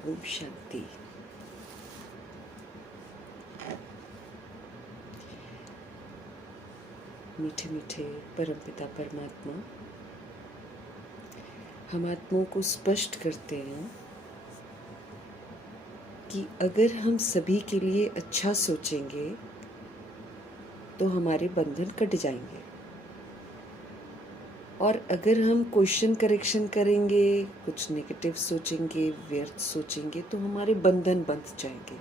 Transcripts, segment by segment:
ओम शांति। मीठे मीठे परमपिता परमात्मा हम आत्माओं को स्पष्ट करते हैं कि अगर हम सभी के लिए अच्छा सोचेंगे तो हमारे बंधन कट जाएंगे, और अगर हम क्वेश्चन करेक्शन करेंगे, कुछ नेगेटिव सोचेंगे, व्यर्थ सोचेंगे, तो हमारे बंधन बंध जाएंगे।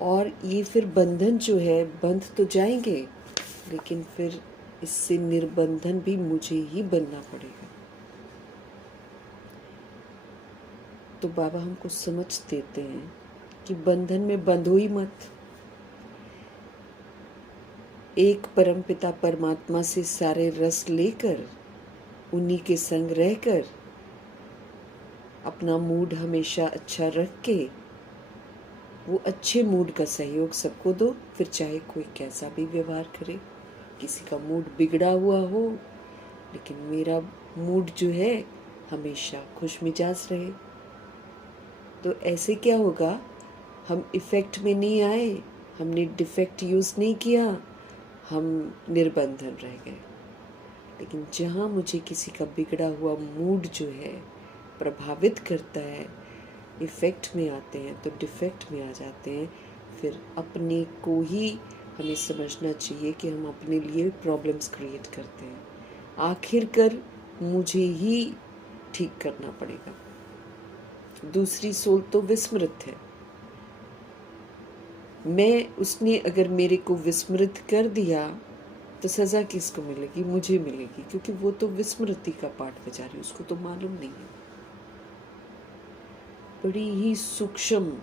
और ये फिर बंधन जो है बंध तो जाएंगे, लेकिन फिर इससे निर्बंधन भी मुझे ही बनना पड़ेगा। तो बाबा हमको समझ देते हैं कि बंधन में बंधो ही मत। एक परमपिता परमात्मा से सारे रस लेकर, उन्हीं के संग रहकर, अपना मूड हमेशा अच्छा रख के, वो अच्छे मूड का सहयोग सबको दो। फिर चाहे कोई कैसा भी व्यवहार करे, किसी का मूड बिगड़ा हुआ हो, लेकिन मेरा मूड जो है हमेशा खुश मिजाज रहे। तो ऐसे क्या होगा, हम इफ़ेक्ट में नहीं आए, हमने डिफेक्ट यूज़ नहीं किया, हम निर्बंधन रह गए। लेकिन जहाँ मुझे किसी का बिगड़ा हुआ मूड जो है प्रभावित करता है, इफ़ेक्ट में आते हैं तो डिफेक्ट में आ जाते हैं, फिर अपने को ही हमें समझना चाहिए कि हम अपने लिए प्रॉब्लम्स क्रिएट करते हैं। आखिरकार मुझे ही ठीक करना पड़ेगा। दूसरी सोल तो विस्मृत है, उसने अगर मेरे को विस्मृत कर दिया तो सज़ा किसको मिलेगी? मुझे मिलेगी, क्योंकि वो तो विस्मृति का पाठ बजा रही है, उसको तो मालूम नहीं है। बड़ी ही सूक्ष्म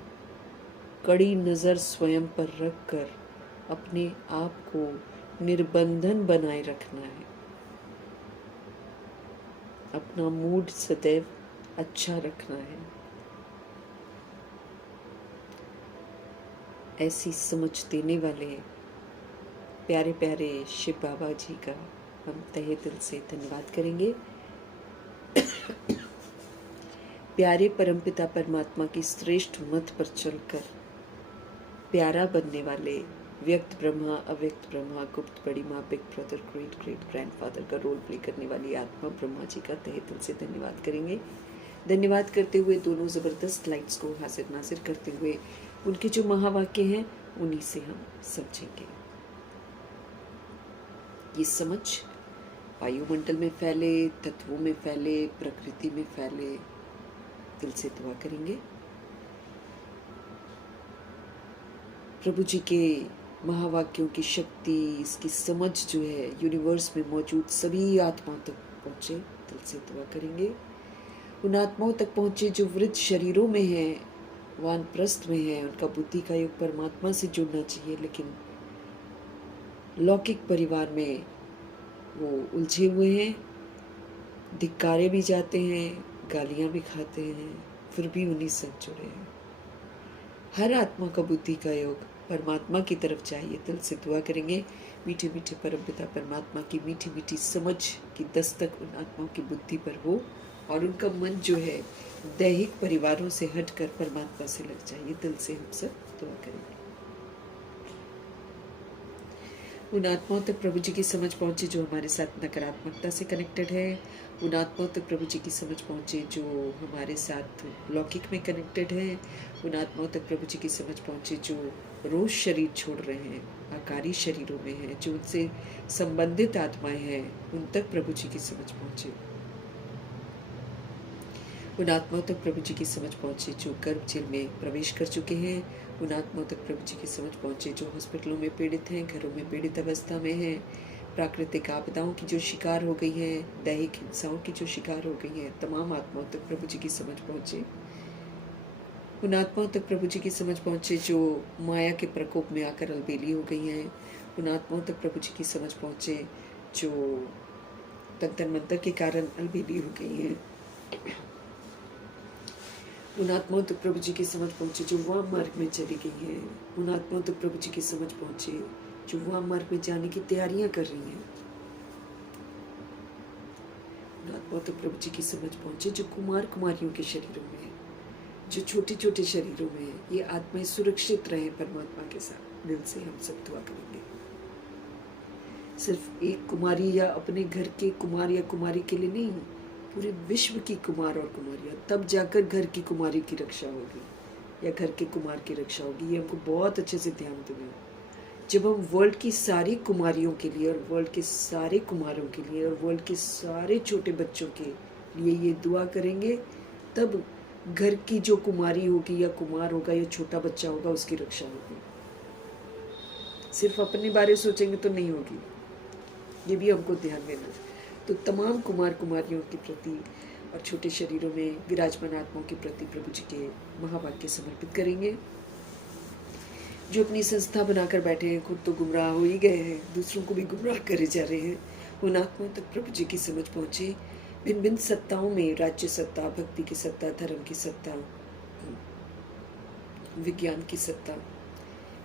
कड़ी नज़र स्वयं पर रखकर अपने आप को निर्बंधन बनाए रखना है। अपना मूड सदैव अच्छा रखना है। ऐसी समझ देने वाले प्यारे प्यारे शिव बाबा जी का हम तहे दिल से धन्यवाद करेंगे। प्यारे परमपिता परमात्मा की श्रेष्ठ मत पर चलकर प्यारा बनने वाले व्यक्त ब्रह्मा, अव्यक्त ब्रह्मा, गुप्त बड़ी माँ, big brother, great great grandfather का रोल प्ले करने वाली आत्मा ब्रह्मा जी का तहे दिल से धन्यवाद करेंगे। धन्यवाद करते हुए दोनों ज़बरदस्त लाइट्स को हासिर नासिर करते हुए उनके जो महावाक्य हैं उन्हीं से हम समझेंगे। ये समझ वायुमंडल में फैले, तत्वों में फैले, प्रकृति में फैले। दिल से दुआ करेंगे। प्रभु जी के महावाक्यों की शक्ति, इसकी समझ जो है यूनिवर्स में मौजूद सभी आत्माओं तक पहुँचे। दिल से दुआ करेंगे। उन आत्माओं तक पहुँचे जो वृद्ध शरीरों में हैं, वानप्रस्थ में हैं, उनका बुद्धि का योग परमात्मा से जुड़ना चाहिए, लेकिन लौकिक परिवार में वो उलझे हुए हैं, धिक्कारे भी जाते हैं, गालियाँ भी खाते हैं, फिर भी उन्हीं से जुड़े हैं। हर आत्मा का बुद्धि का योग परमात्मा की तरफ चाहिए। दिल से दुआ करेंगे मीठे मीठे परमपिता परमात्मा की मीठी मीठी समझ की दस्तक उन आत्माओं की बुद्धि पर हो, और उनका मन जो है दैहिक परिवारों से हटकर परमात्मा से लग जाइए। दिल से हम सब दुआ करेंगे। उन आत्माओं तक प्रभु जी की समझ पहुँचे जो हमारे साथ नकारात्मकता से कनेक्टेड है। उन आत्माओं तक प्रभु जी की समझ पहुँचे जो हमारे साथ लौकिक में कनेक्टेड है। उन आत्माओं तक प्रभु जी की समझ पहुँचे जो रोज शरीर छोड़ रहे हैं, आकारी शरीरों में हैं, जो उनसे संबंधित आत्माएं हैं, उन तक प्रभु जी की समझ पहुँचे। उन आत्माओं तक प्रभु जी की समझ पहुँचे जो गर्भ जेल में प्रवेश कर चुके हैं। उन आत्माओं तक प्रभु जी की समझ पहुँचे जो हॉस्पिटलों में पीड़ित हैं, घरों में पीड़ित अवस्था में हैं, प्राकृतिक आपदाओं की जो शिकार हो गई हैं, दैहिक हिंसाओं की जो शिकार हो गई हैं, तमाम आत्माओं तक प्रभु जी की समझ पहुँचे। उन आत्माओं तक प्रभु जी की समझ पहुँचे जो माया के प्रकोप में आकर अलबेली हो गई हैं। उन आत्माओं तक प्रभु जी की समझ पहुँचे जो तंत्र मंत्र के कारण अलबेली हो गई हैं। उन आत्माओं तक प्रभु जी की समझ पहुँचे जो वाम मार्ग में चली गई हैं। उन आत्माओं तक प्रभु जी की समझ पहुँचे जो वाम मार्ग में जाने की तैयारियां कर रही हैं। उन आत्माओं तक प्रभु जी की समझ पहुँचे जो कुमार कुमारियों के शरीरों में हैं। जो छोटे छोटे शरीरों में है, ये आत्माएं सुरक्षित रहें परमात्मा के साथ। दिल से हम सब दुआ करेंगे। सिर्फ एक कुमारी या अपने घर के कुमार या कुमारी के लिए नहीं, पूरे विश्व की कुमार और कुमारियाँ, तब जाकर घर की कुमारी की रक्षा होगी या घर के कुमार की रक्षा होगी। ये हमको बहुत अच्छे से ध्यान देना है। जब हम वर्ल्ड की सारी कुमारियों के लिए और वर्ल्ड के सारे कुमारों के लिए और वर्ल्ड के सारे छोटे बच्चों के लिए ये दुआ करेंगे, तब घर की जो कुमारी होगी या कुमार होगा या छोटा बच्चा होगा, उसकी रक्षा होगी। सिर्फ अपने बारे सोचेंगे तो नहीं होगी, ये भी हमको ध्यान देना है। तो तमाम कुमार कुमारियों के प्रति और छोटे शरीरों में विराजमान आत्माओं के प्रति प्रभु जी के महावाक्य समर्पित करेंगे। जो अपनी संस्था बनाकर बैठे हैं, खुद तो गुमराह हो ही गए हैं, दूसरों को भी गुमराह करे जा रहे हैं, उन आत्माओं तक प्रभु जी की समझ पहुँचे। भिन्न भिन्न सत्ताओं में, राज्य सत्ता, भक्ति की सत्ता, धर्म की सत्ता, विज्ञान की सत्ता,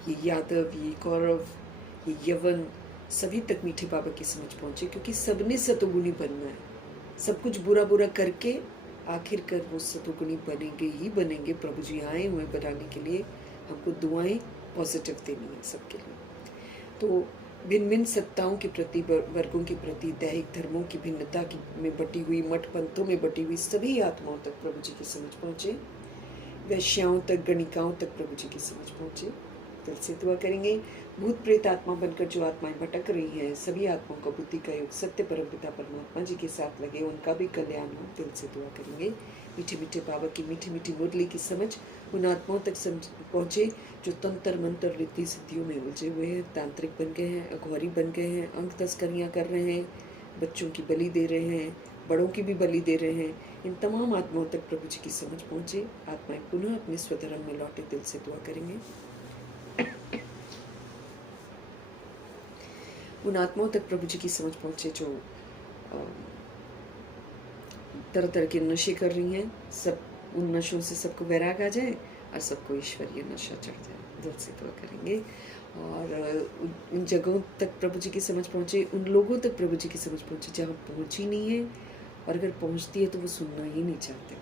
ये यादव, ये कौरव, ये यवन, सभी तक मीठे बाबा की समझ पहुँचे। क्योंकि सबने सतोगुणी बनना है। सब कुछ बुरा बुरा करके आखिरकार वो सतोगुणी बनेंगे ही बनेंगे। प्रभु जी आए हुए बनाने के लिए, हमको दुआएं पॉजिटिव देनी है सबके लिए। तो भिन्न भिन्न सत्ताओं के प्रति, वर्गों के प्रति, दैहिक धर्मों की भिन्नता की में बटी हुई, मठ पंथों में बटी हुई सभी आत्माओं तक प्रभु जी की समझ पहुँचे। वैश्याओं तक, गणिकाओं तक प्रभु जी की समझ पहुँचे। दिल से दुआ करेंगे। भूत प्रेत आत्मा बनकर जो आत्माएं भटक रही हैं, सभी आत्माओं का बुद्धि का योग सत्य परमपिता परमात्मा जी के साथ लगे, उनका भी कल्याण हो। दिल से दुआ करेंगे। मीठे मीठे बाबा की मीठी मीठी मुरली की समझ उन आत्माओं तक पहुँचे जो तंत्र मंत्र रिद्धि सिद्धियों में उलझे हुए हैं, तांत्रिक बन गए हैं, अघौरी बन गए हैं, अंक तस्करियाँ कर रहे हैं, बच्चों की बलि दे रहे हैं, बड़ों की भी बलि दे रहे हैं। इन तमाम आत्माओं तक प्रभु जी की समझ पहुँचे, आत्माएं पुनः अपने स्वधर्म में लौटे। दिल से दुआ करेंगे। उन आत्माओं तक प्रभु जी की समझ पहुँचे जो तरह तरह के नशे कर रही हैं, सब उन नशों से सबको वैराग आ जाए और सबको ईश्वरीय नशा चढ़ जाए। दिल से दुआ करेंगे। और उन जगहों तक प्रभु जी की समझ पहुँचे, उन लोगों तक प्रभु जी की समझ पहुँचे जहाँ पहुँची नहीं है, और अगर पहुँचती है तो वो सुनना ही नहीं चाहते।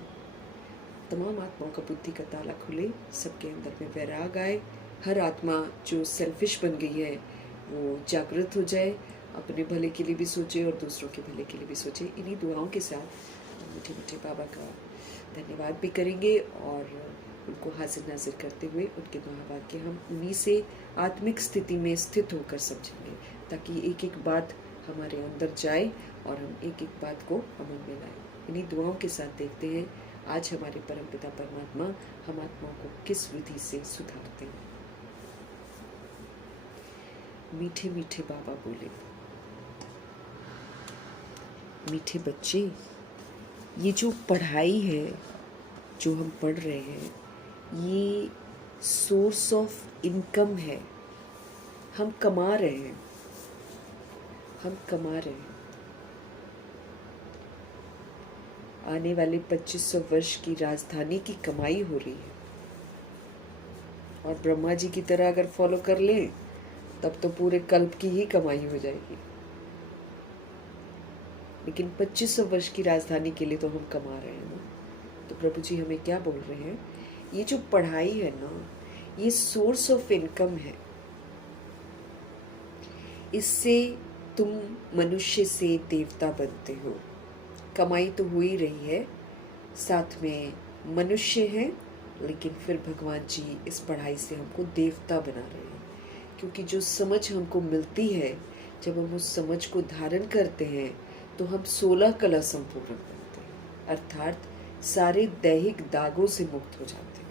तमाम आत्माओं का बुद्धि का ताला खुले, सबके अंदर में वैराग आए। हर आत्मा जो सेल्फिश बन गई है वो जागृत हो जाए, अपने भले के लिए भी सोचे और दूसरों के भले के लिए भी सोचे। इन्हीं दुआओं के साथ मीठे मीठे बाबा का धन्यवाद भी करेंगे और उनको हाजिर नाजिर करते हुए उनके महावाक्य हम उन्हीं से आत्मिक स्थिति में स्थित होकर समझेंगे, ताकि एक एक बात हमारे अंदर जाए और हम एक एक बात को अमल में लाएं। इन्हीं दुआओं के साथ देखते हैं आज हमारे परमपिता परमात्मा हम आत्माओं को किस विधि से सुधारते हैं। मीठे मीठे बाबा बोले, मीठे बच्चे, ये जो पढ़ाई है, जो हम पढ़ रहे हैं, ये सोर्स ऑफ इनकम है। हम कमा रहे हैं, हम कमा रहे हैं। आने वाले 2500 वर्ष की राजधानी की कमाई हो रही है, और ब्रह्मा जी की तरह अगर फॉलो कर लें तब तो पूरे कल्प की ही कमाई हो जाएगी। लेकिन 2500 वर्ष की राजधानी के लिए तो हम कमा रहे हैं ना। तो प्रभु जी हमें क्या बोल रहे हैं, ये जो पढ़ाई है ना, ये सोर्स ऑफ इनकम है। इससे तुम मनुष्य से देवता बनते हो। कमाई तो हो ही रही है, साथ में मनुष्य है, लेकिन फिर भगवान जी इस पढ़ाई से हमको देवता बना रहे हैं। क्योंकि जो समझ हमको मिलती है, जब हम उस समझ को धारण करते हैं तो हम 16 कला संपूर्ण बनते हैं, अर्थात सारे दैहिक दागों से मुक्त हो जाते हैं।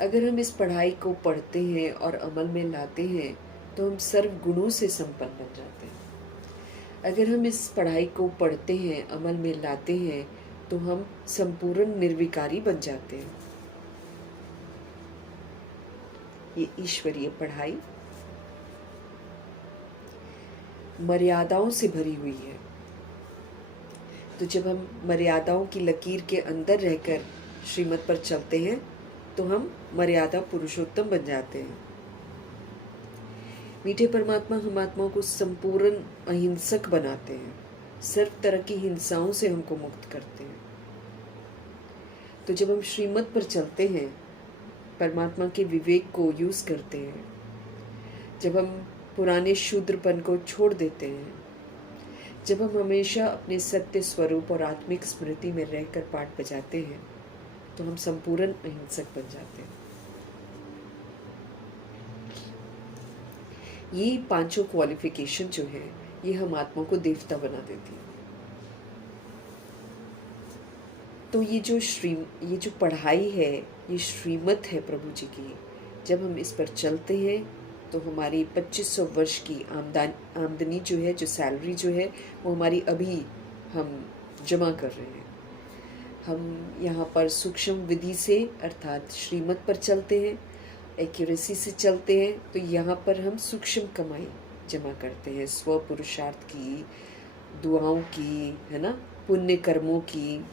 अगर हम इस पढ़ाई को पढ़ते हैं और अमल में लाते हैं तो हम सर्व गुणों से संपन्न बन जाते हैं। अगर हम इस पढ़ाई को पढ़ते हैं, अमल में लाते हैं, तो हम संपूर्ण निर्विकारी बन जाते हैं। ये ईश्वरीय पढ़ाई मर्यादाओं से भरी हुई है। तो जब हम मर्यादाओं की लकीर के अंदर रहकर श्रीमत पर चलते हैं तो हम मर्यादा पुरुषोत्तम बन जाते हैं। मीठे परमात्मा हम आत्माओं को संपूर्ण अहिंसक बनाते हैं, सर्व तरह की हिंसाओं से हमको मुक्त करते हैं। तो जब हम श्रीमत पर चलते हैं, परमात्मा के विवेक को यूज़ करते हैं, जब हम पुराने शूद्रपन को छोड़ देते हैं, जब हम हमेशा अपने सत्य स्वरूप और आत्मिक स्मृति में रहकर पाठ बजाते हैं, तो हम संपूर्ण अहिंसक बन जाते हैं। ये पांचों क्वालिफिकेशन जो है, ये हम आत्मा को देवता बना देती है। तो ये जो पढ़ाई है, ये श्रीमत है प्रभु जी की। जब हम इस पर चलते हैं तो हमारी 2500 वर्ष की आमदनी जो है, जो सैलरी जो है, वो हमारी अभी हम जमा कर रहे हैं। हम यहाँ पर सूक्ष्म विधि से अर्थात श्रीमत पर चलते हैं, एक्यूरेसी से चलते हैं, तो यहाँ पर हम सूक्ष्म कमाई जमा करते हैं, स्व पुरुषार्थ की, दुआओं की, है ना, पुण्य कर्मों की,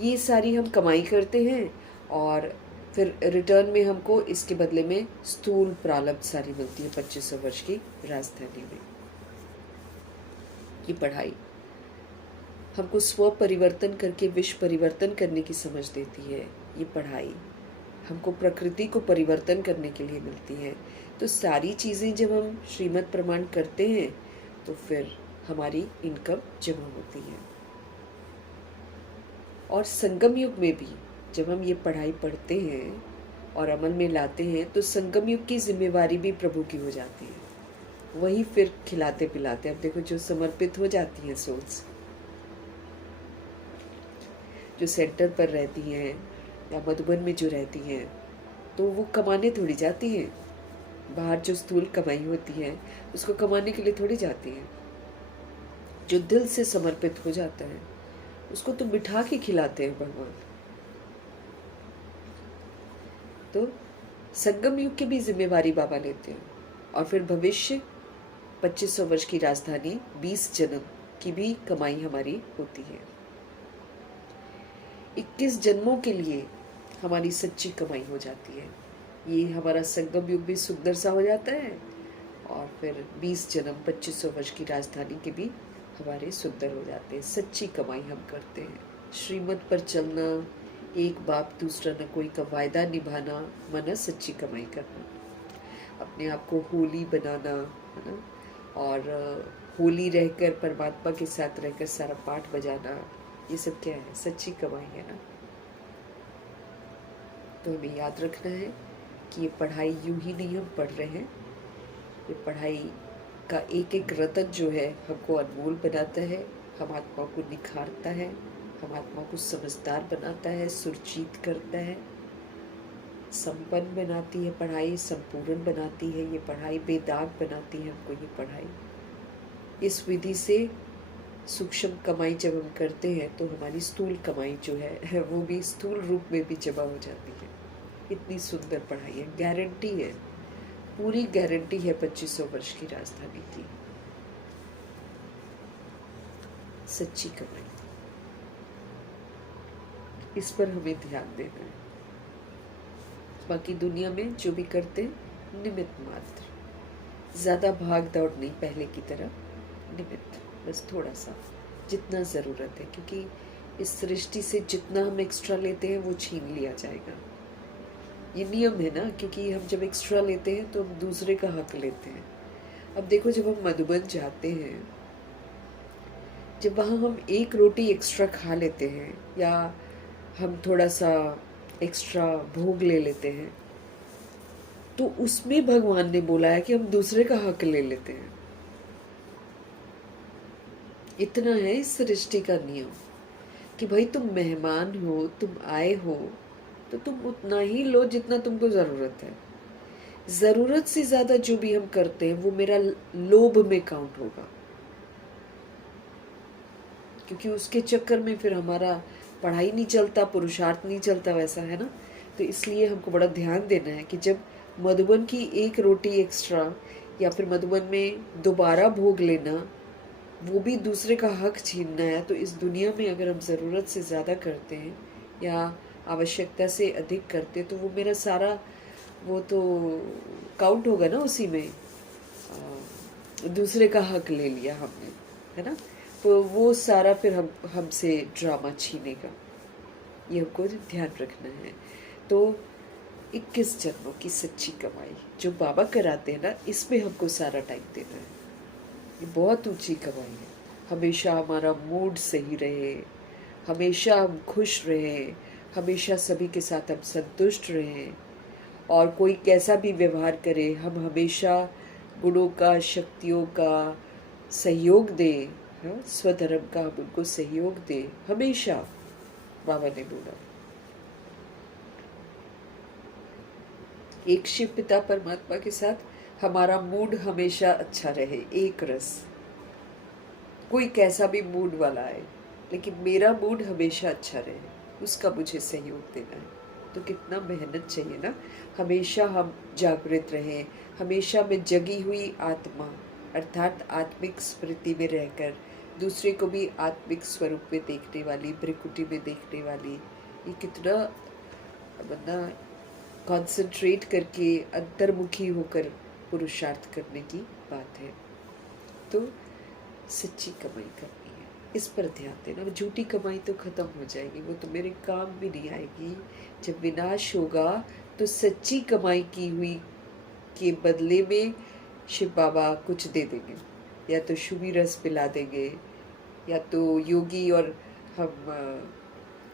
ये सारी हम कमाई करते हैं। और फिर रिटर्न में हमको इसके बदले में स्थूल प्रारब्ध सारी मिलती है 2500 वर्ष की राजधानी में। ये पढ़ाई हमको स्व परिवर्तन करके विश्व परिवर्तन करने की समझ देती है। ये पढ़ाई हमको प्रकृति को परिवर्तन करने के लिए मिलती है। तो सारी चीज़ें जब हम श्रीमत प्रमाण करते हैं तो फिर हमारी इनकम जमा होती है। और संगम युग में भी जब हम ये पढ़ाई पढ़ते हैं और अमल में लाते हैं तो संगम युग की जिम्मेवारी भी प्रभु की हो जाती है। वही फिर खिलाते पिलाते। अब देखो, जो समर्पित हो जाती हैं सोल्स, जो सेंटर पर रहती हैं या मधुबन में जो रहती हैं, तो वो कमाने थोड़ी जाती हैं। बाहर जो स्थूल कमाई होती है उसको कमाने के लिए थोड़ी जाती हैं। जो दिल से समर्पित हो जाता है उसको तो बिठा के खिलाते हैं भगवान। तो संगम युग की भी जिम्मेवारी बाबा लेते हैं। और फिर भविष्य 2500 वर्ष की राजधानी 20 जन्म की भी कमाई हमारी होती है। 21 जन्मों के लिए हमारी सच्ची कमाई हो जाती है। ये हमारा संगम युग भी सुंदर सा हो जाता है। और फिर 20 जन्म 2500 वर्ष की राजधानी के भी हमारे सुंदर हो जाते हैं। सच्ची कमाई हम करते हैं। श्रीमत पर चलना, एक बाप दूसरा न कोई का वायदा निभाना, माना सच्ची कमाई करना। अपने आप को होली बनाना, है ना, और होली रहकर परमात्मा के साथ रहकर सारा पाठ बजाना, ये सब क्या है? सच्ची कमाई है ना। तो हमें याद रखना है कि ये पढ़ाई यूं ही नहीं हम पढ़ रहे हैं। ये पढ़ाई का एक एक रतन जो है हमको अनमोल बनाता है, हम आत्मा को निखारता है, हम आत्मा को समझदार बनाता है, सुरजीत करता है, संपन्न बनाती है पढ़ाई, संपूर्ण बनाती है ये पढ़ाई, बेदाग बनाती है हमको ये पढ़ाई। इस विधि से सूक्ष्म कमाई जब हम करते हैं तो हमारी स्थूल कमाई जो है वो भी स्थूल रूप में भी जमा हो जाती है। इतनी सुंदर पढ़ाई है, गारंटी है, पूरी गारंटी है 2500 वर्ष की राजधानी की। सच्ची कमाई, इस पर हमें ध्यान देना है। बाकी दुनिया में जो भी करते हैं निमित्त मात्र, ज्यादा भाग दौड़ नहीं पहले की तरह, निमित्त, बस थोड़ा सा जितना ज़रूरत है। क्योंकि इस सृष्टि से जितना हम एक्स्ट्रा लेते हैं वो छीन लिया जाएगा। ये नियम है ना, क्योंकि हम जब एक्स्ट्रा लेते हैं तो हम दूसरे का हक लेते हैं। अब देखो, जब हम मधुबन जाते हैं, जब वहाँ हम एक रोटी एक्स्ट्रा खा लेते हैं या हम थोड़ा सा एक्स्ट्रा भोग ले लेते हैं, तो उसमें भगवान ने बोला है कि हम दूसरे का हक ले लेते हैं। इतना है इस सृष्टि का नियम कि भाई तुम मेहमान हो, तुम आए हो, तो तुम उतना ही लो जितना तुमको ज़रूरत है। ज़रूरत से ज़्यादा जो भी हम करते हैं वो मेरा लोभ में काउंट होगा, क्योंकि उसके चक्कर में फिर हमारा पढ़ाई नहीं चलता, पुरुषार्थ नहीं चलता, वैसा है ना। तो इसलिए हमको बड़ा ध्यान देना है कि जब मधुबन की एक रोटी एक्स्ट्रा या फिर मधुबन में दोबारा भोग लेना, वो भी दूसरे का हक छीनना है, तो इस दुनिया में अगर हम ज़रूरत से ज़्यादा करते हैं या आवश्यकता से अधिक करते हैं तो वो मेरा सारा वो तो काउंट होगा ना, उसी में दूसरे का हक ले लिया हमने, है ना। तो वो सारा फिर हमसे ड्रामा छीनेगा। ये हमको ध्यान रखना है। तो 21 जन्मों की सच्ची कमाई जो बाबा कराते हैं ना, इसमें हमको सारा टाइम देना है। ये बहुत ऊंची कमाई है। हमेशा हमारा मूड सही रहे, हमेशा हम खुश रहें, हमेशा सभी के साथ हम संतुष्ट रहें, और कोई कैसा भी व्यवहार करे हम हमेशा गुणों का, शक्तियों का सहयोग दें, हाँ, स्वधर्म का हम उनको सहयोग दें हमेशा। बाबा ने बोला एक शिव पिता परमात्मा के साथ हमारा मूड हमेशा अच्छा रहे, एक रस। कोई कैसा भी मूड वाला है, लेकिन मेरा मूड हमेशा अच्छा रहे, उसका मुझे सहयोग देना है। तो कितना मेहनत चाहिए ना। हमेशा हम जागृत रहें, हमेशा में जगी हुई आत्मा अर्थात आत्मिक स्मृति में रहकर दूसरे को भी आत्मिक स्वरूप में देखने वाली, भ्रिकुटी में देखने वाली, ये कितना बंदा कंसंट्रेट करके अंतर्मुखी होकर पुरुषार्थ करने की बात है। तो सच्ची कमाई करनी है, इस पर ध्यान देना। झूठी कमाई तो खत्म हो जाएगी, वो तो मेरे काम भी नहीं आएगी। जब विनाश होगा तो सच्ची कमाई की हुई के बदले में शिव बाबा कुछ दे देंगे, या तो शुभी रस पिला देंगे, या तो योगी और हम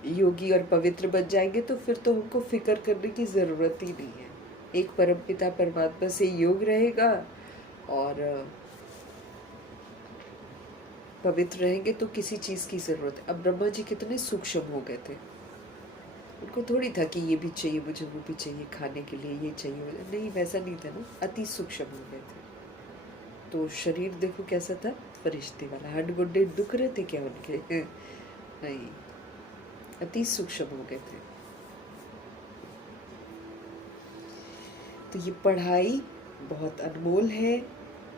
योगी और पवित्र बन जाएंगे। तो फिर तो हमको फिक्र करने की ज़रूरत ही नहीं है। एक परमपिता परमात्मा से योग रहेगा और पवित्र रहेंगे तो किसी चीज़ की ज़रूरत है। अब ब्रह्मा जी कितने सूक्ष्म हो गए थे, उनको थोड़ी था कि ये भी चाहिए मुझे, वो भी चाहिए, खाने के लिए ये चाहिए, नहीं वैसा नहीं था ना, अति सूक्ष्म हो गए थे। तो शरीर देखो कैसा था, फरिश्ते वाला, हड्ड गुड्डे दुख रहे थे क्या उनके? नहीं, अति सूक्ष्म हो गए थे। तो ये पढ़ाई बहुत अनमोल है,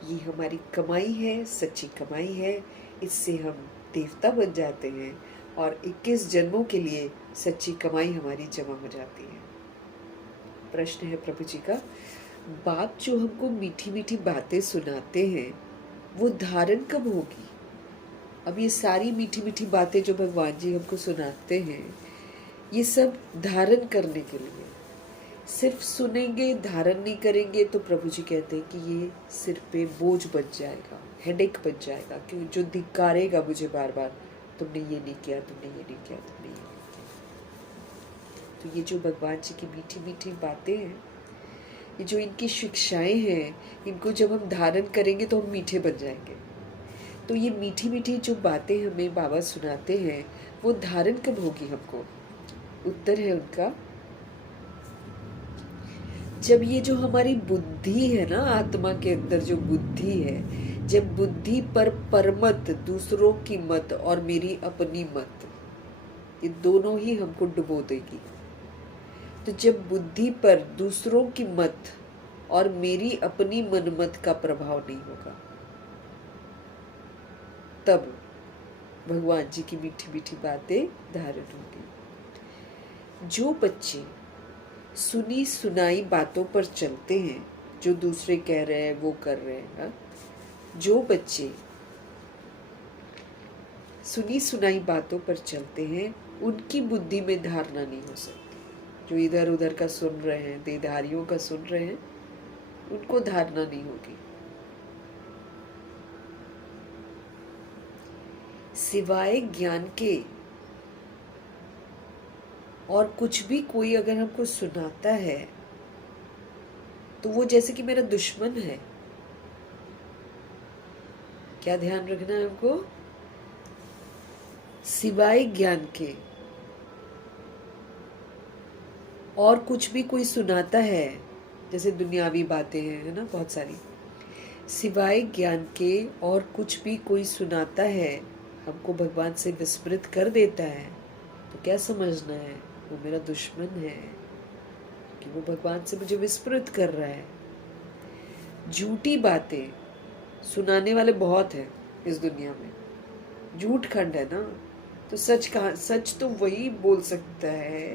ये हमारी कमाई है, सच्ची कमाई है। इससे हम देवता बन जाते हैं और 21 जन्मों के लिए सच्ची कमाई हमारी जमा हो जाती है। प्रश्न है प्रभु जी का, बाप जो हमको मीठी मीठी बातें सुनाते हैं वो धारण कब होगी? अब ये सारी मीठी मीठी बातें जो भगवान जी हमको सुनाते हैं, ये सब धारण करने के लिए। सिर्फ सुनेंगे, धारण नहीं करेंगे तो प्रभु जी कहते हैं कि ये सिर पे बोझ बन जाएगा, हेडेक बन जाएगा, क्यों जो धिक्कारेगा मुझे बार बार, तुमने ये नहीं किया, तुमने ये नहीं किया, तुमने ये नहीं किया। तो ये जो भगवान जी की मीठी मीठी बातें हैं, ये जो इनकी शिक्षाएं हैं, इनको जब हम धारण करेंगे तो हम मीठे बन जाएंगे। तो ये मीठी मीठी जो बातें हमें बाबा सुनाते हैं, वो धारण कब होगी हमको? उत्तर है उनका, जब ये जो हमारी बुद्धि है ना, आत्मा के अंदर जो बुद्धि है, जब बुद्धि पर परमत, दूसरों की मत और मेरी अपनी मत, ये दोनों ही हमको डुबो देगी। तो जब बुद्धि पर दूसरों की मत और मेरी अपनी मनमत का प्रभाव नहीं होगा, तब भगवान जी की मीठी मीठी बातें धारण होंगी। जो बच्चे सुनी सुनाई बातों पर चलते हैं, जो दूसरे कह रहे हैं वो कर रहे हैं ना, जो बच्चे सुनी सुनाई बातों पर चलते हैं, उनकी बुद्धि में धारणा नहीं हो सकती। जो इधर उधर का सुन रहे हैं, देधारियों का सुन रहे हैं, उनको धारणा नहीं होगी। सिवाय ज्ञान के और कुछ भी कोई अगर हमको सुनाता है तो वो जैसे कि मेरा दुश्मन है। क्या ध्यान रखना है हमको? सिवाय ज्ञान के और कुछ भी कोई सुनाता है, जैसे दुनियावी बातें हैं, है ना, बहुत सारी। सिवाय ज्ञान के और कुछ भी कोई सुनाता है, हमको भगवान से विस्मृत कर देता है, तो क्या समझना है? वो मेरा दुश्मन है कि वो भगवान से मुझे विस्मृत कर रहा है। झूठी बातें सुनाने वाले बहुत हैं इस दुनिया में, झूठ खंड है ना। तो सच तो वही बोल सकता है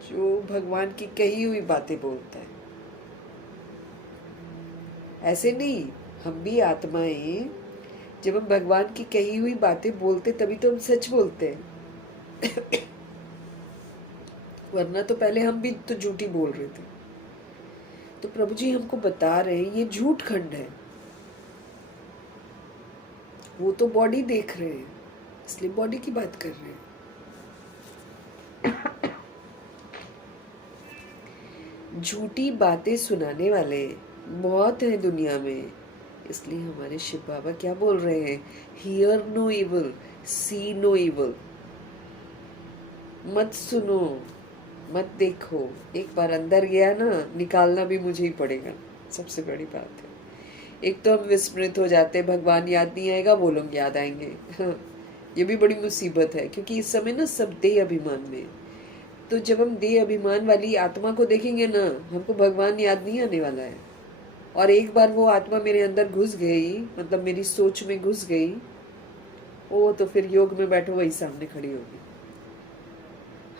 जो भगवान की कही हुई बातें बोलता है। ऐसे नहीं, हम भी आत्माएं, जब हम भगवान की कही हुई बातें बोलते तभी तो हम सच बोलते हैं। वरना तो पहले हम भी तो झूठी बोल रहे थे। तो प्रभु जी हमको बता रहे हैं ये झूठ खंड है। वो तो बॉडी देख रहे हैं, इसलिए बॉडी की बात कर रहे हैं। झूठी बातें सुनाने वाले बहुत हैं दुनिया में, इसलिए हमारे शिव बाबा क्या बोल रहे हैं, hear no evil, see no evil. मत सुनो, मत देखो। एक बार अंदर गया ना, निकालना भी मुझे ही पड़ेगा। सबसे बड़ी बात है। एक तो हम विस्मृत हो जाते हैं, भगवान याद नहीं आएगा, वो लोग याद आएंगे। हाँ, ये भी बड़ी मुसीबत है, क्योंकि इस समय ना सब देह अभिमान में। तो जब हम देह अभिमान वाली आत्मा को देखेंगे ना, हमको भगवान याद नहीं आने वाला है। और एक बार वो आत्मा मेरे अंदर घुस गई, मतलब मेरी सोच में घुस गई, वो तो फिर योग में बैठो वही सामने खड़ी होगी।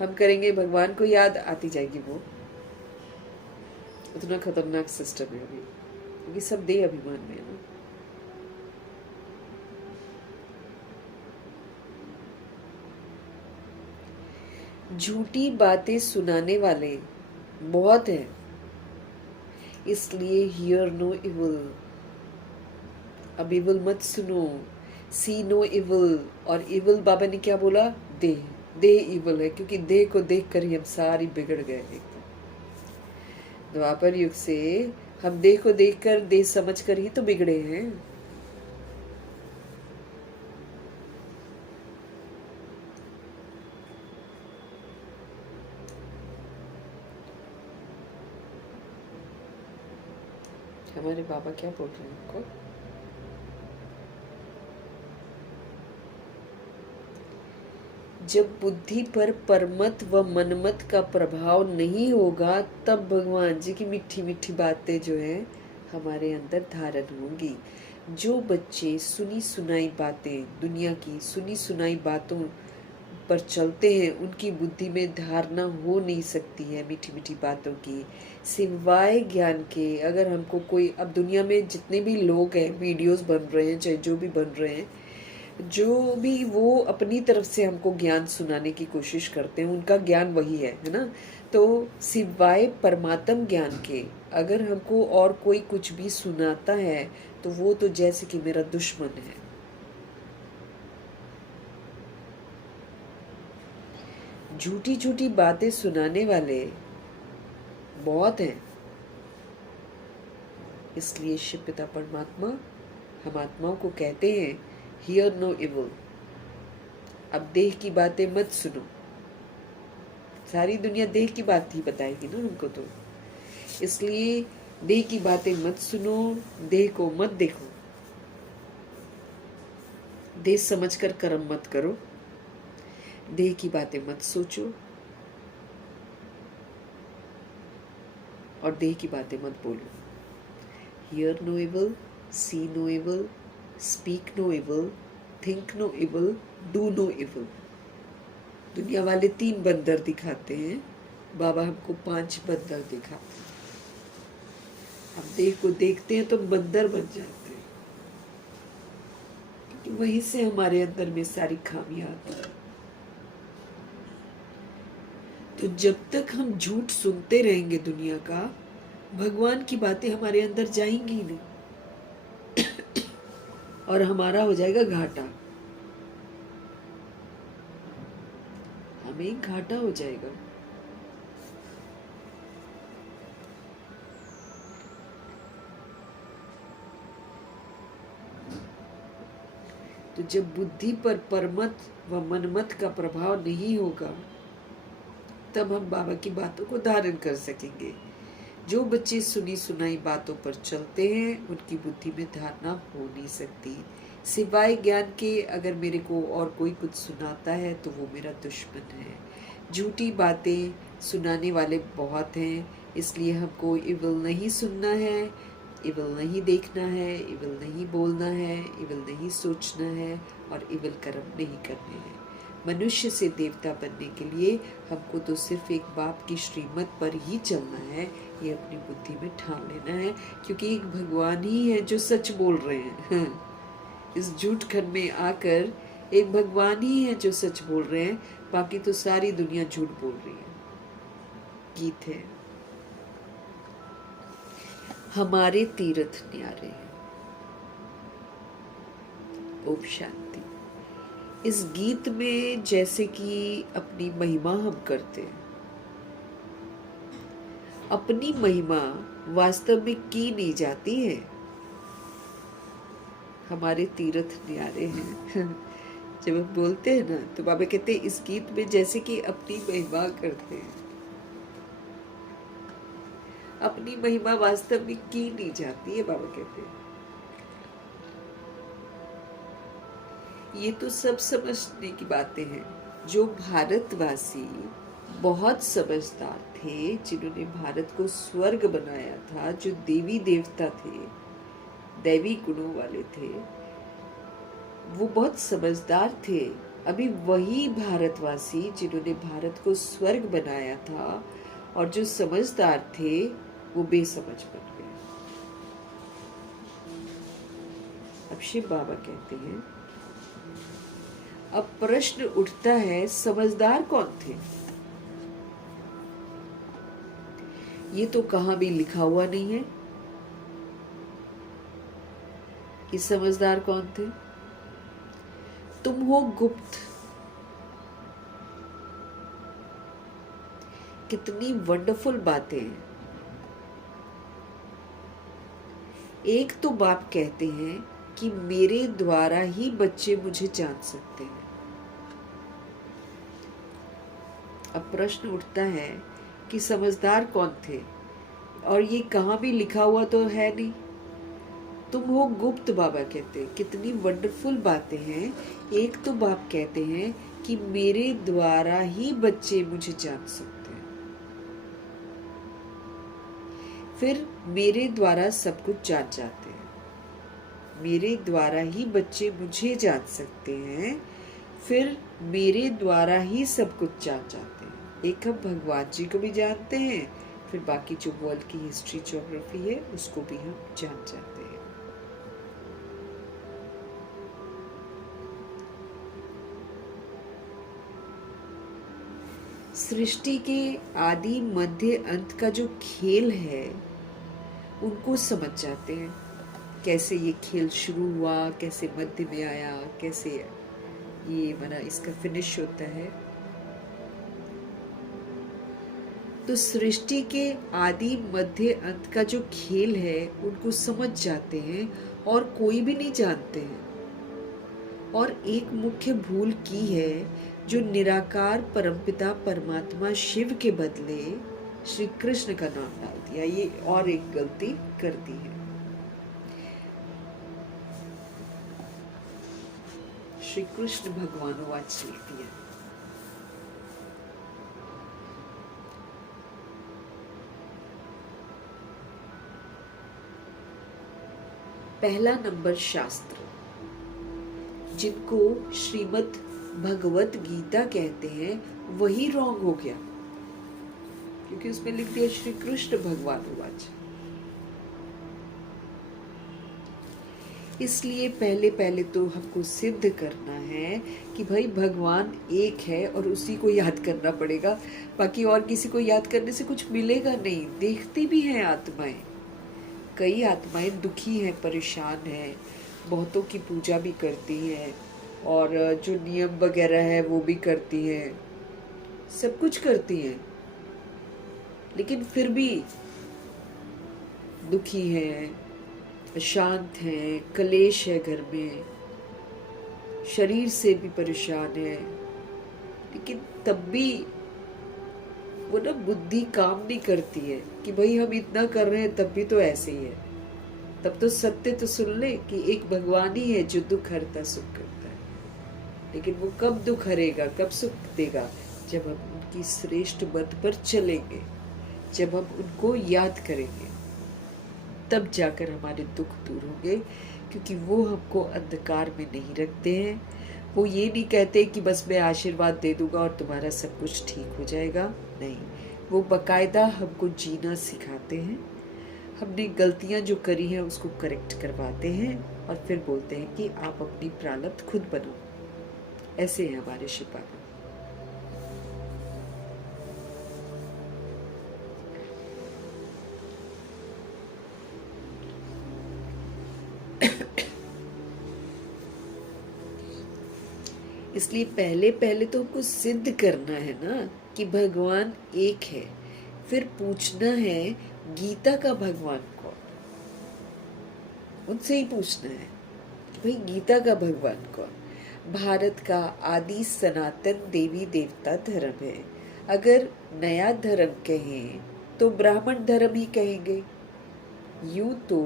हम करेंगे भगवान को याद, आती जाएगी वो। इतना खतरनाक सिस्टम है अभी, क्योंकि सब देह अभिमान में है ना। झूठी बातें सुनाने वाले बहुत हैं, इसलिए हियर नो इवल। अब इवल मत सुनो, सी नो इवल। और इवल बाबा ने क्या बोला, देह। देह इवल है, क्योंकि देह को देख कर ही हम सारी बिगड़ गए एकदम। द्वापर युग से हम देह को देखकर, देह समझ कर ही तो बिगड़े हैं। हमारे बाबा क्या बोल रहे हैं हमको, जब बुद्धि पर परमत व मनमत का प्रभाव नहीं होगा, तब भगवान जी की मीठी मीठी बातें जो है हमारे अंदर धारण होंगी। जो बच्चे सुनी सुनाई बातें, दुनिया की सुनी सुनाई बातों पर चलते हैं, उनकी बुद्धि में धारणा हो नहीं सकती है मीठी मीठी बातों की, सिवाय ज्ञान के। अगर हमको कोई, अब दुनिया में जितने भी लोग हैं, वीडियोस बन रहे हैं, चाहे जो भी बन रहे हैं, जो भी वो अपनी तरफ से हमको ज्ञान सुनाने की कोशिश करते हैं, उनका ज्ञान वही है ना। तो सिवाय परमात्म ज्ञान के अगर हमको और कोई कुछ भी सुनाता है, तो वो तो जैसे कि मेरा दुश्मन है। झूठी झूठी बातें सुनाने वाले बहुत हैं, इसलिए शिव पिता परमात्मा हम आत्माओं को कहते हैं, हियर नो इवल। अब देह की बातें मत सुनो। सारी दुनिया देह की बात ही बताएगी ना हमको, तो इसलिए देह की बातें मत सुनो, देह को मत देखो, देह समझकर कर्म मत करो, देह की बातें मत सोचो, और देह की बातें मत बोलो। Hear no evil, see no evil, speak no evil, think no evil, do no evil. दुनिया वाले 3 बंदर दिखाते हैं, बाबा हमको 5 बंदर दिखाते हैं। हम देह को देखते हैं तो बंदर बन जाते हैं, क्योंकि वहीं से हमारे अंदर में सारी खामियां आती हैं। तो जब तक हम झूठ सुनते रहेंगे दुनिया का, भगवान की बातें हमारे अंदर जाएंगी नहीं, और हमारा हो जाएगा घाटा, हमें घाटा हो जाएगा। तो जब बुद्धि पर परमत व मनमत का प्रभाव नहीं होगा, तब हम बाबा की बातों को धारण कर सकेंगे। जो बच्चे सुनी सुनाई बातों पर चलते हैं, उनकी बुद्धि में धारणा हो नहीं सकती। सिवाय ज्ञान के अगर मेरे को और कोई कुछ सुनाता है, तो वो मेरा दुश्मन है। झूठी बातें सुनाने वाले बहुत हैं, इसलिए हमको इविल नहीं सुनना है, इविल नहीं देखना है, इविल नहीं बोलना है, इविल नहीं सोचना है, और इविल कर्म नहीं करने हैं। मनुष्य से देवता बनने के लिए हमको तो सिर्फ एक बाप की श्रीमत पर ही चलना है, ये अपनी बुद्धि में ठान लेना है, क्योंकि एक भगवान ही है जो सच बोल रहे हैं। इस झूठ खंड में आकर एक भगवान ही है जो सच बोल रहे हैं, बाकी तो सारी दुनिया झूठ बोल रही है। गीत है, हमारे तीर्थ न्यारे। ओम शांति। इस गीत में जैसे कि अपनी महिमा हम करते हैं, अपनी महिमा वास्तव में की नहीं जाती है। हमारे तीर्थ न्यारे हैं। जब हम बोलते हैं ना तो बाबा कहते हैं इस गीत में जैसे कि अपनी महिमा करते हैं, अपनी महिमा वास्तव में की नहीं जाती है। बाबा कहते हैं ये तो सब समझने की बातें हैं। जो भारतवासी बहुत समझदार थे, जिन्होंने भारत को स्वर्ग बनाया था, जो देवी देवता थे, दैवी गुणों वाले थे, वो बहुत समझदार थे। अभी वही भारतवासी जिन्होंने भारत को स्वर्ग बनाया था और जो समझदार थे, वो बेसमझ बन गए। अब शिव बाबा कहते हैं अब प्रश्न उठता है समझदार कौन थे। ये तो कहां भी लिखा हुआ नहीं है कि समझदार कौन थे। तुम हो गुप्त। कितनी वंडरफुल बातें हैं। एक तो बाप कहते हैं कि मेरे द्वारा ही बच्चे मुझे जान सकते हैं। अब प्रश्न उठता है कि समझदार कौन थे, और ये कहाँ भी लिखा हुआ तो है नहीं। तुम हो गुप्त। बाबा कहते हैं कितनी वंडरफुल बातें हैं। एक तो बाप कहते हैं कि मेरे द्वारा ही बच्चे मुझे जान सकते हैं, फिर मेरे द्वारा सब कुछ जान जाते हैं। मेरे द्वारा ही बच्चे मुझे जान सकते हैं, फिर मेरे द्वारा ही सब कुछ जान जाते हैं। एक हम भगवान जी को भी जानते हैं, फिर बाकी जो वर्ल्ड की हिस्ट्री ज्योग्राफी है उसको भी हम जान जाते हैं। सृष्टि के आदि मध्य अंत का जो खेल है उनको समझ जाते हैं। कैसे ये खेल शुरू हुआ, कैसे मध्य में आया, कैसे ये बना, इसका फिनिश होता है। तो सृष्टि के आदि मध्य अंत का जो खेल है उनको समझ जाते हैं और कोई भी नहीं जानते हैं। और एक मुख्य भूल की है जो निराकार परमपिता परमात्मा शिव के बदले श्री कृष्ण का नाम डाल दिया। ये और एक गलती कर दी है। श्री कृष्ण भगवान वाच लिख दिया। पहला नंबर शास्त्र, जिनको श्रीमद् भगवत गीता कहते हैं, वही रॉन्ग हो गया, क्योंकि उसमें लिख दिया श्री कृष्ण भगवान वाच। इसलिए पहले पहले तो हमको सिद्ध करना है कि भाई भगवान एक है और उसी को याद करना पड़ेगा। बाकी और किसी को याद करने से कुछ मिलेगा नहीं। देखती भी हैं आत्माएं, कई आत्माएं दुखी हैं, परेशान हैं, बहुतों की पूजा भी करती हैं और जो नियम वगैरह है वो भी करती हैं, सब कुछ करती हैं, लेकिन फिर भी दुखी हैं, अशांत हैं, कलेश है घर में, शरीर से भी परेशान है। लेकिन तब भी वो ना बुद्धि काम नहीं करती है कि भाई हम इतना कर रहे हैं तब भी तो ऐसे ही है। तब तो सत्य तो सुन ले कि एक भगवान ही है जो दुख हरता सुख करता है। लेकिन वो कब दुख हरेगा, कब सुख देगा? जब हम उनकी श्रेष्ठ मत पर चलेंगे, जब हम उनको याद करेंगे, तब जाकर हमारे दुख दूर होंगे। क्योंकि वो हमको अंधकार में नहीं रखते हैं। वो ये नहीं कहते कि बस मैं आशीर्वाद दे दूंगा और तुम्हारा सब कुछ ठीक हो जाएगा। नहीं, वो बकायदा हमको जीना सिखाते हैं। हमने गलतियां जो करी हैं उसको करेक्ट करवाते हैं और फिर बोलते हैं कि आप अपनी प्रारब्ध खुद बनो। ऐसे हैं हमारे शिव बाबा। इसलिए पहले पहले तो हमको सिद्ध करना है ना कि भगवान एक है। फिर पूछना है गीता का भगवान कौन, उनसे ही पूछना है कि भाई गीता का भगवान कौन। भारत का आदि सनातन देवी देवता धर्म है। अगर नया धर्म कहें तो ब्राह्मण धर्म ही कहेंगे। यूं तो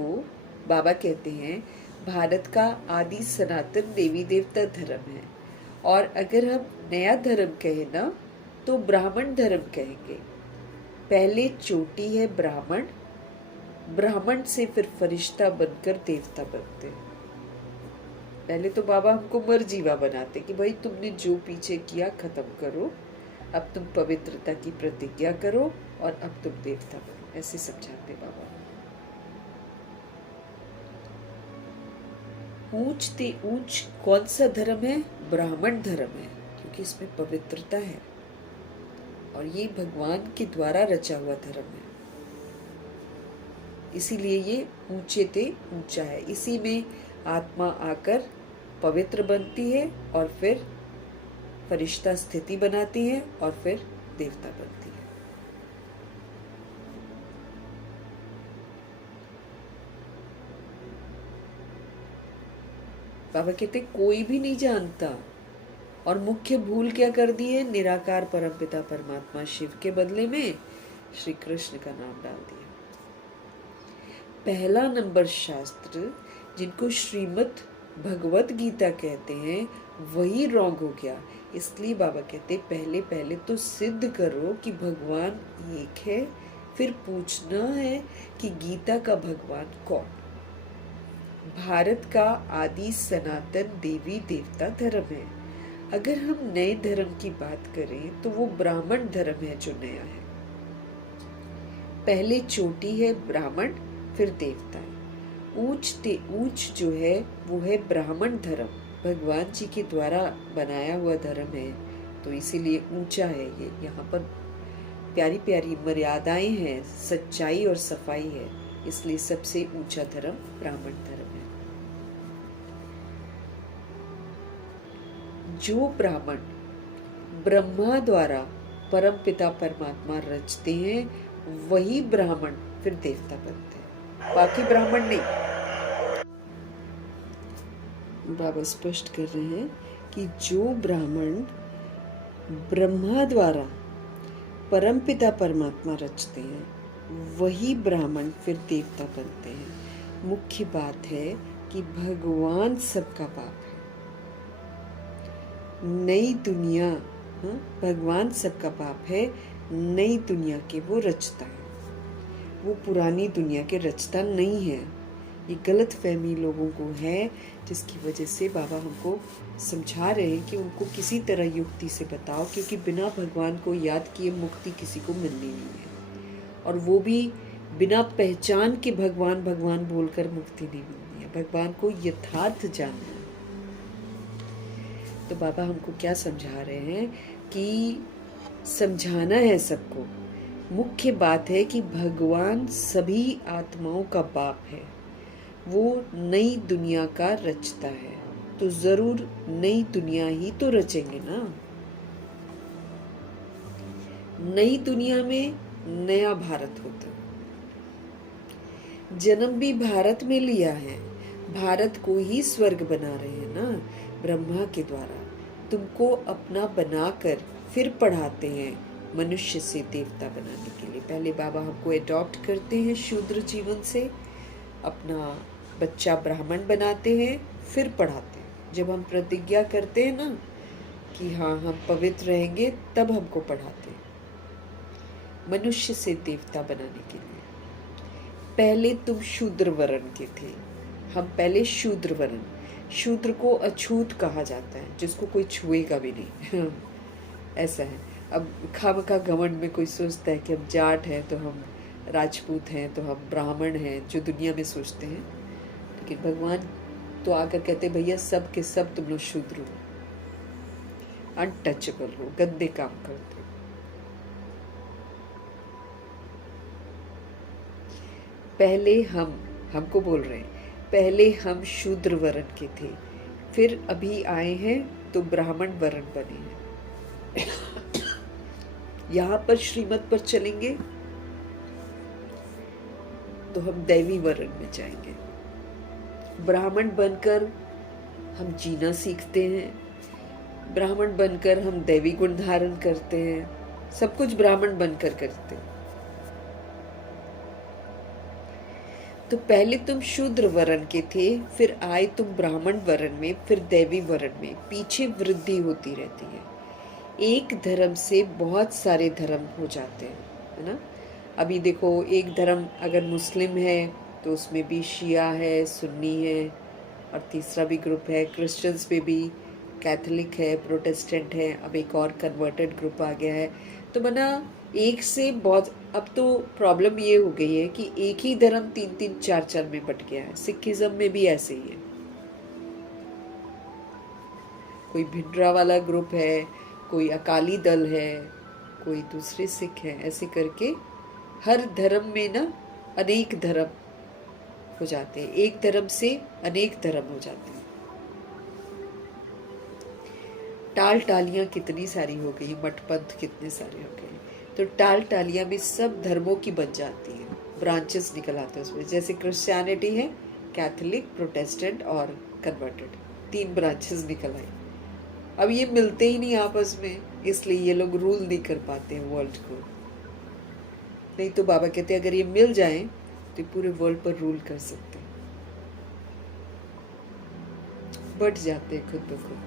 बाबा कहते हैं भारत का आदि सनातन देवी देवता धर्म है, और अगर हम नया धर्म कहें ना तो ब्राह्मण धर्म कहेंगे। पहले चोटी है ब्राह्मण, ब्राह्मण से फिर फरिश्ता बनकर देवता बनते हैं। पहले तो बाबा हमको मर्जीवा बनाते कि भाई तुमने जो पीछे किया खत्म करो, अब तुम पवित्रता की प्रतिज्ञा करो और अब तुम देवता बनो, ऐसे समझाते बाबा। ऊंच ते ऊंच कौन सा धर्म है? ब्राह्मण धर्म है, क्योंकि इसमें पवित्रता है और ये भगवान के द्वारा रचा हुआ धर्म है, इसीलिए ये ऊंचे ते ऊंचा है। इसी में आत्मा आकर पवित्र बनती है और फिर फरिश्ता स्थिति बनाती है और फिर देवता बनती है। बाबा कहते कोई भी नहीं जानता, और मुख्य भूल क्या कर दी है? निराकार परमपिता परमात्मा शिव के बदले में श्री कृष्ण का नाम डाल दिया। पहला नंबर शास्त्र जिनको श्रीमद् भगवत गीता कहते हैं वही रॉन्ग हो गया। इसलिए बाबा कहते पहले पहले तो सिद्ध करो कि भगवान एक है, फिर पूछना है कि गीता का भगवान कौन। भारत का आदि सनातन देवी देवता धर्म है। अगर हम नए धर्म की बात करें तो वो ब्राह्मण धर्म है जो नया है। पहले चोटी है ब्राह्मण, फिर देवता है। ऊंच ते ऊंच जो है वो है ब्राह्मण धर्म, भगवान जी के द्वारा बनाया हुआ धर्म है, तो इसीलिए ऊंचा है ये। यहाँ पर प्यारी प्यारी मर्यादाएं हैं, सच्चाई और सफाई है, इसलिए सबसे ऊंचा धर्म ब्राह्मण धर्म है। जो ब्राह्मण ब्रह्मा द्वारा परम पिता परमात्मा रचते हैं वही ब्राह्मण फिर देवता बनते हैं, बाकी ब्राह्मण नहीं। बाबा स्पष्ट कर रहे हैं कि जो ब्राह्मण ब्रह्मा द्वारा परम पिता परमात्मा रचते हैं वही ब्राह्मण फिर देवता बनते हैं। मुख्य बात है कि भगवान सबका बाप है। नई दुनिया, भगवान सबका बाप है, नई दुनिया के वो रचता है, वो पुरानी दुनिया के रचता नहीं है। ये गलत फहमी लोगों को है, जिसकी वजह से बाबा हमको समझा रहे हैं कि उनको किसी तरह युक्ति से बताओ, क्योंकि बिना भगवान को याद किए मुक्ति किसी को मिलनी नहीं है, और वो भी बिना पहचान के भगवान भगवान बोलकर मुक्ति नहीं मिलनी है। भगवान को यथार्थ जानना है। तो बाबा हमको क्या समझा रहे हैं कि समझाना है सबको। मुख्य बात है कि भगवान सभी आत्माओं का बाप है, वो नई दुनिया का रचता है, तो जरूर नई दुनिया ही तो रचेंगे ना। नई दुनिया में नया भारत होता, जन्म भी भारत में लिया है, भारत को ही स्वर्ग बना रहे हैं ना ब्रह्मा के द्वारा। तुमको अपना बनाकर फिर पढ़ाते हैं मनुष्य से देवता बनाने के लिए। पहले बाबा हमको अडॉप्ट करते हैं शूद्र जीवन से, अपना बच्चा ब्राह्मण बनाते हैं, फिर पढ़ाते हैं। जब हम प्रतिज्ञा करते हैं ना कि हाँ हम पवित्र रहेंगे, तब हमको पढ़ाते हैं मनुष्य से देवता बनाने के लिए। पहले तुम शूद्र वर्ण के थे, हम पहले शूद्र वर्ण। शूद्र को अछूत कहा जाता है, जिसको कोई छुएगा भी नहीं ऐसा है। अब खामखा घमंड में कोई सोचता है कि हम जाट हैं तो हम राजपूत हैं तो हम ब्राह्मण हैं, जो दुनिया में सोचते हैं। लेकिन भगवान तो आकर कहते भैया सब के सब तुम लोग शूद्र हो, अनटचेबल हो, गंदे काम करते हो। पहले हमको बोल रहे हैं, पहले हम शूद्र वर्ण के थे, फिर अभी आए हैं तो ब्राह्मण वर्ण बने हैं। यहाँ पर श्रीमत पर चलेंगे तो हम दैवी वर्ण में जाएंगे। ब्राह्मण बनकर हम जीना सीखते हैं, ब्राह्मण बनकर हम दैवी गुण धारण करते हैं, सब कुछ ब्राह्मण बनकर करते हैं। तो पहले तुम शूद्र वर्ण के थे, फिर आए तुम ब्राह्मण वर्ण में, फिर दैवी वर्ण में, पीछे वृद्धि होती रहती है। एक धर्म से बहुत सारे धर्म हो जाते हैं, है ना। अभी देखो, एक धर्म अगर मुस्लिम है तो उसमें भी शिया है, सुन्नी है, और तीसरा भी ग्रुप है, क्रिश्चियंस में भी कैथोलिक है, प्रोटेस्टेंट है, अब एक और कन्वर्टेड ग्रुप आ गया है। तो बना एक से बहुत, अब तो प्रॉब्लम ये हो गई है कि एक ही धर्म 3-3 4-4 में बट गया है। सिखिज्म में भी ऐसे ही है, कोई भिंडरा वाला ग्रुप है, कोई अकाली दल है, कोई दूसरे सिख है, ऐसे करके हर धर्म में ना अनेक धर्म हो जाते हैं, एक धर्म से अनेक धर्म हो जाते हैं। टाल टालियां कितनी सारी हो गई, मठ पंथ कितने सारे हो गए, तो टाल टालियां भी सब धर्मों की बन जाती हैं, ब्रांचेस निकल आते हैं उसमें। जैसे क्रिश्चियनिटी है, कैथोलिक, प्रोटेस्टेंट और कन्वर्टेड, 3 ब्रांचेस निकल आई। अब ये मिलते ही नहीं आपस में, इसलिए ये लोग रूल नहीं कर पाते हैं वर्ल्ड को। नहीं तो बाबा कहते हैं अगर ये मिल जाए तो पूरे वर्ल्ड पर रूल कर सकते हैं, बट जाते हैं खुद ब खुद।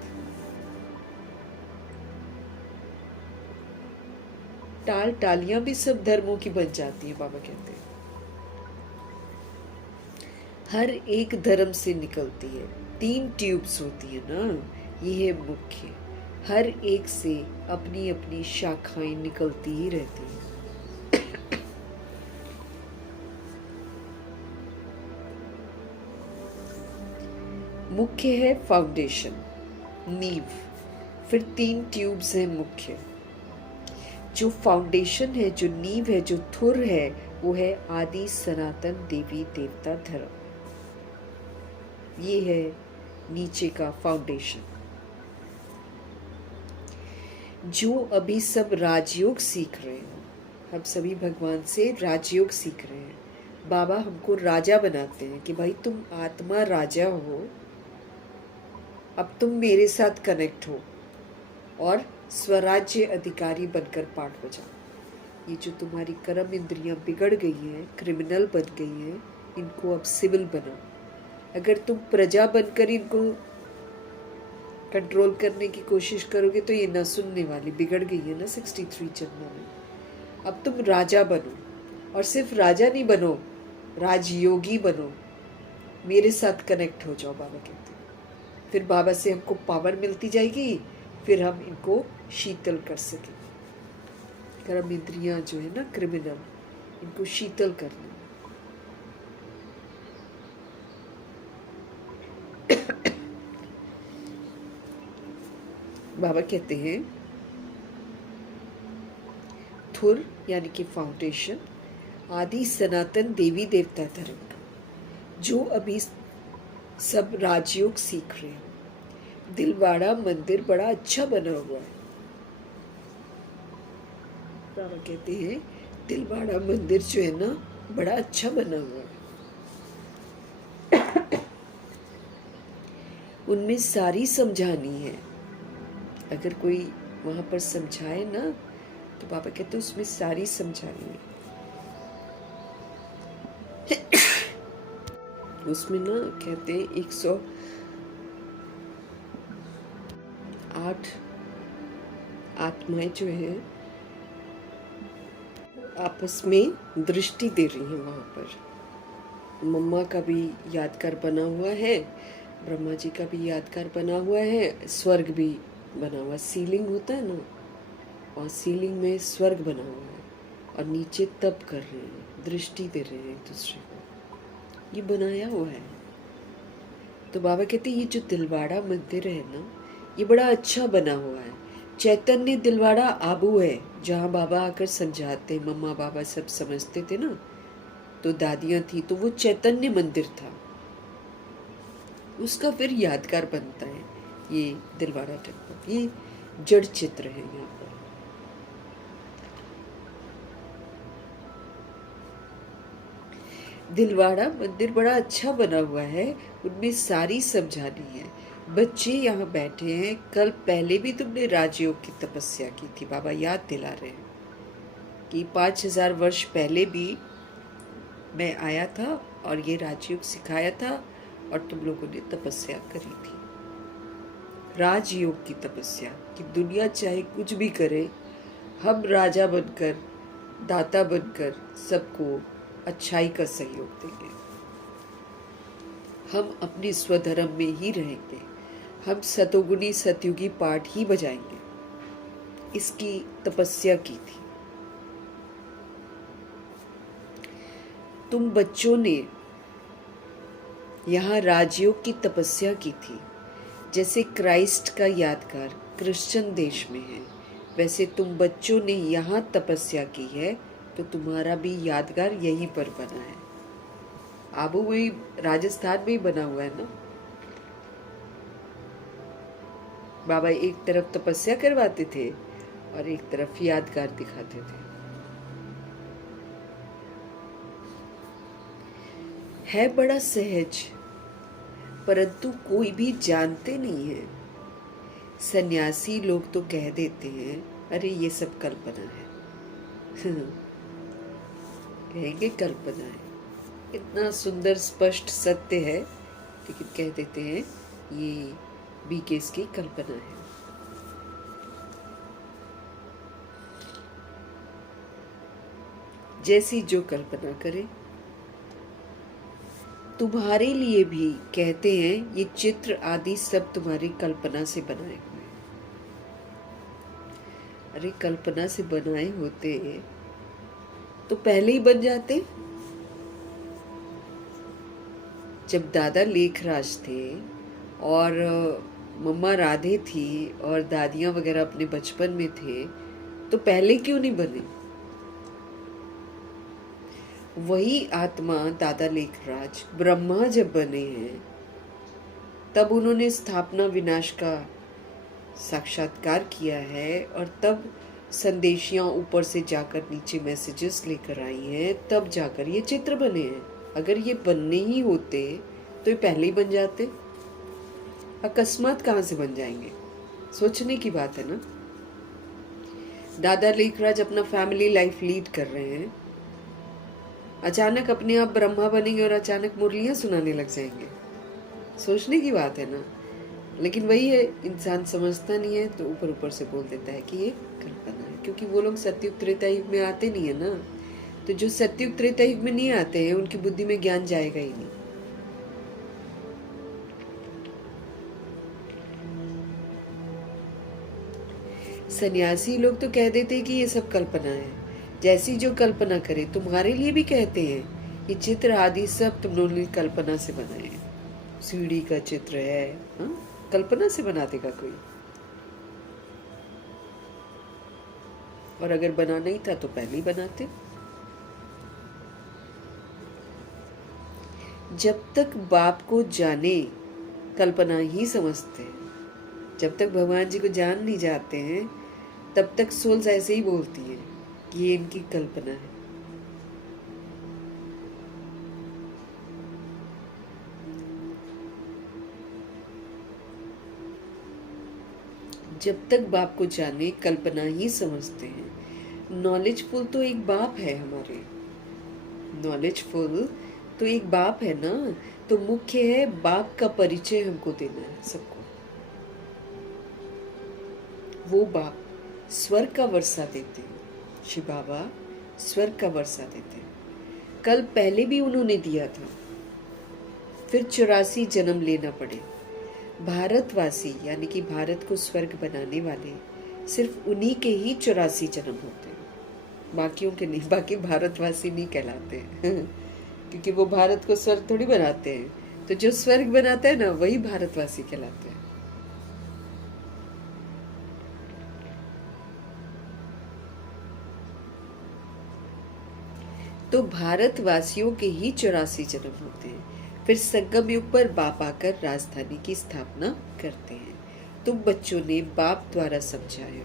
टाल टालियां भी सब धर्मों की बन जाती है, बाबा कहते हैं हर एक धर्म से निकलती है। 3 ट्यूब्स होती है ना, ये है मुख्य, हर एक से अपनी अपनी शाखाएं निकलती ही रहती हैं। मुख्य है फाउंडेशन, नींव, फिर 3 ट्यूब्स हैं मुख्य। जो फाउंडेशन है, जो नींव है, जो थुर है, वो है आदि सनातन देवी देवता धर्म। ये है नीचे का फाउंडेशन। जो अभी सब राजयोग सीख रहे हैं, हम सभी भगवान से राजयोग सीख रहे हैं। बाबा हमको राजा बनाते हैं कि भाई तुम आत्मा राजा हो, अब तुम मेरे साथ कनेक्ट हो और स्वराज्य अधिकारी बनकर पाठ बजाओ। ये जो तुम्हारी कर्म इंद्रियां बिगड़ गई हैं, क्रिमिनल बन गई हैं, इनको अब सिविल बनाओ। अगर तुम प्रजा बनकर इनको कंट्रोल करने की कोशिश करोगे तो ये ना सुनने वाली, बिगड़ गई है ना 63 जन्मों में। अब तुम राजा बनो, और सिर्फ राजा नहीं बनो, राजयोगी बनो, मेरे साथ कनेक्ट हो जाओ, बाबा कहते हैं। फिर बाबा से हमको पावर मिलती जाएगी, फिर हम इनको शीतल कर सकें। कर्म इंद्रियां जो है ना क्रिमिनल, इनको शीतल करना। बाबा कहते हैं थुर यानी कि फाउंडेशन, आदि सनातन देवी देवता धर्म का, जो अभी सब राजयोग सीख रहे हैं। दिलवाड़ा मंदिर बड़ा अच्छा बना हुआ है। बाबा कहते हैं दिलवाड़ा मंदिर जो है ना बड़ा अच्छा बना हुआ है। उनमें सारी समझानी है। अगर कोई वहां पर समझाए ना तो बाबा कहते उसमें सारी समझानी है। उसमें ना कहते 108 आत्माएं जो है आपस में दृष्टि दे रही हैं। वहाँ पर मम्मा का भी यादगार बना हुआ है, ब्रह्मा जी का भी यादगार बना हुआ है, स्वर्ग भी बना हुआ है। सीलिंग होता है ना, और सीलिंग में स्वर्ग बना हुआ है, और नीचे तप कर रहे हैं, दृष्टि दे रहे हैं एक दूसरे को। ये बनाया हुआ है। तो बाबा कहते ये जो दिलवाड़ा मंदिर है ना, ये बड़ा अच्छा बना हुआ है। चैतन्य दिलवाड़ा आबू है, जहाँ बाबा आकर समझाते, मम्मा बाबा सब समझते थे ना, तो दादियाँ थी, तो वो चैतन्य मंदिर था। उसका फिर यादगार बनता है ये दिलवाड़ा टेम्पल, ये जड़ चित्र है यहाँ पर। दिलवाड़ा मंदिर बड़ा अच्छा बना हुआ है, उनमें सारी समझानी है। बच्चे यहाँ बैठे हैं, कल पहले भी तुमने राजयोग की तपस्या की थी, बाबा याद दिला रहे हैं कि 5000 वर्ष पहले भी मैं आया था और ये राजयोग सिखाया था और तुम लोगों ने तपस्या करी थी। राजयोग की तपस्या कि दुनिया चाहे कुछ भी करे, हम राजा बनकर, दाता बनकर सबको अच्छाई का सहयोग देंगे। हम अपने स्वधर्म में ही रहेंगे, हम सतोगुणी सतयुगी पाठ ही बजाएंगे। इसकी तपस्या की थी। तुम बच्चों ने यहाँ राजयोग की तपस्या की थी। जैसे क्राइस्ट का यादगार क्रिश्चियन देश में है, वैसे तुम बच्चों ने यहाँ तपस्या की है, तो तुम्हारा भी यादगार यहीं पर बना है। आबू वही राजस्थान में ही बना हुआ है ना। बाबा एक तरफ तपस्या करवाते थे और एक तरफ यादगार दिखाते थे। है बड़ा सहज, परंतु कोई भी जानते नहीं है। सन्यासी लोग तो कह देते हैं, अरे ये सब कल्पना है। कहेंगे कल्पना है, इतना सुंदर स्पष्ट सत्य है, लेकिन कह देते हैं ये बीकेस की कल्पना है। जैसी जो कल्पना करे। तुम्हारे लिए भी कहते हैं ये चित्र आदि सब तुम्हारी कल्पना से बनाए हुए हैं। अरे कल्पना से बनाए होते तो पहले ही बन जाते। जब दादा लेखराज थे और मम्मा राधे थी और दादियाँ वगैरह अपने बचपन में थे, तो पहले क्यों नहीं बने? वही आत्मा दादा लेखराज ब्रह्मा जब बने हैं, तब उन्होंने स्थापना विनाश का साक्षात्कार किया है और तब संदेशियां ऊपर से जाकर नीचे मैसेजेस लेकर आई हैं, तब जाकर ये चित्र बने हैं। अगर ये बनने ही होते तो ये पहले ही बन जाते। अकस्मात कहाँ से बन जाएंगे? सोचने की बात है ना। दादा लेखराज अपना फैमिली लाइफ लीड कर रहे हैं, अचानक अपने आप ब्रह्मा बनेंगे और अचानक मुरलियां सुनाने लग जाएंगे। सोचने की बात है ना। लेकिन वही है, इंसान समझता नहीं है तो ऊपर ऊपर से बोल देता है कि ये कल्पना है, क्योंकि वो लोग सतयुग त्रेता युग में आते नहीं है ना। तो जो सतयुग त्रेता युग में नहीं आते हैं, उनकी बुद्धि में ज्ञान जाएगा ही नहीं। सन्यासी लोग तो कह देते हैं कि ये सब कल्पना है। जैसी जो कल्पना करे, तुम्हारे लिए भी कहते हैं ये चित्र आदि सब तुम लोगों ने कल्पना से बनाए हैं। सीढ़ी का चित्र है, हाँ? कल्पना से बना देगा कोई? और अगर बनाना ही था तो पहले ही बनाते। जब तक बाप को जाने कल्पना ही समझते हैं। जब तक भगवान जी को जान नहीं जाते हैं, तब तक सोल्स ऐसे ही बोलती हैं कि ये इनकी कल्पना है। जब तक बाप को जाने कल्पना ही समझते हैं। नॉलेजफुल तो एक बाप है हमारे, नॉलेजफुल तो एक बाप है ना। तो मुख्य है बाप का परिचय हमको देना है सबको। वो बाप स्वर्ग का वर्षा देते हैं। शिव बाबा स्वर्ग का वर्षा देते हैं। कल पहले भी उन्होंने दिया था, फिर 84 जन्म लेना पड़े। भारतवासी यानी कि भारत को स्वर्ग बनाने वाले सिर्फ उन्हीं के ही 84 जन्म होते हैं, बाकियों के नहीं। बाकी भारतवासी नहीं कहलाते क्योंकि वो भारत को स्वर्ग थोड़ी बनाते हैं। तो जो स्वर्ग बनाता है ना, वही भारतवासी कहलाते हैं। तो भारतवासियों के ही 84 जन्म होते हैं। फिर संगम युग पर बाप आकर राजधानी की स्थापना करते हैं। तुम बच्चों ने बाप द्वारा समझाया।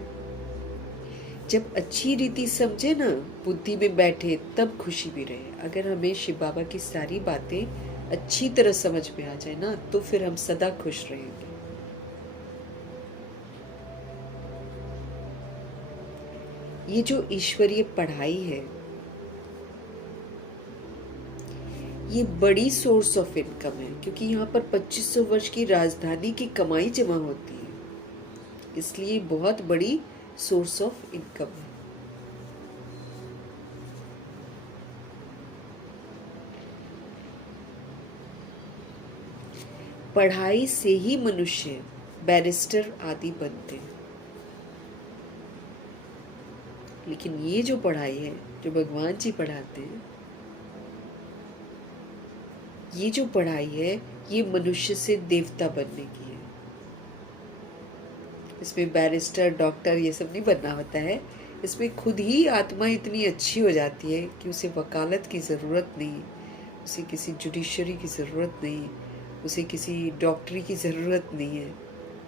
जब अच्छी रीति समझे ना, बुद्धि में बैठे, तब खुशी भी रहे। अगर हमें शिव बाबा की सारी बातें अच्छी तरह समझ में आ जाए ना, तो फिर हम सदा खुश रहेंगे। ये जो ईश्वरीय पढ़ाई है, ये बड़ी सोर्स ऑफ इनकम है, क्योंकि यहाँ पर 2500 वर्ष की राजधानी की कमाई जमा होती है, इसलिए बहुत बड़ी सोर्स ऑफ इनकम है। पढ़ाई से ही मनुष्य बैरिस्टर आदि बनते हैं। लेकिन ये जो पढ़ाई है, जो भगवान जी पढ़ाते हैं, ये जो पढ़ाई है, ये मनुष्य से देवता बनने की है। इसमें बैरिस्टर, डॉक्टर ये सब नहीं बनना होता है। इसमें खुद ही आत्मा इतनी अच्छी हो जाती है कि उसे वकालत की ज़रूरत नहीं, उसे किसी जुडिशरी की ज़रूरत नहीं, उसे किसी डॉक्टरी की ज़रूरत नहीं है।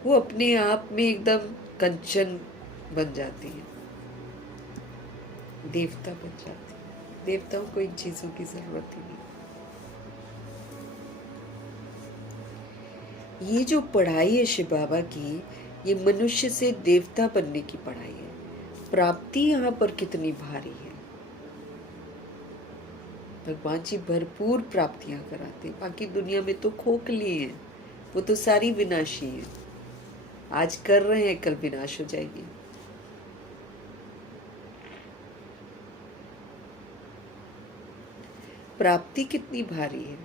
वो अपने आप में एकदम कंचन बन जाती है, देवता बन जाती है। देवताओं को इन चीज़ों की ज़रूरत ही नहीं। ये जो पढ़ाई है शिव बाबा की, ये मनुष्य से देवता बनने की पढ़ाई है। प्राप्ति यहाँ पर कितनी भारी है। भगवान जी भरपूर प्राप्तियां कराते हैं। बाकी दुनिया में तो खोखली है, वो तो सारी विनाशी है। आज कर रहे हैं, कल विनाश हो जाएगी। प्राप्ति कितनी भारी है।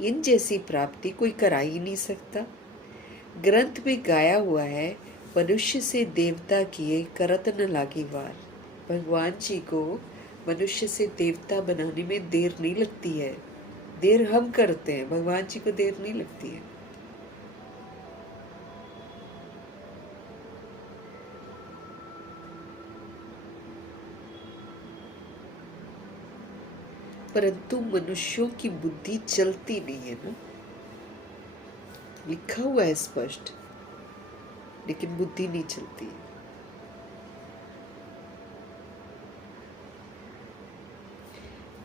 इन जैसी प्राप्ति कोई करा ही नहीं सकता। ग्रंथ में गाया हुआ है, मनुष्य से देवता किए करत न लागी वार। भगवान जी को मनुष्य से देवता बनाने में देर नहीं लगती है। देर हम करते हैं, भगवान जी को देर नहीं लगती है। परंतु मनुष्यों की बुद्धि चलती नहीं है ना। लिखा हुआ है स्पष्ट, लेकिन बुद्धि नहीं चलती।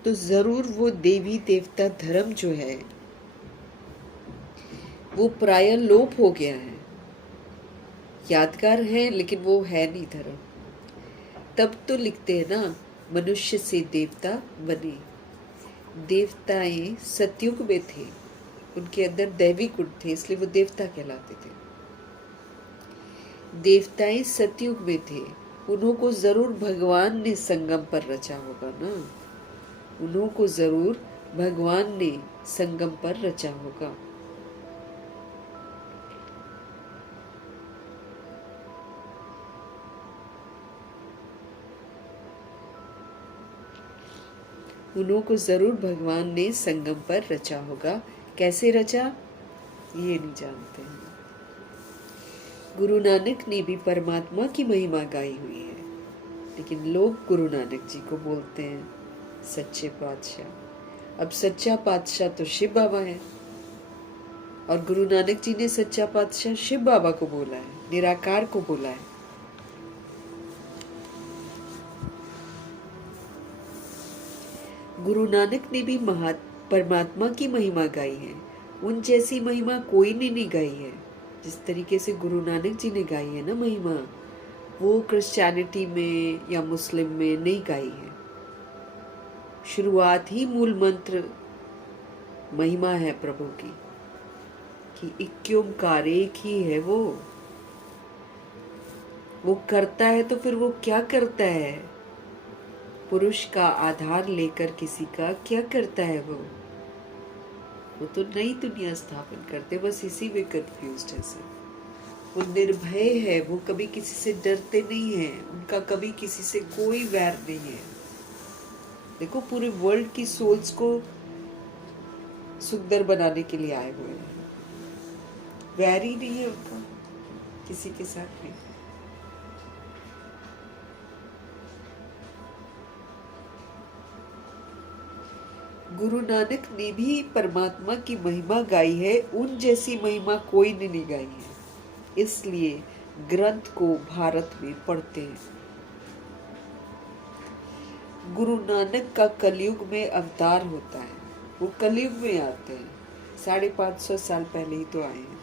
तो जरूर वो देवी देवता धर्म जो है, वो प्राय लोप हो गया है। यादगार है, लेकिन वो है नहीं धर्म। तब तो लिखते हैं ना, मनुष्य से देवता बने। देवताएं सतयुग में थे, उनके अंदर दैवी गुण थे, इसलिए वो देवता कहलाते थे। देवताएं सतयुग में थे, उन्हों को जरूर भगवान ने संगम पर रचा होगा ना। उन्हों को जरूर भगवान ने संगम पर रचा होगा। उन्हों को जरूर भगवान ने संगम पर रचा होगा। कैसे रचा, ये नहीं जानते हैं। गुरु नानक ने भी परमात्मा की महिमा गाई हुई है, लेकिन लोग गुरु नानक जी को बोलते हैं सच्चे पातशाह। अब सच्चा पातशाह तो शिव बाबा है, और गुरु नानक जी ने सच्चा पातशाह शिव बाबा को बोला है, निराकार को बोला है। गुरु नानक ने भी परमात्मा की महिमा गाई है। उन जैसी महिमा कोई ने नहीं गाई है। जिस तरीके से गुरु नानक जी ने गाई है ना महिमा, वो क्रिश्चियनिटी में या मुस्लिम में नहीं गाई है। शुरुआत ही मूल मंत्र महिमा है प्रभु की, कि एक ओंकार, एक ही है वो करता है। तो फिर वो क्या करता है, पुरुष का आधार लेकर किसी का क्या करता है वो तो नई दुनिया स्थापन करते। बस इसी में कंफ्यूज्ड है सब। वो निर्भय है, वो कभी किसी से डरते नहीं है, उनका कभी किसी से कोई वैर नहीं है। देखो, पूरे वर्ल्ड की सोल्स को सुंदर बनाने के लिए आए हुए हैं। वैर ही नहीं है उनका किसी के साथ में। गुरु नानक ने भी परमात्मा की महिमा गाई है। उन जैसी महिमा कोई ने नहीं गाई है। इसलिए ग्रंथ को भारत में पढ़ते हैं। गुरु नानक का कलयुग में अवतार होता है, वो कलयुग में आते हैं, 550 साल पहले ही तो आए हैं।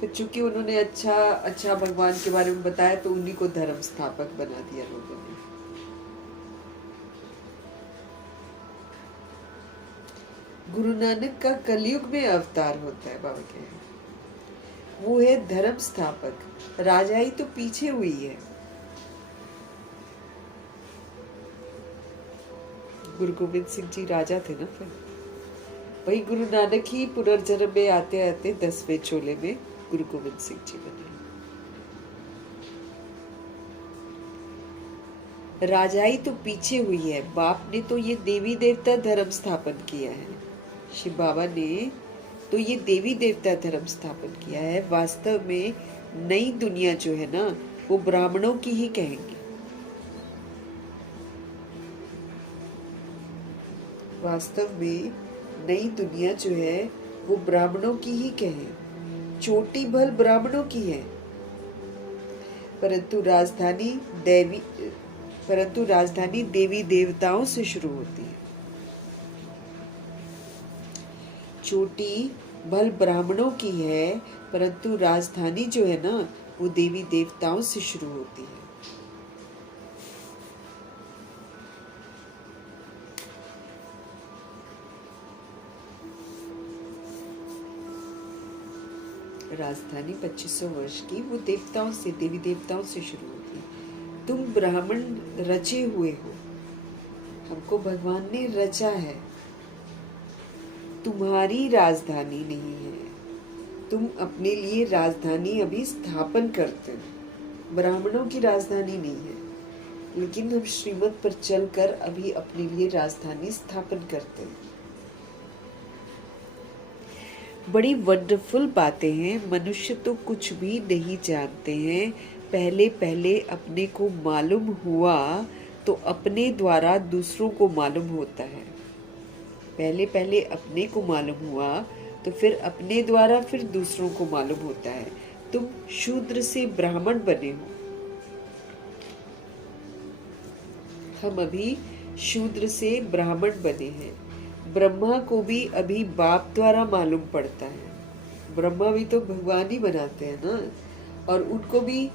फिर चूंकि उन्होंने अच्छा भगवान के बारे में बताया तो उन्हीं को धर्म स्थापक बना दिया लोगों ने। गुरु नानक का कलयुग में अवतार होता है, बाबा कह रहे हैं। वो है धर्म स्थापक। राजाई तो पीछे हुई है। गुरु गोविंद सिंह जी राजा थे ना, फिर वही गुरु नानक ही पुनर्जन्म में आते आते 10वें चोले में गुरु गोविंद सिंह जी बने। राजाई तो पीछे हुई है। बाप ने तो ये देवी देवता धर्म स्थापन किया है, शिव बाबा ने तो ये देवी देवता धर्म स्थापन किया है। वास्तव में नई दुनिया जो है ना, वो ब्राह्मणों की ही कहेंगे। वास्तव में नई दुनिया जो है वो ब्राह्मणों की ही कहे। चोटी भल ब्राह्मणों की है, परंतु राजधानी देवी देवताओं से शुरू होती है। चोटी भल ब्राह्मणों की है, परंतु राजधानी जो है ना, वो देवी देवताओं से शुरू होती है। राजधानी 2500 वर्ष की, वो देवताओं से, देवी देवताओं से शुरू होती है। तुम ब्राह्मण रचे हुए हो, हमको भगवान ने रचा है। तुम्हारी राजधानी नहीं है, तुम अपने लिए राजधानी अभी स्थापन करते हो। ब्राह्मणों की राजधानी नहीं है, लेकिन हम श्रीमत पर चलकर अभी अपने लिए राजधानी स्थापन करते हैं। बड़ी वंडरफुल बातें हैं। मनुष्य तो कुछ भी नहीं जानते हैं। पहले पहले अपने को मालूम हुआ तो अपने द्वारा दूसरों को मालूम होता है। पहले पहले अपने को मालूम हुआ तो फिर अपने द्वारा फिर दूसरों को मालूम होता है। तुम शूद्र से ब्राह्मण बने हो। हम अभी शूद्र से ब्राह्मण बने हैं। ब्रह्मा को भी अभी बाप द्वारा मालूम पड़ता है। ब्रह्मा भी तो भगवान ही बनाते हैं ना, और उनको भी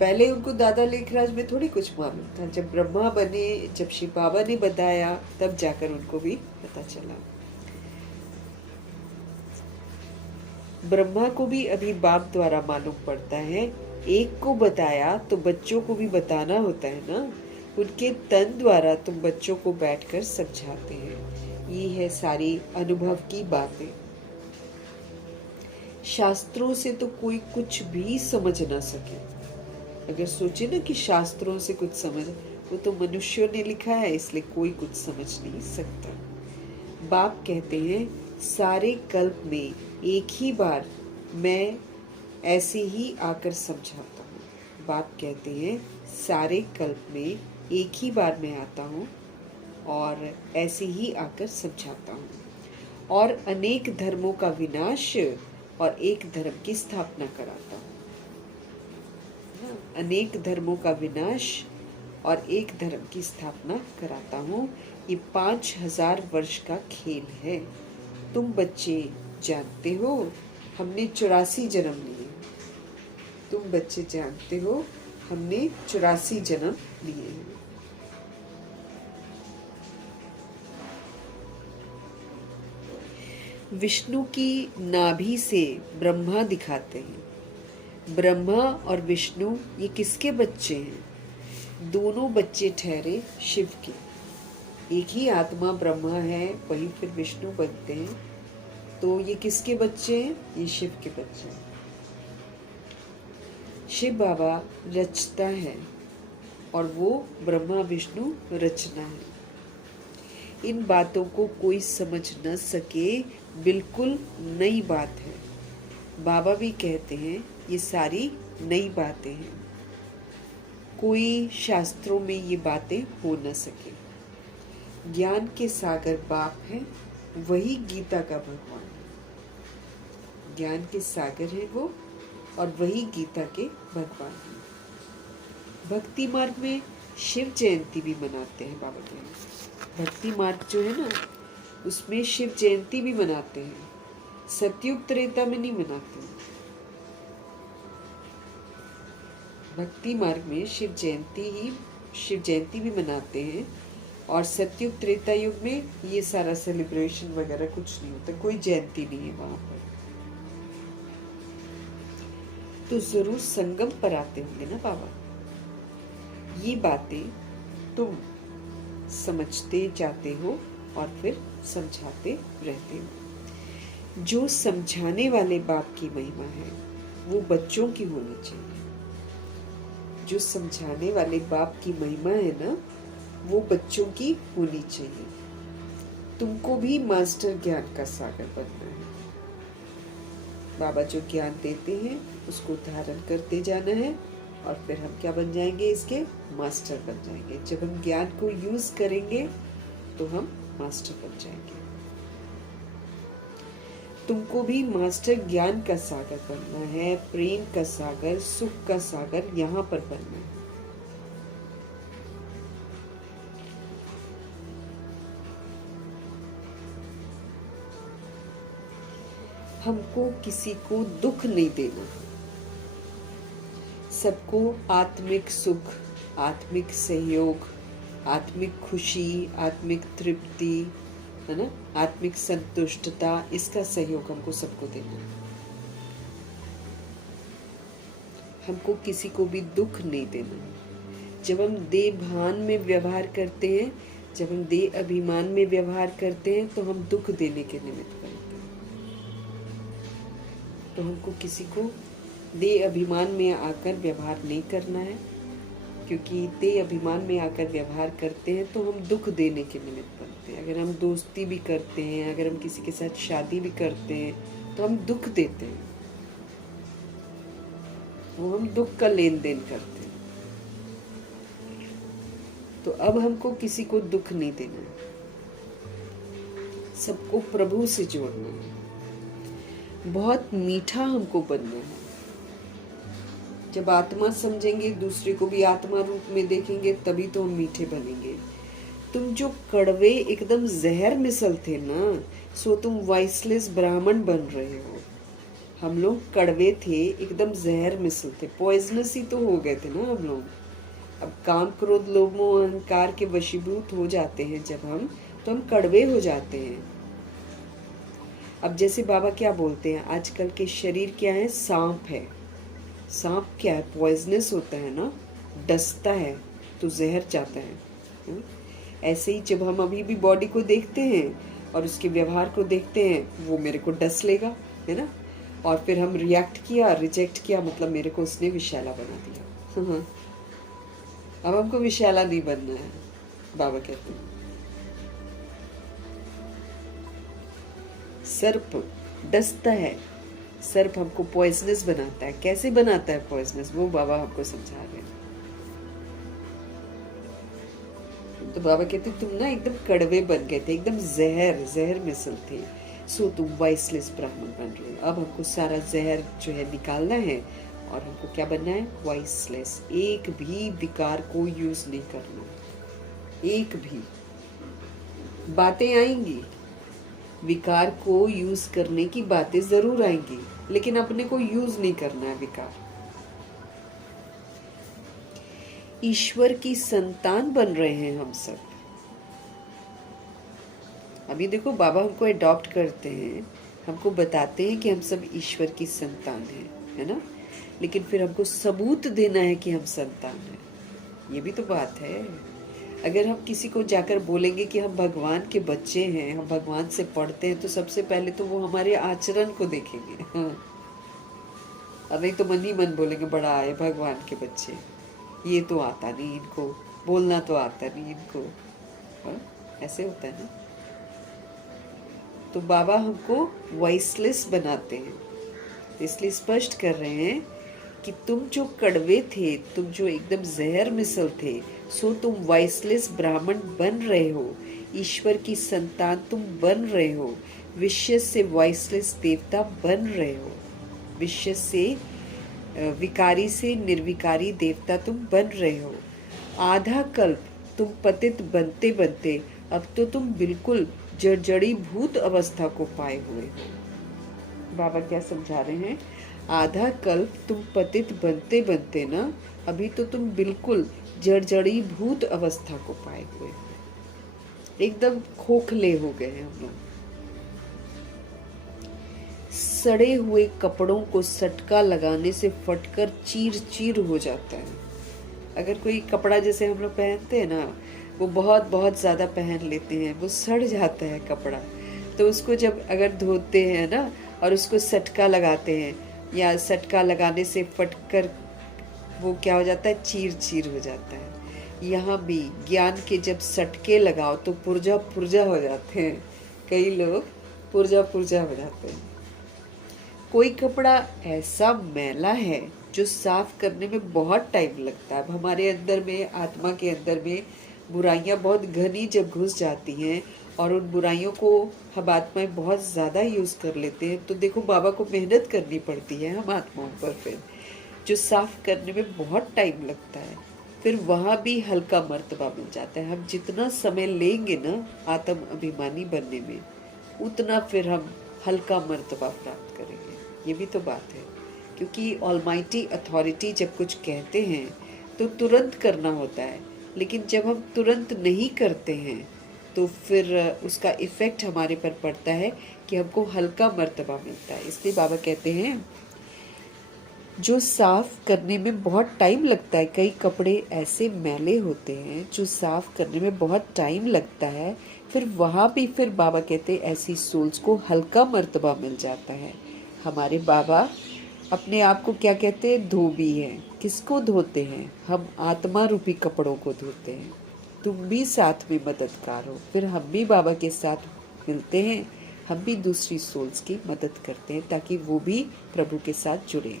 पहले उनको दादा लेखराज में थोड़ी कुछ मालूम था। जब ब्रह्मा बने, जब शिव बाबा ने बताया, तब जाकर उनको भी पता चला। ब्रह्मा को भी अभी बाप द्वारा मालूम पड़ता है। एक को बताया तो बच्चों को भी बताना होता है ना। उनके तन द्वारा तुम बच्चों को बैठकर समझाते हैं। ये है सारी अनुभव की बातें। शास्त्रों से तो कोई कुछ भी समझ ना सके। अगर सोचे ना कि शास्त्रों से कुछ समझ, वो तो मनुष्यों ने लिखा है, इसलिए कोई कुछ समझ नहीं सकता। बाप कहते हैं सारे कल्प में एक ही बार मैं ऐसे ही आकर समझाता हूँ। बाप कहते हैं सारे कल्प में एक ही बार मैं आता हूँ और ऐसे ही आकर समझाता हूँ, और अनेक धर्मों का विनाश और एक धर्म की स्थापना कराता हूँ। अनेक धर्मों का विनाश और एक धर्म की स्थापना कराता हूँ। ये 5000 वर्ष का खेल है। तुम बच्चे जानते हो हमने 84 जन्म लिए। तुम बच्चे जानते हो हमने 84 जन्म लिए हैं। विष्णु की नाभि से ब्रह्मा दिखाते हैं। ब्रह्मा और विष्णु ये किसके बच्चे हैं? दोनों बच्चे ठहरे शिव के। एक ही आत्मा ब्रह्मा है, वही फिर विष्णु बनते हैं। तो ये किसके बच्चे हैं? ये शिव के बच्चे हैं। शिव बाबा रचता है और वो ब्रह्मा विष्णु रचना है। इन बातों को कोई समझ न सके, बिल्कुल नई बात है। बाबा भी कहते हैं ये सारी नई बातें हैं। कोई शास्त्रों में ये बातें हो न सके। ज्ञान के सागर बाप है, वही गीता का भगवान है। ज्ञान के सागर है वो, और वही गीता के भगवान है। भक्ति मार्ग में शिव जयंती भी मनाते हैं बाबा जी। भक्ति मार्ग जो है ना, उसमें शिव जयंती भी मनाते हैं। सतयुग त्रेता में नहीं मनाते हैं। भक्ति मार्ग में शिव जयंती भी मनाते हैं। और सतयुग त्रेता युग में ये सारा सेलिब्रेशन वगैरह कुछ नहीं होता, कोई जयंती नहीं है वहां पर। तो जरूर संगम पर आते होंगे ना बाबा। ये बातें तुम समझते जाते हो और फिर समझाते रहते हो। जो समझाने वाले बाप की महिमा है वो बच्चों की होनी चाहिए। जो समझाने वाले बाप की महिमा है ना, वो बच्चों की होनी चाहिए। तुमको भी मास्टर ज्ञान का सागर बनना है। बाबा जो ज्ञान देते हैं उसको धारण करते जाना है, और फिर हम क्या बन जाएंगे? इसके मास्टर बन जाएंगे। जब हम ज्ञान को यूज करेंगे तो हम मास्टर बन जाएंगे। तुमको भी मास्टर ज्ञान का सागर बनना है, प्रेम का सागर, सुख का सागर यहाँ पर बनना है। हमको किसी को दुख नहीं देना। सबको आत्मिक सुख, आत्मिक सहयोग, आत्मिक खुशी, आत्मिक तृप्ति, है ना, आत्मिक संतुष्टता, इसका सहयोग हमको सबको देना है। हमको किसी को भी दुख नहीं देना। जब हम देह भान में व्यवहार करते हैं, जब हम देह अभिमान में व्यवहार करते हैं, तो हम दुख देने के निमित्त बनते हैं। तो हमको किसी को देह अभिमान में आकर व्यवहार नहीं करना है, क्योंकि देह अभिमान में आकर व्यवहार करते हैं तो हम दुख देने के निमित्त बनते हैं। अगर हम दोस्ती भी करते हैं, अगर हम किसी के साथ शादी भी करते हैं, तो हम दुख देते हैं। वो हम दुख का लेन देन करते हैं। तो अब हमको किसी को दुख नहीं देना है, सबको प्रभु से जोड़ना है। बहुत मीठा हमको बनना है। जब आत्मा समझेंगे, दूसरे को भी आत्मा रूप में देखेंगे, तभी तो हम मीठे बनेंगे। तुम जो कड़वे एकदम जहर मिसल थे ना, सो तुम वॉइसलेस ब्राह्मण बन रहे हो। हम लोग कड़वे थे, एकदम जहर मिसल थे, पॉइजनस ही तो हो गए थे ना हम लोग। अब काम क्रोध लोभ मोह अहंकार के वशीभूत हो जाते हैं जब हम, तो हम कड़वे हो जाते हैं। अब जैसे बाबा क्या बोलते हैं, आजकल के शरीर क्या है? सांप है। सांप क्या है? पॉइजनस होता है ना, डसता है तो जहर जाता है। ऐसे ही जब हम अभी भी बॉडी को देखते हैं और उसके व्यवहार को देखते हैं, वो मेरे को डस लेगा, है ना, और फिर हम रिएक्ट किया, रिजेक्ट किया, मतलब मेरे को उसने विषैला बना दिया। अब हमको विषैला नहीं बनना है, बाबा कहते हैं। सर्प डसता है, सर्प हमको पॉइजनस बनाता है। कैसे बनाता है पॉइजनस, वो बाबा हमको समझा रहे हैं। तो बाबा कहते तुम ना एकदम कड़वे बन गए थे, एकदम जहर मिसल थे, सो तुम वॉइसलेस ब्राह्मण बन रहे हो। अब हमको सारा जहर जो है निकालना है, और हमको क्या बनना है? वॉइसलेस। एक भी विकार को यूज नहीं करना, एक भी। बातें आएंगी, विकार को यूज करने की बातें जरूर आएंगी, लेकिन अपने को यूज नहीं करना है विकार। ईश्वर की संतान बन रहे हैं हम सब। अभी देखो बाबा हमको अडॉप्ट करते हैं, हमको बताते हैं कि हम सब ईश्वर की संतान हैं, है ना, लेकिन फिर हमको सबूत देना है कि हम संतान हैं। ये भी तो बात है। अगर हम किसी को जाकर बोलेंगे कि हम भगवान के बच्चे हैं, हम भगवान से पढ़ते हैं, तो सबसे पहले तो वो हमारे आचरण को देखेंगे। और नहीं तो मन ही मन बोलेंगे बड़ा आए भगवान के बच्चे, ये तो आता नहीं इनको, बोलना तो आता नहीं इनको। ऐसे होता है ना। तो बाबा हमको वॉइसलेस बनाते हैं, इसलिए स्पष्ट कर रहे हैं कि तुम जो कड़वे थे, तुम जो एकदम जहर मिसल थे, सो तुम वॉइसलेस ब्राह्मण बन रहे हो। ईश्वर की संतान तुम बन रहे हो, विश्व से वॉइसलेस देवता बन रहे हो, विश्व से विकारी से निर्विकारी देवता तुम बन रहे हो। आधा कल्प तुम पतित बनते बनते अब तो तुम बिल्कुल जड़ी भूत अवस्था को पाए हुए हो। बाबा क्या समझा रहे हैं? आधा कल्प तुम पतित बनते बनते ना अभी तो तुम बिल्कुल जड़ी भूत अवस्था को पाए हुए हो, एकदम खोखले हो गए हैं हम लोग। सड़े हुए कपड़ों को सटका लगाने से फटकर चीर चीर हो जाता है। अगर कोई कपड़ा जैसे हम लोग पहनते हैं ना, वो बहुत बहुत ज़्यादा पहन लेते हैं, वो सड़ जाता है कपड़ा, तो उसको जब अगर धोते हैं ना और उसको सटका लगाते हैं, या सटका लगाने से फटकर वो क्या हो जाता है, चीर चीर हो जाता है। यहाँ भी ज्ञान के जब सटके लगाओ तो पुर्जा पुर्जा हो जाते हैं, कई लोग पुर्जा पुर्जा हो जाते हैं। कोई कपड़ा ऐसा मैला है जो साफ करने में बहुत टाइम लगता है। अब हमारे अंदर में, आत्मा के अंदर में बुराइयां बहुत घनी जब घुस जाती हैं और उन बुराइयों को हम आत्माएं बहुत ज़्यादा यूज़ कर लेते हैं, तो देखो बाबा को मेहनत करनी पड़ती है हम आत्माओं पर, फिर जो साफ करने में बहुत टाइम लगता है, फिर वहाँ भी हल्का मर्तबा मिल जाता है। हम जितना समय लेंगे ना आत्म अभिमानी बनने में, उतना फिर हम हल्का मर्तबा प्राप्त करेंगे। ये भी तो बात है, क्योंकि ऑलमाइटी अथॉरिटी जब कुछ कहते हैं तो तुरंत करना होता है, लेकिन जब हम तुरंत नहीं करते हैं तो फिर उसका इफ़ेक्ट हमारे पर पड़ता है कि हमको हल्का मर्तबा मिलता है। इसलिए बाबा कहते हैं जो साफ करने में बहुत टाइम लगता है, कई कपड़े ऐसे मैले होते हैं जो साफ करने में बहुत टाइम लगता है, फिर वहाँ भी फिर बाबा कहते हैं ऐसी सोल्स को हल्का मर्तबा मिल जाता है। हमारे बाबा अपने आप को क्या कहते हैं? धोबी हैं। किसको धोते हैं? हम आत्मा रूपी कपड़ों को धोते हैं। तुम भी साथ में मददगार हो। फिर हम भी बाबा के साथ मिलते हैं, हम भी दूसरी सोल्स की मदद करते हैं ताकि वो भी प्रभु के साथ जुड़े।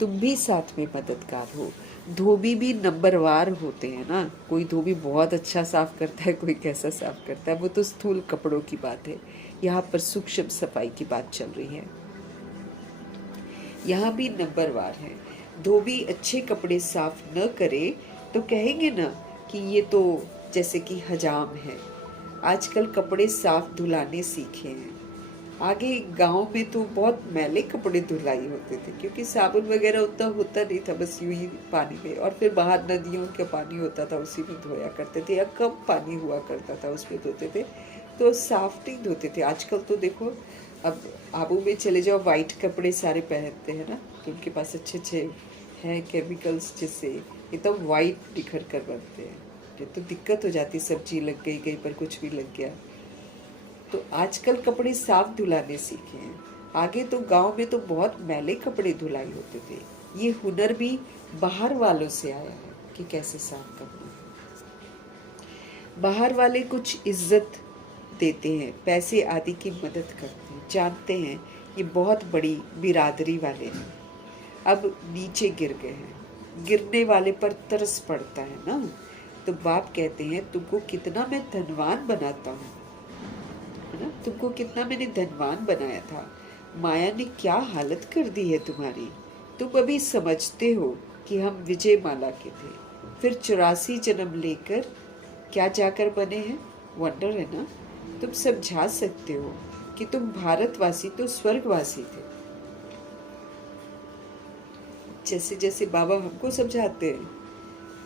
तुम भी साथ में मददगार हो। धोबी भी नंबरवार होते हैं ना, कोई धोबी बहुत अच्छा साफ करता है, कोई कैसा साफ करता है, वो तो स्थूल कपड़ों की बात है। यहाँ पर सूक्ष्म सफाई की बात चल रही है। यहाँ भी नंबरवार है। धोबी अच्छे कपड़े साफ न करे तो कहेंगे ना कि ये तो जैसे कि हजाम है। आजकल कपड़े साफ धुलाने सीखे हैं। आगे गांव में तो बहुत मैले कपड़े धुलाई होते थे, क्योंकि साबुन वगैरह उतना होता नहीं था, बस यूं ही पानी में, और फिर बाहर नदियों का पानी होता था उसी में धोया करते थे, या कम पानी हुआ करता था उसमें धोते थे, तो साफ नहीं धोते थे। आजकल तो देखो, अब आबू में चले जाओ, वाइट कपड़े सारे पहनते हैं ना, तो उनके पास अच्छे अच्छे हैं केमिकल्स जिससे एकदम वाइट निखर कर बनते हैं। ये तो दिक्कत हो जाती, सब्जी लग गई, कहीं पर कुछ भी लग गया, तो आजकल कपड़े साफ धुलाने सीखे हैं। आगे तो गांव में तो बहुत मैले कपड़े धुलाई होते थे। ये हुनर भी बाहर वालों से आया है कि कैसे साफ करना है। बाहर वाले कुछ इज्जत देते हैं, पैसे आदि की मदद करते हैं, जानते हैं ये बहुत बड़ी बिरादरी वाले हैं। अब नीचे गिर गए हैं, गिरने वाले पर तरस पड़ता है ना, तो बाप कहते हैं तुमको कितना मैं धनवान बनाता हूँ, है ना, तुमको कितना मैंने धनवान बनाया था। माया ने क्या हालत कर दी है तुम्हारी। तुम अभी समझते हो कि हम विजय माला के थे, फिर 84 जन्म लेकर क्या जाकर बने हैं। वंडर है ना। तुम समझा सकते हो कि तुम भारतवासी तो स्वर्गवासी थे। जैसे जैसे बाबा हमको समझाते हैं,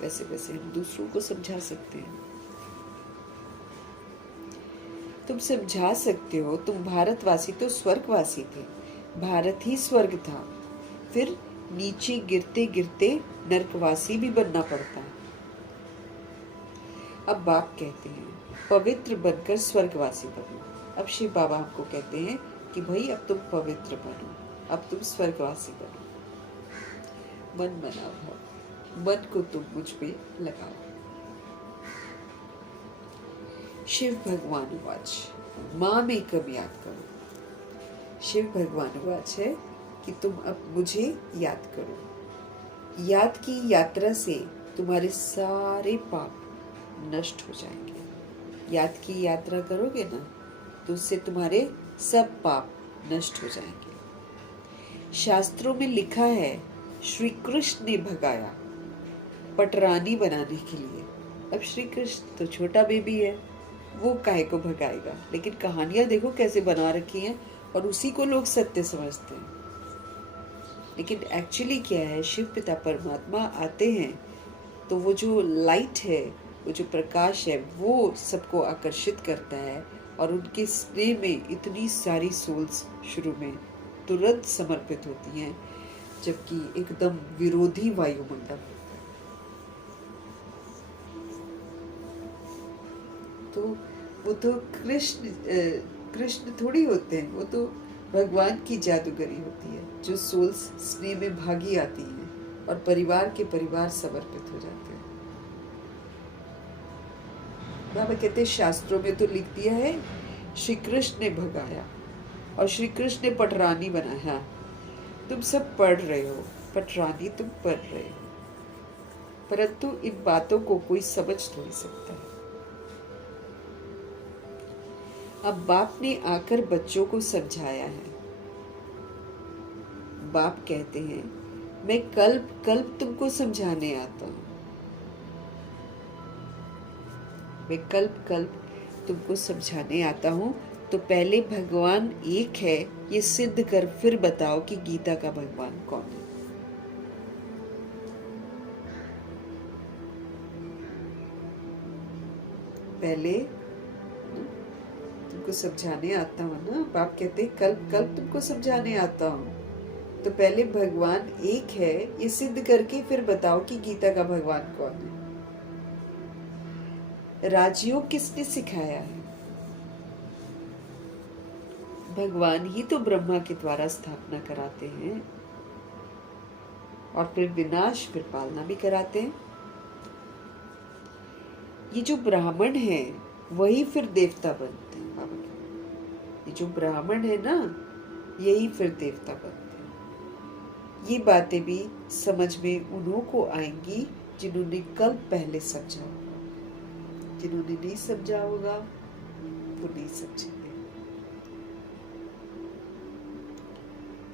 वैसे वैसे हम दूसरों को समझा सकते हैं। तुम समझा सकते हो, तुम भारतवासी तो स्वर्गवासी थे, भारत ही स्वर्ग था, फिर नीचे गिरते गिरते नरकवासी भी बनना पड़ता है। अब बाप कहते हैं पवित्र बनकर स्वर्गवासी बनो। अब शिव बाबा हमको कहते हैं कि भाई अब तुम पवित्र बनो, अब तुम स्वर्गवासी बनो। मन बनाओ भाव, मन को तुम मुझ पे लगाओ। शिव भगवान उवाच माँ में कब याद करो। शिव भगवान उवाच है कि तुम अब मुझे याद करो। याद की यात्रा से तुम्हारे सारे पाप नष्ट हो जाएंगे। याद की यात्रा करोगे ना, तो उससे तुम्हारे सब पाप नष्ट हो जाएंगे। शास्त्रों में लिखा है, श्री कृष्ण ने भगाया पटरानी बनाने के लिए। अब श्री कृष्ण तो छोटा बेबी है, वो काहे को भगाएगा। लेकिन कहानियां देखो कैसे बना रखी हैं, और उसी को लोग सत्य समझते हैं। लेकिन एक्चुअली क्या है, शिव पिता परमात्मा आते हैं तो वो जो लाइट है, वो जो प्रकाश है, वो सबको आकर्षित करता है, और उनके स्नेह में इतनी सारी सोल्स शुरू में तुरंत समर्पित होती हैं, जबकि एकदम विरोधी वायुमंडल होता है। तो वो तो कृष्ण थोड़ी होते हैं, वो तो भगवान की जादूगरी होती है, जो सोल्स स्नेह में भागी आती हैं और परिवार के परिवार समर्पित हो जाते हैं। बाबा कहते हैं, शास्त्रों में तो लिख दिया है श्री कृष्ण ने भगाया और श्री कृष्ण ने पटरानी बनाया। तुम सब पढ़ रहे हो, पटरानी तुम पढ़ रहे हो, परंतु इन बातों को कोई समझ नहीं सकता है। अब बाप ने आकर बच्चों को समझाया है। बाप कहते हैं, मैं कल्प कल्प तुमको समझाने आता हूं, मैं कल्प कल्प तुमको समझाने आता हूं। तो पहले भगवान एक है ये सिद्ध कर फिर बताओ कि गीता का भगवान कौन है। पहले तुमको समझाने आता हूँ ना, बाप कहते कल्प कल्प तुमको समझाने आता हूँ, तो पहले भगवान एक है ये सिद्ध करके फिर बताओ कि गीता का भगवान कौन है। राजयोग किसने सिखाया है? भगवान ही तो ब्रह्मा के द्वारा स्थापना कराते हैं, और फिर विनाश, फिर पालना भी कराते हैं। ये जो ब्राह्मण है वही फिर देवता बनते हैं बाबा। ये जो ब्राह्मण है ना, यही फिर देवता बनते हैं। ये बातें भी समझ में उन्हों को आएंगी जिन्होंने कल पहले समझा होगा। जिन्होंने नहीं समझा होगा वो नहीं समझेंगे।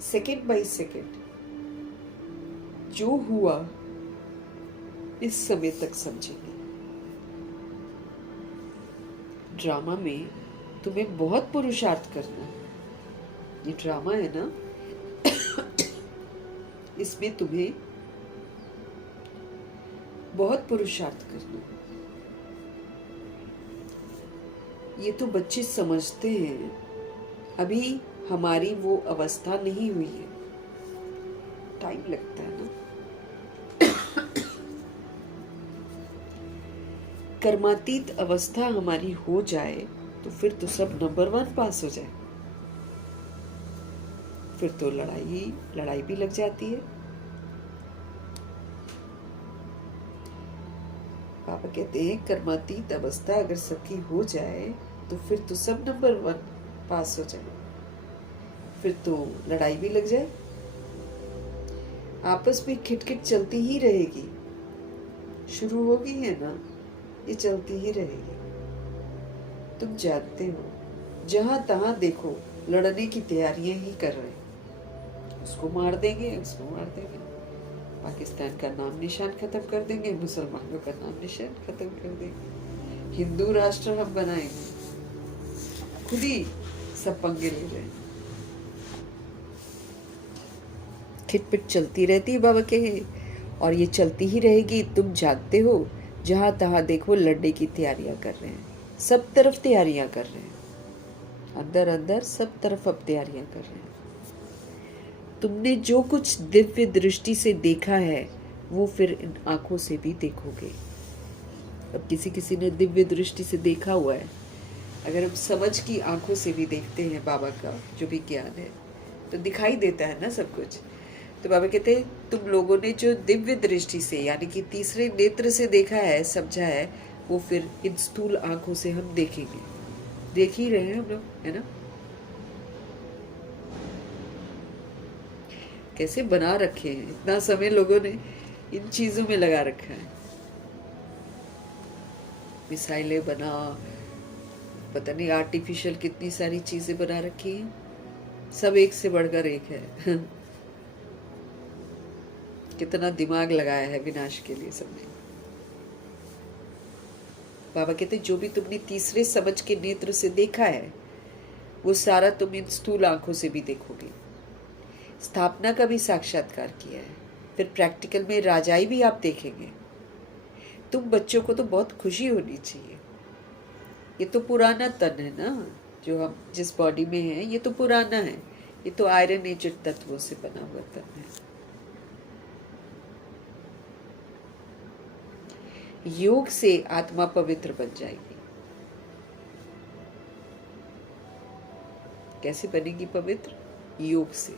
सेकेंड बाय सेकेंड जो हुआ इस समय तक समझेंगे। ड्रामा में तुम्हें बहुत पुरुषार्थ करना है। ये ड्रामा है ना, इसमें तुम्हें बहुत पुरुषार्थ करना है। ये तो बच्चे समझते हैं, अभी हमारी वो अवस्था नहीं हुई है, टाइम लगता है ना। कर्मातीत अवस्था हमारी हो जाए तो फिर तो सब नंबर 1 पास हो जाए, फिर तो लड़ाई भी लग जाती है। पापा कहते हैं कर्मातीत अवस्था अगर सबकी हो जाए तो फिर तो सब नंबर 1 पास हो जाए, फिर तो लड़ाई भी लग जाए, आपस में खिटखिट चलती ही रहेगी। शुरू हो गई है ना, ये चलती ही रहेगी। तुम जानते हो, जहां तहां देखो लड़ने की तैयारियां ही कर रहे हैं। उसको मार देंगे, उसको मार देंगे, पाकिस्तान का नाम निशान खत्म कर देंगे, मुसलमानों का नाम निशान खत्म कर देंगे, हिंदू राष्ट्र हम बनाएंगे, खुद ही सब पंगे ले रहे हैं। खिटपिट चलती रहती है बाबा के, और ये चलती ही रहेगी। तुम जानते हो, जहां तहां देखो लड़ने की तैयारियां कर रहे हैं, सब तरफ तैयारियां कर रहे हैं, अंदर अंदर सब तरफ अब तैयारियां कर रहे हैं। तुमने जो कुछ दिव्य दृष्टि से देखा है वो फिर इन आंखों से भी देखोगे। अब किसी किसी ने दिव्य दृष्टि से देखा हुआ है, अगर हम समझ की आंखों से भी देखते हैं बाबा का जो भी ज्ञान है, तो दिखाई देता है ना सब कुछ। तो बाबा कहते हैं तुम लोगों ने जो दिव्य दृष्टि से यानी कि तीसरे नेत्र से देखा है, समझा है, वो फिर इन स्थूल आंखों से हम देखेंगे। देख ही रहे हैं हम लोग, है ना, कैसे बना रखे हैं। इतना समय लोगों ने इन चीजों में लगा रखा है, मिसाइलें बना, पता नहीं आर्टिफिशियल कितनी सारी चीजें बना रखी हैं, सब एक से बढ़कर एक है। कितना दिमाग लगाया है विनाश के लिए सबने। बाबा कहते जो भी तुमने तीसरे समझ के नेत्र से देखा है वो सारा तुम इन स्थूल आंखों से भी देखोगे। स्थापना का भी साक्षात्कार किया है, फिर प्रैक्टिकल में राजाई भी आप देखेंगे। तुम बच्चों को तो बहुत खुशी होनी चाहिए। ये तो पुराना तन है ना, जो हम जिस बॉडी में है ये तो पुराना है, ये तो आयरन एजेड तत्वों से बना हुआ तन है। योग से आत्मा पवित्र बन जाएगी। कैसे बनेगी पवित्र? योग से।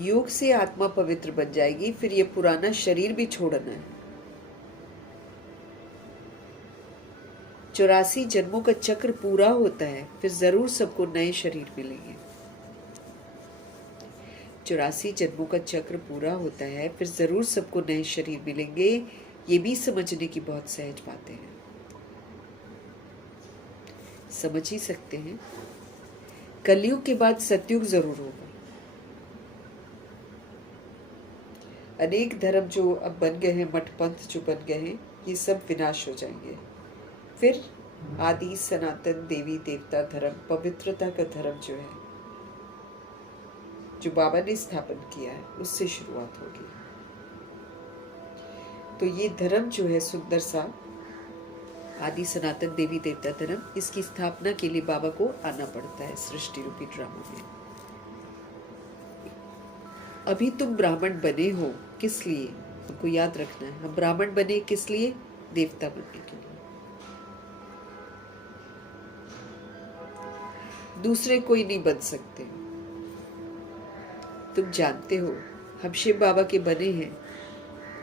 योग से आत्मा पवित्र बन जाएगी, फिर ये पुराना शरीर भी छोड़ना है। 84 जन्मों का चक्र पूरा होता है, फिर जरूर सबको नए शरीर मिलेंगे। 84 जन्मों का चक्र पूरा होता है, फिर जरूर सबको नए शरीर मिलेंगे। ये भी समझने की बहुत सहज बातें हैं, समझ ही सकते हैं। कलयुग के बाद सतयुग जरूर होगा। अनेक धर्म जो अब बन गए हैं, मठ पंथ जो बन गए हैं, ये सब विनाश हो जाएंगे। फिर आदि सनातन देवी देवता धर्म, पवित्रता का धर्म जो है, जो बाबा ने स्थापन किया है, उससे शुरुआत होगी। तो ये धर्म जो है सुंदर सा आदि सनातन देवी देवता धर्म, इसकी स्थापना के लिए बाबा को आना पड़ता है सृष्टि रूपी ड्रामा में। अभी तुम ब्राह्मण बने हो, किस लिए? हमको याद रखना है, हम ब्राह्मण बने किस लिए? देवता बनने के लिए। दूसरे कोई नहीं बन सकते। तुम जानते हो हम शिव बाबा के बने हैं,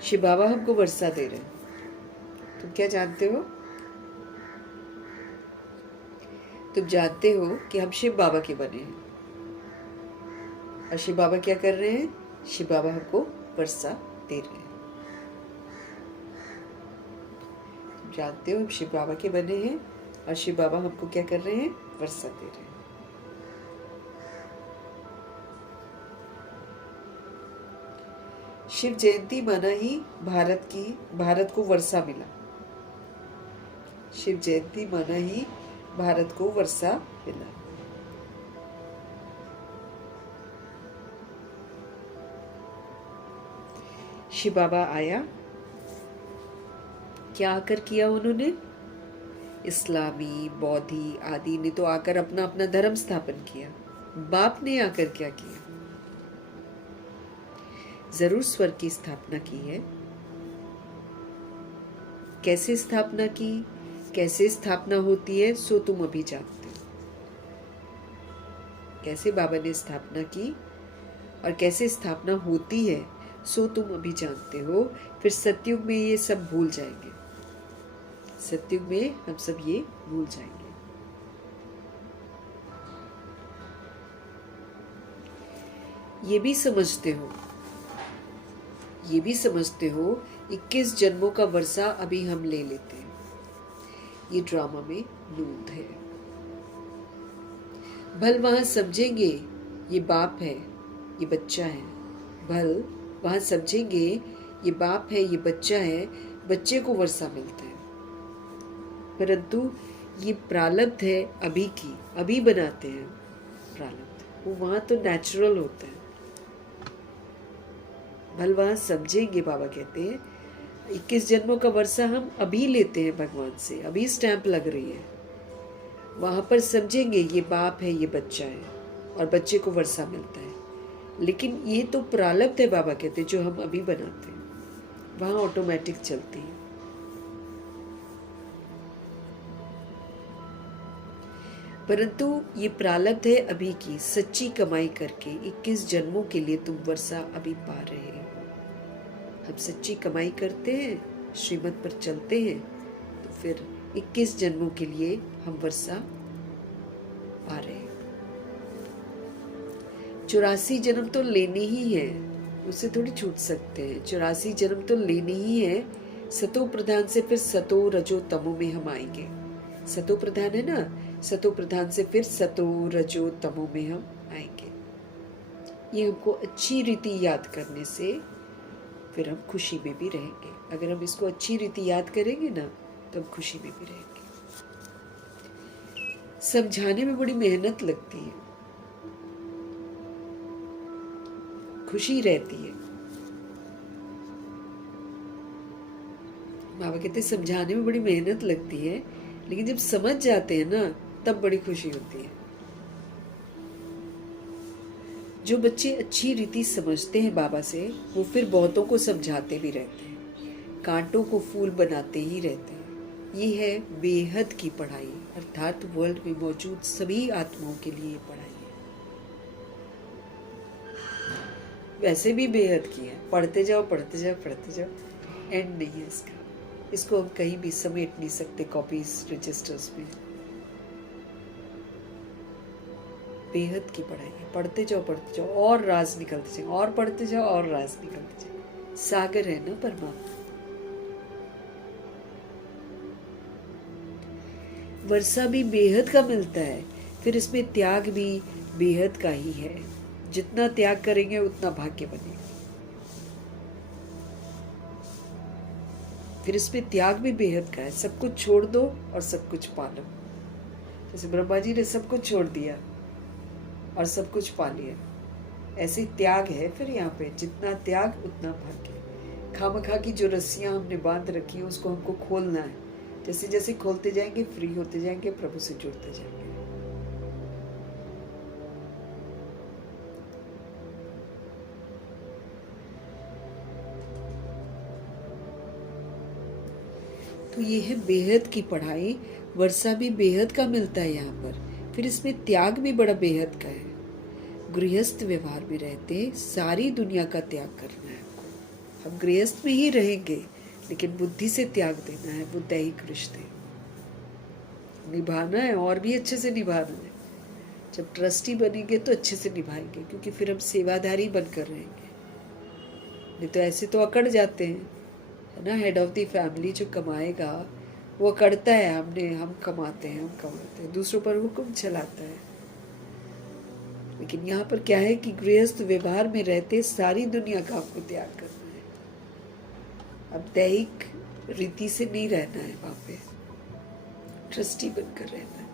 शिव बाबा हमको वर्षा दे रहे हैं। तुम क्या जानते हो? तुम जानते हो कि हम शिव बाबा के बने हैं, और शिव बाबा क्या कर रहे हैं? शिव बाबा हमको वर्षा दे रहे हैं। तुम जानते हो हम शिव बाबा के बने हैं, और शिव बाबा हमको क्या कर रहे हैं? वर्षा दे रहे हैं। शिव जयंती माना ही भारत को वर्षा मिला। शिव जयंती माना ही भारत को वर्षा मिला। शिव बाबा आया, क्या आकर किया उन्होंने? इस्लामी, बौद्धि आदि ने तो आकर अपना अपना धर्म स्थापन किया। बाप ने आकर क्या किया? जरूर स्वर्ग की स्थापना की है। कैसे स्थापना की, कैसे स्थापना होती है, सो तुम अभी जानते हो। कैसे बाबा ने स्थापना की और कैसे स्थापना होती है, सो तुम अभी जानते हो। फिर सतयुग में ये सब भूल जाएंगे। सतयुग में हम सब ये भूल जाएंगे। ये भी समझते हो, ये भी समझते हो 21 जन्मों का वर्षा अभी हम ले लेते हैं। ये ड्रामा में नूत है। भल वहां समझेंगे ये बाप है, ये बच्चा है। भल वहां समझेंगे ये बाप है, ये बच्चा है, बच्चे को वर्षा मिलता है। परंतु ये प्रारब्ध है अभी की, अभी बनाते हैं प्रारब्ध, वो वहां तो नेचुरल होता है। भल वहां समझेंगे, बाबा कहते हैं 21 जन्मों का वर्षा हम अभी लेते हैं भगवान से, अभी स्टैंप लग रही है। वहां पर समझेंगे ये बाप है, ये बच्चा है, और बच्चे को वर्षा मिलता है। लेकिन ये तो प्रारब्ध है, बाबा कहते हैं, जो हम अभी बनाते हैं, वहां ऑटोमेटिक चलती है। परंतु ये प्रारब्ध है अभी की, सच्ची कमाई करके 21 जन्मों के लिए तुम वर्षा अभी पा रहे हो। हम सच्ची कमाई करते हैं, श्रीमत पर चलते हैं, तो फिर 21 जन्मों के लिए हम वर्षा पा रहे हैं। 84 जन्म तो लेने ही है, उससे थोड़ी छूट सकते हैं। 84 जन्म तो लेने ही है, सतो प्रधान से फिर सतो रजो तमो में हम आएंगे। सतो प्रधान है ना, सतो प्रधान से फिर सतो रजो तमो में हम आएंगे। ये हमको अच्छी रीति याद करने से फिर हम खुशी में भी रहेंगे। अगर हम इसको अच्छी रीति याद करेंगे ना तो हम खुशी में भी रहेंगे। समझाने में बड़ी मेहनत लगती है, खुशी रहती है। बाबा कहते समझाने में बड़ी मेहनत लगती है, लेकिन जब समझ जाते हैं ना तब बड़ी खुशी होती है। जो बच्चे अच्छी रीति समझते हैं बाबा से, वो फिर बहुतों को समझाते भी रहते हैं, कांटों को फूल बनाते ही रहते हैं। ये है बेहद की पढ़ाई, अर्थात वर्ल्ड में मौजूद सभी आत्माओं के लिए पढ़ाई है। वैसे भी बेहद की है, पढ़ते जाओ पढ़ते जाओ पढ़ते जाओ, एंड नहीं है इसका। इसको हम कहीं भी समेट नहीं सकते कॉपीज रजिस्टर्स में। बेहद की पढ़ाई है, पढ़ते जाओ और राज निकलते जाओ, और पढ़ते जाओ और राज निकलते जाओ। सागर है ना परमात्मा। वर्षा भी बेहद का मिलता है, फिर इसमें त्याग भी बेहद का ही है। जितना त्याग करेंगे उतना भाग्य बनेगा। फिर इसमें त्याग भी बेहद का है, सब कुछ छोड़ दो और सब कुछ पालो। जैसे ब्रह्मा जी ने सब कुछ छोड़ दिया और सब कुछ पा लिया, ऐसे त्याग है। फिर यहाँ पे जितना त्याग उतना भाग्य। खामखा की जो रस्सियां हमने बांध रखी हैं उसको हमको खोलना है। जैसे जैसे खोलते जाएंगे फ्री होते जाएंगे, प्रभु से जुड़ते जाएंगे। तो ये है बेहद की पढ़ाई। वर्षा भी बेहद का मिलता है यहाँ पर, फिर इसमें त्याग भी बड़ा बेहद का है। गृहस्थ व्यवहार में रहते सारी दुनिया का त्याग करना है आपको। हम गृहस्थ में ही रहेंगे, लेकिन बुद्धि से त्याग देना है। वो दैहिक रिश्ते निभाना है और भी अच्छे से निभाना है। जब ट्रस्टी बनेंगे तो अच्छे से निभाएंगे, क्योंकि फिर हम सेवाधारी बनकर रहेंगे। नहीं तो ऐसे तो अकड़ जाते हैं, है ना। हेड ऑफ द फैमिली जो कमाएगा वो अकड़ता है, हम कमाते हैं, दूसरों पर हुक्म चलाता है। लेकिन यहाँ पर क्या है कि गृहस्थ व्यवहार में रहते सारी दुनिया का आपको त्याग करना है। अब दैहिक रीति से नहीं रहना है, वहां पे ट्रस्टी बनकर रहना है।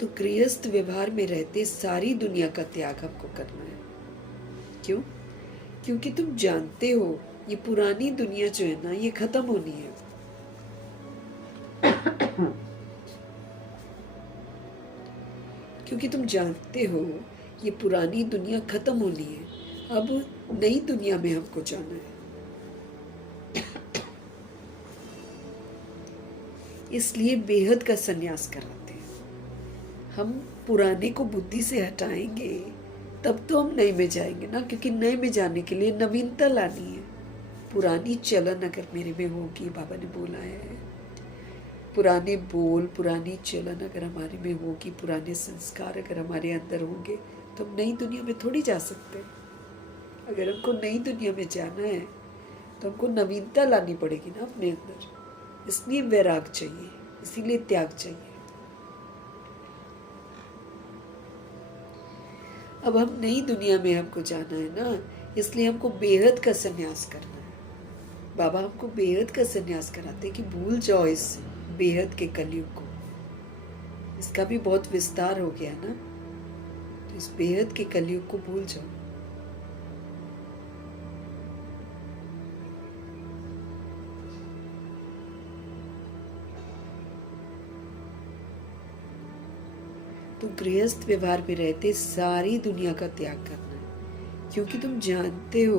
तो गृहस्थ व्यवहार में रहते सारी दुनिया का त्याग आपको करना है। क्यों? क्योंकि तुम जानते हो ये पुरानी दुनिया जो है ना, ये खत्म होनी है। क्योंकि तुम जानते हो ये पुरानी दुनिया खत्म होनी है। अब नई दुनिया में हमको जाना है। इसलिए बेहद का सन्यास कराते हैं। हम पुराने को बुद्धि से हटाएंगे तब तो हम नए में जाएंगे ना, क्योंकि नए में जाने के लिए नवीनता लानी है। पुरानी चलन अगर मेरे में होगी, बाबा ने बोला है, पुराने बोल पुरानी चलन अगर हमारे में होगी, पुराने संस्कार अगर हमारे अंदर होंगे, तो हम नई दुनिया में थोड़ी जा सकते। अगर हमको नई दुनिया में जाना है तो हमको नवीनता लानी पड़ेगी ना अपने अंदर। इसलिए वैराग चाहिए, इसीलिए त्याग चाहिए। अब हम नई दुनिया में हमको जाना है ना, इसलिए हमको बेहद का सन्यास करना है। बाबा हमको बेहद का सन्यास कराते हैं कि भूल जाओ इस बेहद के कलयुग को। इसका भी बहुत विस्तार हो गया ना, तो इस बेहद के कलयुग को भूल जाओ। तो गृहस्थ व्यवहार में रहते सारी दुनिया का त्याग करना है, क्योंकि तुम जानते हो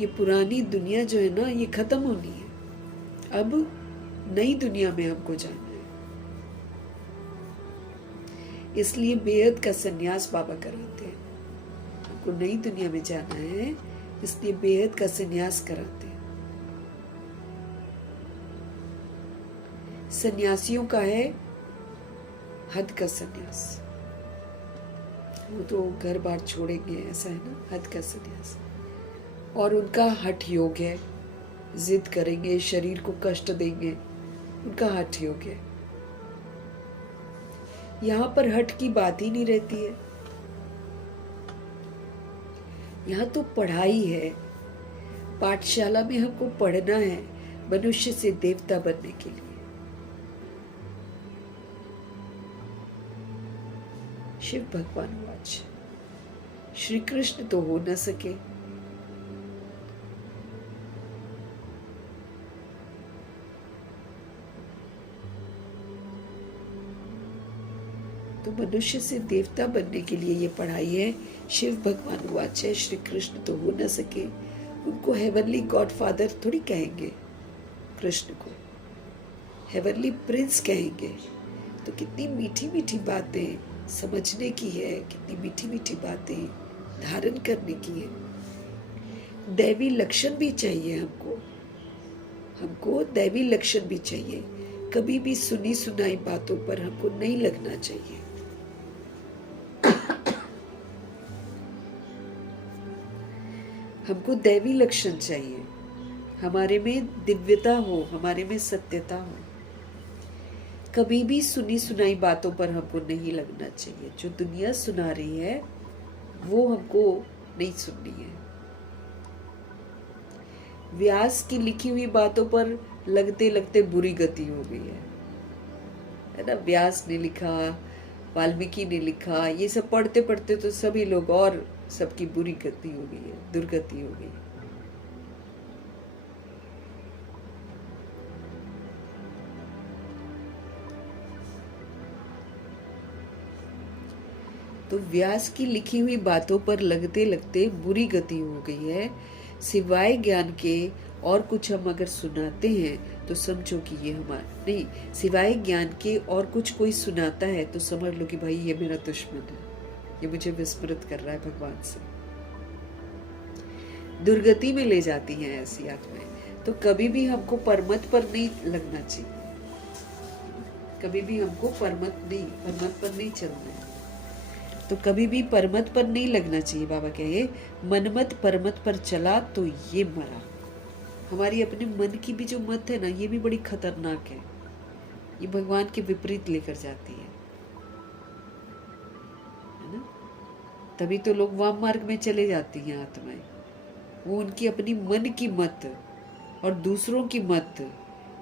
ये पुरानी दुनिया जो है ना, ये खत्म होनी है। अब नई दुनिया में हमको जाना है। इसलिए बेहद का सन्यास बाबा कराते हैं। हमको नई दुनिया में जाना है, इसलिए बेहद का सन्यास कराते हैं। सन्यासियों का है हद का सन्यास। वो तो घर बार छोड़ेंगे, ऐसा है ना, हद का सन्यास। और उनका हठ योग है, जिद करेंगे, शरीर को कष्ट देंगे, उनका हठ योग है। यहाँ पर हठ की बात ही नहीं रहती है। यहाँ तो पढ़ाई है, पाठशाला में हमको पढ़ना है मनुष्य से देवता बनने के लिए। शिव भगवान वाच, श्री कृष्ण तो हो न सके, तो मनुष्य से देवता बनने के लिए ये पढ़ाई है। शिव भगवान वाच है, श्री कृष्ण तो हो न सके। उनको हेवनली गॉडफादर थोड़ी कहेंगे, कृष्ण को हेवनली प्रिंस कहेंगे। तो कितनी मीठी मीठी बातें समझने की है, कितनी मीठी मीठी बातें धारण करने की है। दैवी लक्षण भी चाहिए हमको, हमको दैवी लक्षण भी चाहिए। कभी भी सुनी सुनाई बातों पर हमको नहीं लगना चाहिए। हमको दैवी लक्षण चाहिए, हमारे में दिव्यता हो, हमारे में सत्यता हो। कभी भी सुनी सुनाई बातों पर हमको नहीं लगना चाहिए। जो दुनिया सुना रही है वो हमको नहीं सुननी है। व्यास की लिखी हुई बातों पर लगते लगते बुरी गति हो गई है ना। व्यास ने लिखा, वाल्मीकि ने लिखा, ये सब पढ़ते पढ़ते तो सभी लोग और सबकी बुरी गति हो गई है, दुर्गति हो गई। तो व्यास की लिखी हुई बातों पर लगते लगते बुरी गति हो गई है। सिवाय ज्ञान के और कुछ हम अगर सुनाते हैं तो समझो कि ये हमारा नहीं, सिवाय ज्ञान के और कुछ कोई सुनाता है तो समझ लो कि भाई ये मेरा दुश्मन है, ये मुझे विस्मृत कर रहा है भगवान से। दुर्गति में ले जाती हैं ऐसी आत्माएं। तो कभी भी हमको परमत पर नहीं लगना चाहिए, कभी भी हमको परमत पर नहीं चलना है। तो कभी भी परमत पर नहीं लगना चाहिए। बाबा कहे मनमत परमत पर चला तो ये मरा। हमारी अपने मन की भी जो मत है ना, ये भी बड़ी खतरनाक है। ये भगवान के विपरीत लेकर जाती है ना। तभी तो लोग वाम मार्ग में चले जाती हैं आत्माएं। वो उनकी अपनी मन की मत और दूसरों की मत,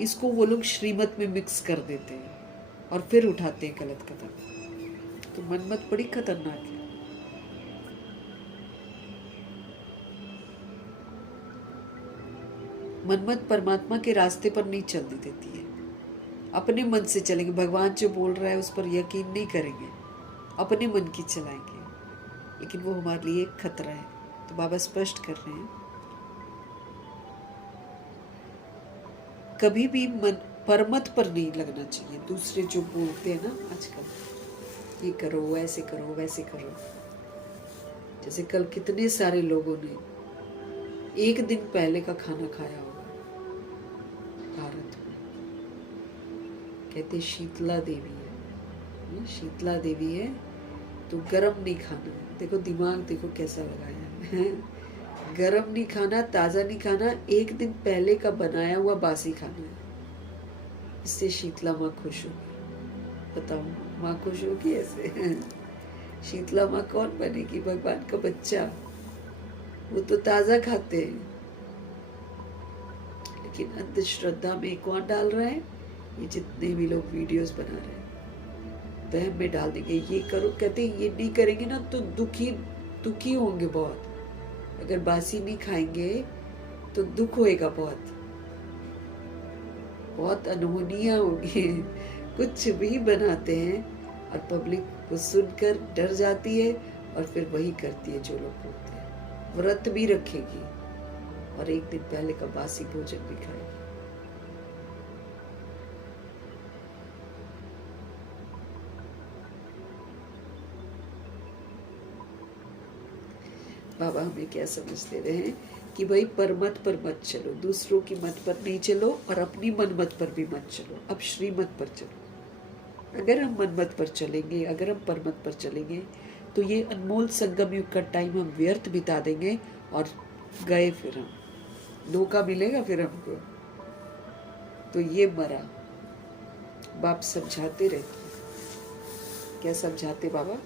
इसको वो लोग श्रीमत में मिक्स कर देते हैं और फिर उठाते हैं गलत कदम। तो मनमत बड़ी खतरनाक है। मनमत परमात्मा के रास्ते पर नहीं चलने देती है। अपने मन से चलेंगे, भगवान जो बोल रहा है उस पर यकीन नहीं करेंगे, अपने मन की चलाएंगे, लेकिन वो हमारे लिए एक खतरा है। तो बाबा स्पष्ट कर रहे हैं, कभी भी मन परमत पर नहीं लगना चाहिए। दूसरे जो बोलते हैं ना आजकल, ये करो, ऐसे करो, वैसे करो। जैसे कल कितने सारे लोगों ने एक दिन पहले का खाना खाया होगा भारत में। कहते शीतला देवी है, शीतला देवी है तो गरम नहीं खाना है। देखो दिमाग देखो कैसा लगाया है। गरम नहीं खाना, ताज़ा नहीं खाना, एक दिन पहले का बनाया हुआ बासी खाना है। इससे शीतला माँ खुश होगी। बताओ माँ खुश होगी ऐसे? शीतला माँ कौन बनेगी? भगवान का बच्चा, वो तो ताज़ा खाते हैं। लेकिन अंधश्रद्धा में कौन डाल रहा है? ये जितने भी लोग वीडियोस बना रहे हैं, वहम में डाल देंगे। ये करो, कहते हैं ये नहीं करेंगे ना तो दुखी होंगे बहुत। अगर बासी नहीं खाएंगे तो दुख होएगा बहुत, बहुत अनहोनियां होगी। कुछ भी बनाते हैं और पब्लिक वो सुनकर डर जाती है और फिर वही करती है जो लोग बोलते हैं। व्रत भी रखेगी और एक दिन पहले का बासी भोजन भी खाएगी। बाबा हमें क्या समझ दे रहे हैं कि भाई परमत पर मत चलो, दूसरों की मत पर नहीं चलो और अपनी मनमत पर भी मत चलो, अब श्रीमत पर चलो। अगर हम मनमत पर चलेंगे, अगर हम परमत पर चलेंगे तो ये अनमोल संगम युग का टाइम हम व्यर्थ बिता देंगे और गए फिर हम, धोखा मिलेगा फिर हमको। तो ये मरा। बाप समझाते रहते। क्या समझाते बाबा?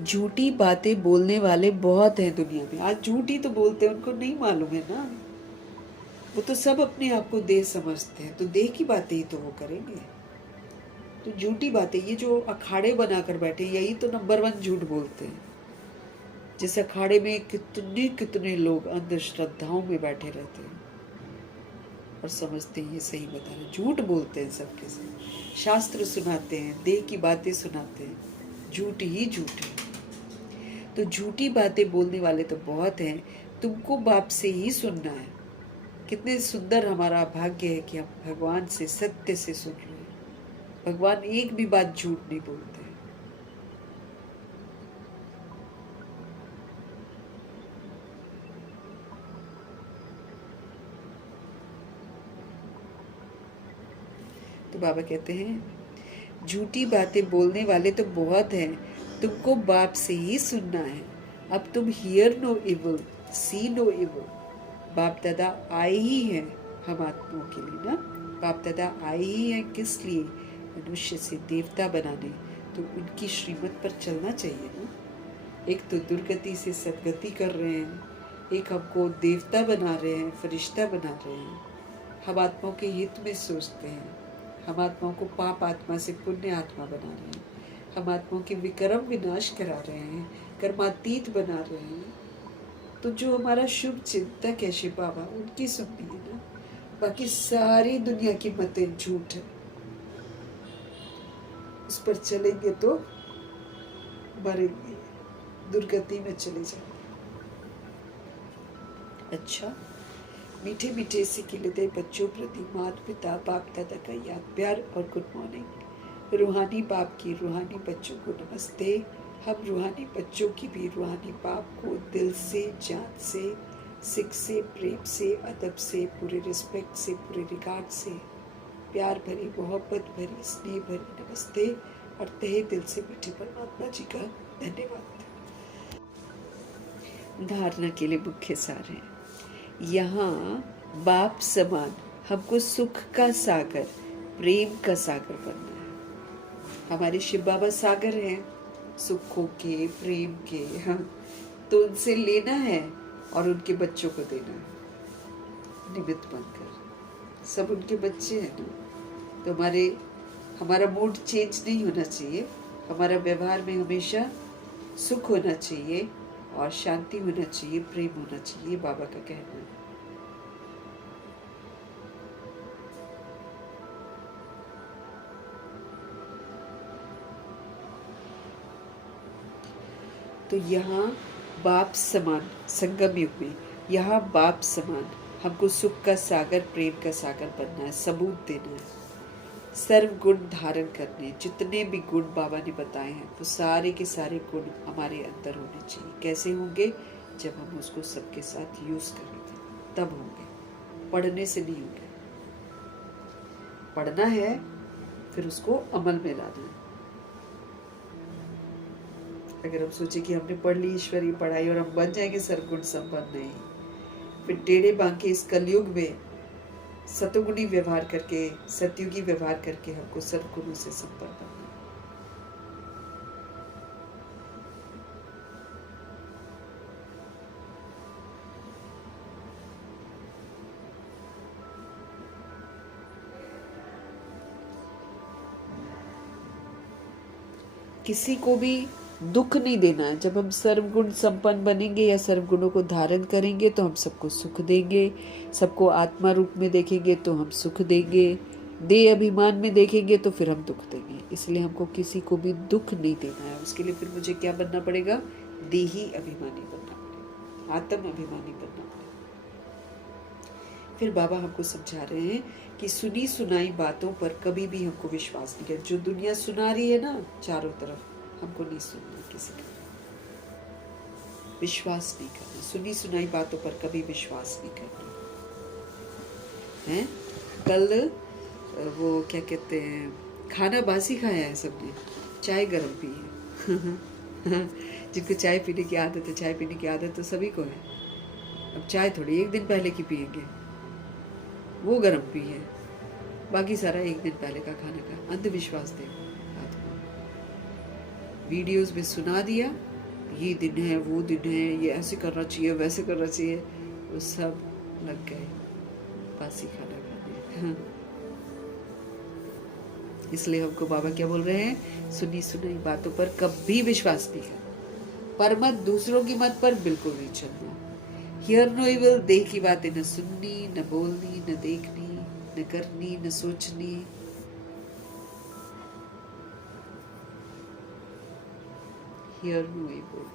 झूठी बातें बोलने वाले बहुत हैं दुनिया में। आज झूठी तो बोलते हैं, उनको नहीं मालूम है ना, वो तो सब अपने आप को देह समझते हैं, तो देह की बातें ही तो वो करेंगे। तो झूठी बातें, ये जो अखाड़े बनाकर बैठे, यही तो नंबर 1 झूठ बोलते हैं। जिस अखाड़े में कितने कितने लोग अंधश्रद्धाओं में बैठे रहते हैं और समझते हैं ये सही बता रहे, झूठ बोलते हैं सबके साथ, शास्त्र सुनाते हैं, देह की बातें सुनाते हैं, झूठ ही झूठ है। तो झूठी बातें बोलने वाले तो बहुत हैं, तुमको बाप से ही सुनना है। कितने सुंदर हमारा भाग्य है कि हम भगवान से सत्य से सुन रहे हैं। भगवान एक भी बात झूठ नहीं बोलते। तो बाबा कहते हैं झूठी बातें बोलने वाले तो बहुत हैं, तुमको बाप से ही सुनना है। अब तुम hear no evil, see no evil. बाप दादा आए ही हैं हम आत्माओं के लिए ना। बाप दादा आए ही हैं किस लिए? मनुष्य से देवता बनाने। तो उनकी श्रीमत पर चलना चाहिए ना। एक तो दुर्गति से सदगति कर रहे हैं, एक हमको देवता बना रहे हैं, फरिश्ता बना रहे हैं। हम आत्माओं के हित में सोचते हैं। हम आत्माओं को पाप आत्मा से पुण्य आत्मा बना रहे हैं। हम आत्माओं के विक्रम विनाश करा रहे हैं, कर्मातीत बना रहे हैं। तो जो हमारा शुभ चिंतक है शिव बाबा, उनकी सुननी है ना। बाकी सारी दुनिया की बातें झूठ है, उस पर चलेंगे तो मरेंगे, दुर्गति में चले जाएंगे। अच्छा, मीठे मीठे से खिलते बच्चों प्रति माता पिता बाप दादा का याद प्यार और गुड मॉर्निंग। रूहानी बाप की रूहानी बच्चों को नमस्ते। हम रूहानी बच्चों की भी रूहानी बाप को दिल से, जान से, सिख से, प्रेम से, अदब से, पूरे रिस्पेक्ट से, पूरे रिगार्ड से, प्यार भरी, मोहब्बत भरी, स्नेह भरी नमस्ते और तहे दिल से मीठे परमात्मा जी का धन्यवाद। धारणा के लिए मुख्य सार है, यहाँ बाप समान हमको सुख का सागर, प्रेम का सागर बनना है। हमारे शिव बाबा सागर हैं, सुखों के, प्रेम के। हाँ, तो उनसे लेना है और उनके बच्चों को देना है निमित्त बनकर। सब उनके बच्चे हैं ना। तो हमारा मूड चेंज नहीं होना चाहिए। हमारा व्यवहार में हमेशा सुख होना चाहिए और शांति होना चाहिए, प्रेम होना चाहिए, बाबा का कहना है। तो यहाँ बाप समान संगम युग में, यहाँ बाप समान हमको सुख का सागर, प्रेम का सागर बनना है, सबूत देना है, सर्व गुण धारण करने। जितने भी गुण बाबा ने बताए हैं वो सारे के सारे गुण हमारे अंदर होने चाहिए। कैसे होंगे? जब हम उसको सबके साथ यूज करेंगे तब होंगे, पढ़ने से नहीं होंगे। पढ़ना है फिर उसको अमल में लाना है। अगर हम सोचे कि हमने पढ़ ली ईश्वरीय पढ़ाई और हम बन जाएंगे सर्वगुण संपन्न, नहीं। फिर टेढ़े बांके इस कलयुग में सतुगुणी व्यवहार करके, सतयुगी व्यवहार करके हमको सर्वगुणों से संपन्न बनना। किसी को भी दुख नहीं देना है। जब हम सर्वगुण संपन्न बनेंगे या सर्वगुणों को धारण करेंगे तो हम सबको सुख देंगे। सबको आत्मा रूप में देखेंगे तो हम सुख देंगे। देह अभिमान में देखेंगे तो फिर हम दुख देंगे। इसलिए हमको किसी को भी दुख नहीं देना है। उसके लिए फिर मुझे क्या बनना पड़ेगा? देही अभिमानी बनना पड़ेगा, आत्म अभिमानी बनना पड़ेगा। फिर बाबा हमको समझा रहे हैं कि सुनी सुनाई बातों पर कभी भी हमको विश्वास नहीं करना। जो दुनिया सुना रही है ना चारों तरफ, हमको नहीं सुनना, किसी का विश्वास नहीं करना। सुनी सुनाई बातों पर कभी विश्वास नहीं करना है। कल वो क्या कहते हैं, खाना बासी खाया है सबने, चाय गर्म पी है। जिनको चाय पीने की आदत है, चाय पीने की आदत तो सभी को है। अब चाय थोड़ी एक दिन पहले की पियेंगे, वो गर्म पी है, बाकी सारा एक दिन पहले का खाने का अंधविश्वास दे आत्मा। वीडियोस में सुना दिया, ये दिन है, वो दिन है, ये ऐसे करना चाहिए, वैसे करना चाहिए, वो सब लग गए बासी खाना खाने। इसलिए हमको बाबा क्या बोल रहे हैं, सुनी सुनाई बातों पर कभी विश्वास नहीं करना, पर मत दूसरों की मत पर बिल्कुल नहीं चलना। हियर नो इविल, देह की बातें न सुननी, न बोलनी, न देखनी, न करनी, न सोचनी। Hear no evil.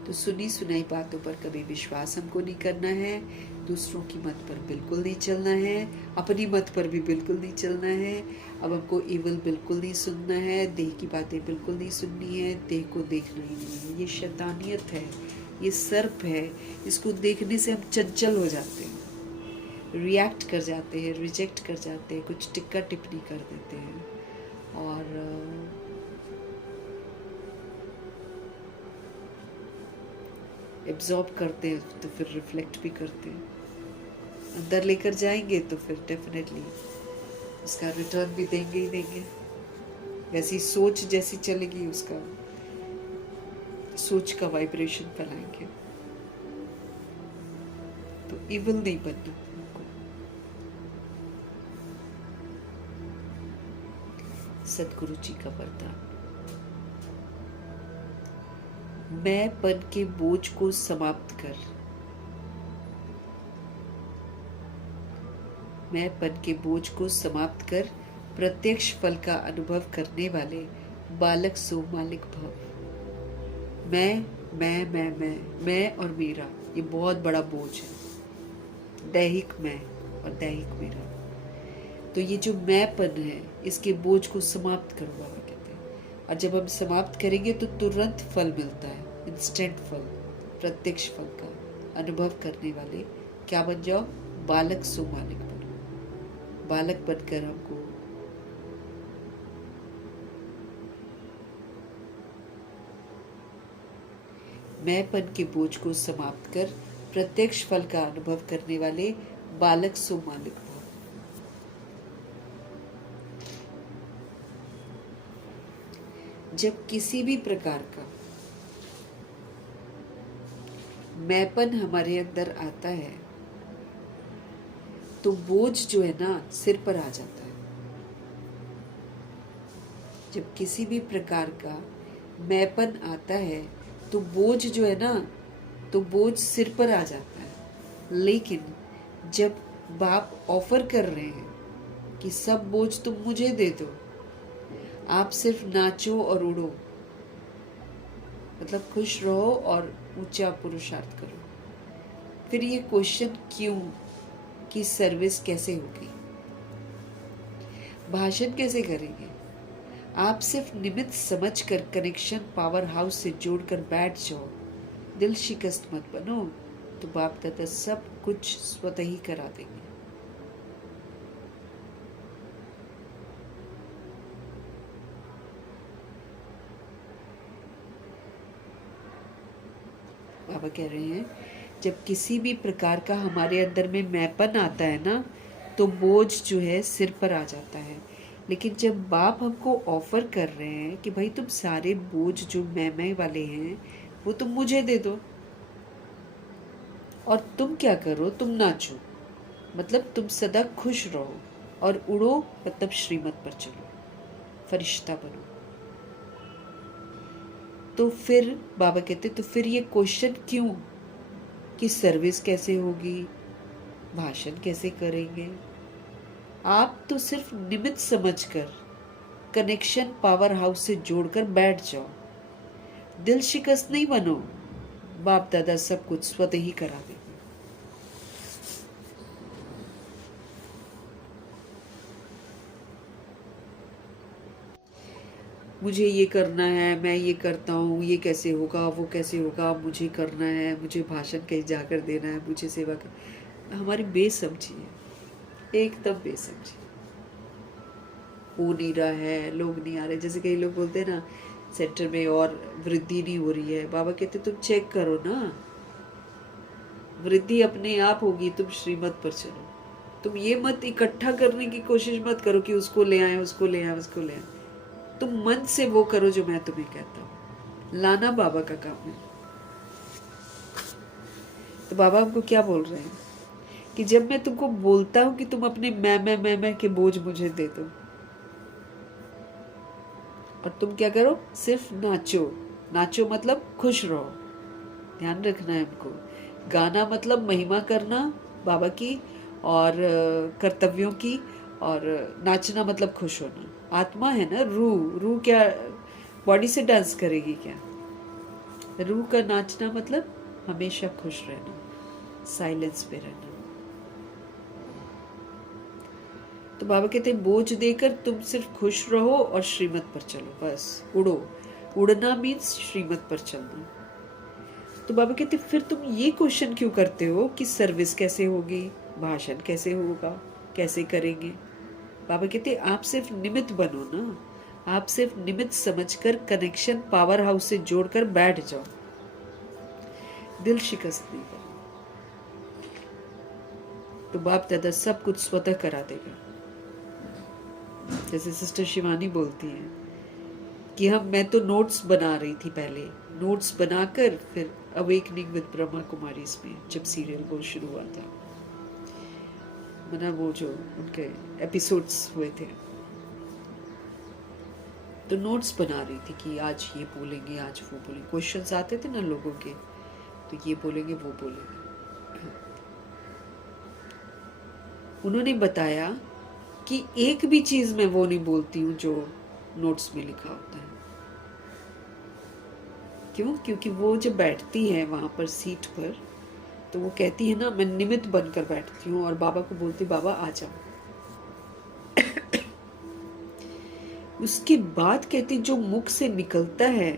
तो सुनी सुनाई बातों पर कभी विश्वास हमको नहीं करना है, दूसरों की मत पर बिल्कुल नहीं चलना है, अपनी मत पर भी बिल्कुल नहीं चलना है। अब हमको इविल बिल्कुल नहीं सुनना है, देह की बातें बिल्कुल नहीं सुननी है, देह को देखना ही नहीं है। ये शैतानियत है, ये सर्प है, इसको देखने से हम चंचल हो जाते हैं, रिएक्ट कर जाते हैं, रिजेक्ट कर जाते हैं, कुछ टिक्का टिप्पणी कर देते हैं, और एब्जॉर्ब करते हैं, तो फिर रिफ्लेक्ट भी करते हैं, अंदर लेकर जाएंगे तो फिर डेफिनेटली उसका रिटर्न भी देंगे ही देंगे। वैसी सोच जैसी चलेगी, उसका सोच का वाइब्रेशन फैलाएंगे। तो इविल नहीं बनना हमको। सदगुरु जी का वरदान, मैं पन के बोझ को समाप्त कर, मैं पन के बोझ को समाप्त कर प्रत्यक्ष फल का अनुभव करने वाले बालक सो मालिक भव। मैं और मेरा, ये बहुत बड़ा बोझ है, दैहिक मैं और दैहिक मेरा। तो ये जो मैंपन है, इसके बोझ को समाप्त करो बाबा कहते हैं। और जब हम समाप्त करेंगे तो तुरंत फल मिलता है, इंस्टेंट फल, प्रत्यक्ष फल का अनुभव करने वाले क्या बन जाओ, बालक सो मालिक बनो। बालक बनकर हमको मैंपन के बोझ को समाप्त कर प्रत्यक्ष फल का अनुभव करने वाले बालक सो मालिक भव। जब किसी भी प्रकार का मैंपन हमारे अंदर आता है तो बोझ जो है ना सिर पर आ जाता है। जब किसी भी प्रकार का मैंपन आता है तो बोझ जो है ना, तो बोझ सिर पर आ जाता है। लेकिन जब बाप ऑफर कर रहे हैं कि सब बोझ तुम मुझे दे दो, आप सिर्फ नाचो और उड़ो, मतलब खुश रहो और ऊंचा पुरुषार्थ करो, फिर ये क्वेश्चन क्यों की सर्विस कैसे होगी, भाषण कैसे करेंगे? आप सिर्फ निमित्त समझकर कनेक्शन पावर हाउस से जोड़कर बैठ जाओ, दिल शिकस्त मत बनो, तो बाप दादा सब कुछ स्वतः ही करा देंगे। बाबा कह रहे हैं जब किसी भी प्रकार का हमारे अंदर में मैंपन आता है ना, तो बोझ जो है सिर पर आ जाता है। लेकिन जब बाप हमको ऑफर कर रहे हैं कि भाई तुम सारे बोझ जो मैं वाले हैं वो तुम मुझे दे दो, और तुम क्या करो, तुम नाचो, मतलब तुम सदा खुश रहो, और उड़ो, मतलब श्रीमत पर चलो, फरिश्ता बनो। तो फिर बाबा कहते तो फिर ये क्वेश्चन क्यों कि सर्विस कैसे होगी, भाषण कैसे करेंगे? आप तो सिर्फ निमित्त समझकर कनेक्शन पावर हाउस से जोड़कर बैठ जाओ, दिल शिकस्त नहीं बनो, बाप दादा सब कुछ स्वतः ही करा देंगे। मुझे ये करना है, मैं ये करता हूँ, ये कैसे होगा, वो कैसे होगा, मुझे करना है, मुझे भाषण कहीं जाकर देना है, मुझे सेवा कर। हमारी बेसमझी है, एकदम बेसमझी। हो नहीं रहा है, लोग नहीं आ रहे। जैसे कई लोग बोलते हैं ना सेंटर में और वृद्धि नहीं हो रही है, बाबा कहते तुम चेक करो ना, वृद्धि अपने आप होगी, तुम श्रीमत पर चलो। तुम ये मत इकट्ठा करने की कोशिश मत करो कि उसको ले आए, उसको ले आए, उसको ले आए। तुम मन से वो करो जो मैं तुम्हें कहता हूँ। लाना बाबा का काम है। तो बाबा हमको क्या बोल रहे हैं कि जब मैं तुमको बोलता हूँ कि तुम अपने मैं के बोझ मुझे दे दो, और तुम क्या करो, सिर्फ नाचो। नाचो मतलब खुश रहो, ध्यान रखना है हमको। गाना मतलब महिमा करना बाबा की और कर्तव्यों की, और नाचना मतलब खुश होना। आत्मा है ना, रूह, रूह क्या बॉडी से डांस करेगी क्या? रूह का नाचना मतलब हमेशा खुश रहना, साइलेंस पे रहना। तो बाबा कहते हैं बोझ देकर तुम सिर्फ खुश रहो और श्रीमत पर चलो, बस उड़ो। उड़ना मीन्स श्रीमत पर चलना। तो बाबा कहते फिर तुम ये क्वेश्चन क्यों करते हो कि सर्विस कैसे होगी, भाषण कैसे होगा, कैसे करेंगे? बाबा कहते आप सिर्फ निमित्त बनो ना, आप सिर्फ निमित्त समझकर कनेक्शन पावर हाउस से जोड़कर बैठ जाओ, दिल शिकस्त नहीं करना। तो बाप दादा सब कुछ स्वतः करा देगा। जैसे सिस्टर शिवानी बोलती हैं कि मैं तो नोट्स बना रही थी पहले, नोट्स बनाकर फिर अवेकनिंग विद ब्रह्मा कुमारी में जब सीरियल वो शुरू हुआ था, मतलब वो जो उनके एपिसोड्स हुए थे, तो नोट्स बना रही थी कि आज ये बोलेंगे, आज वो बोलेंगे। क्वेश्चंस आते थे ना लोगों के, तो ये बोलेंगे, वो बोलेंगे। उन्होंने बताया कि एक भी चीज मैं वो नहीं बोलती हूँ जो नोट्स में लिखा होता है। क्यों? क्योंकि वो जब बैठती है वहां पर सीट पर, तो वो कहती है ना, मैं निमित्त बनकर बैठती हूँ और बाबा को बोलती, बाबा आ जाओ। उसके बाद कहती जो मुख से निकलता है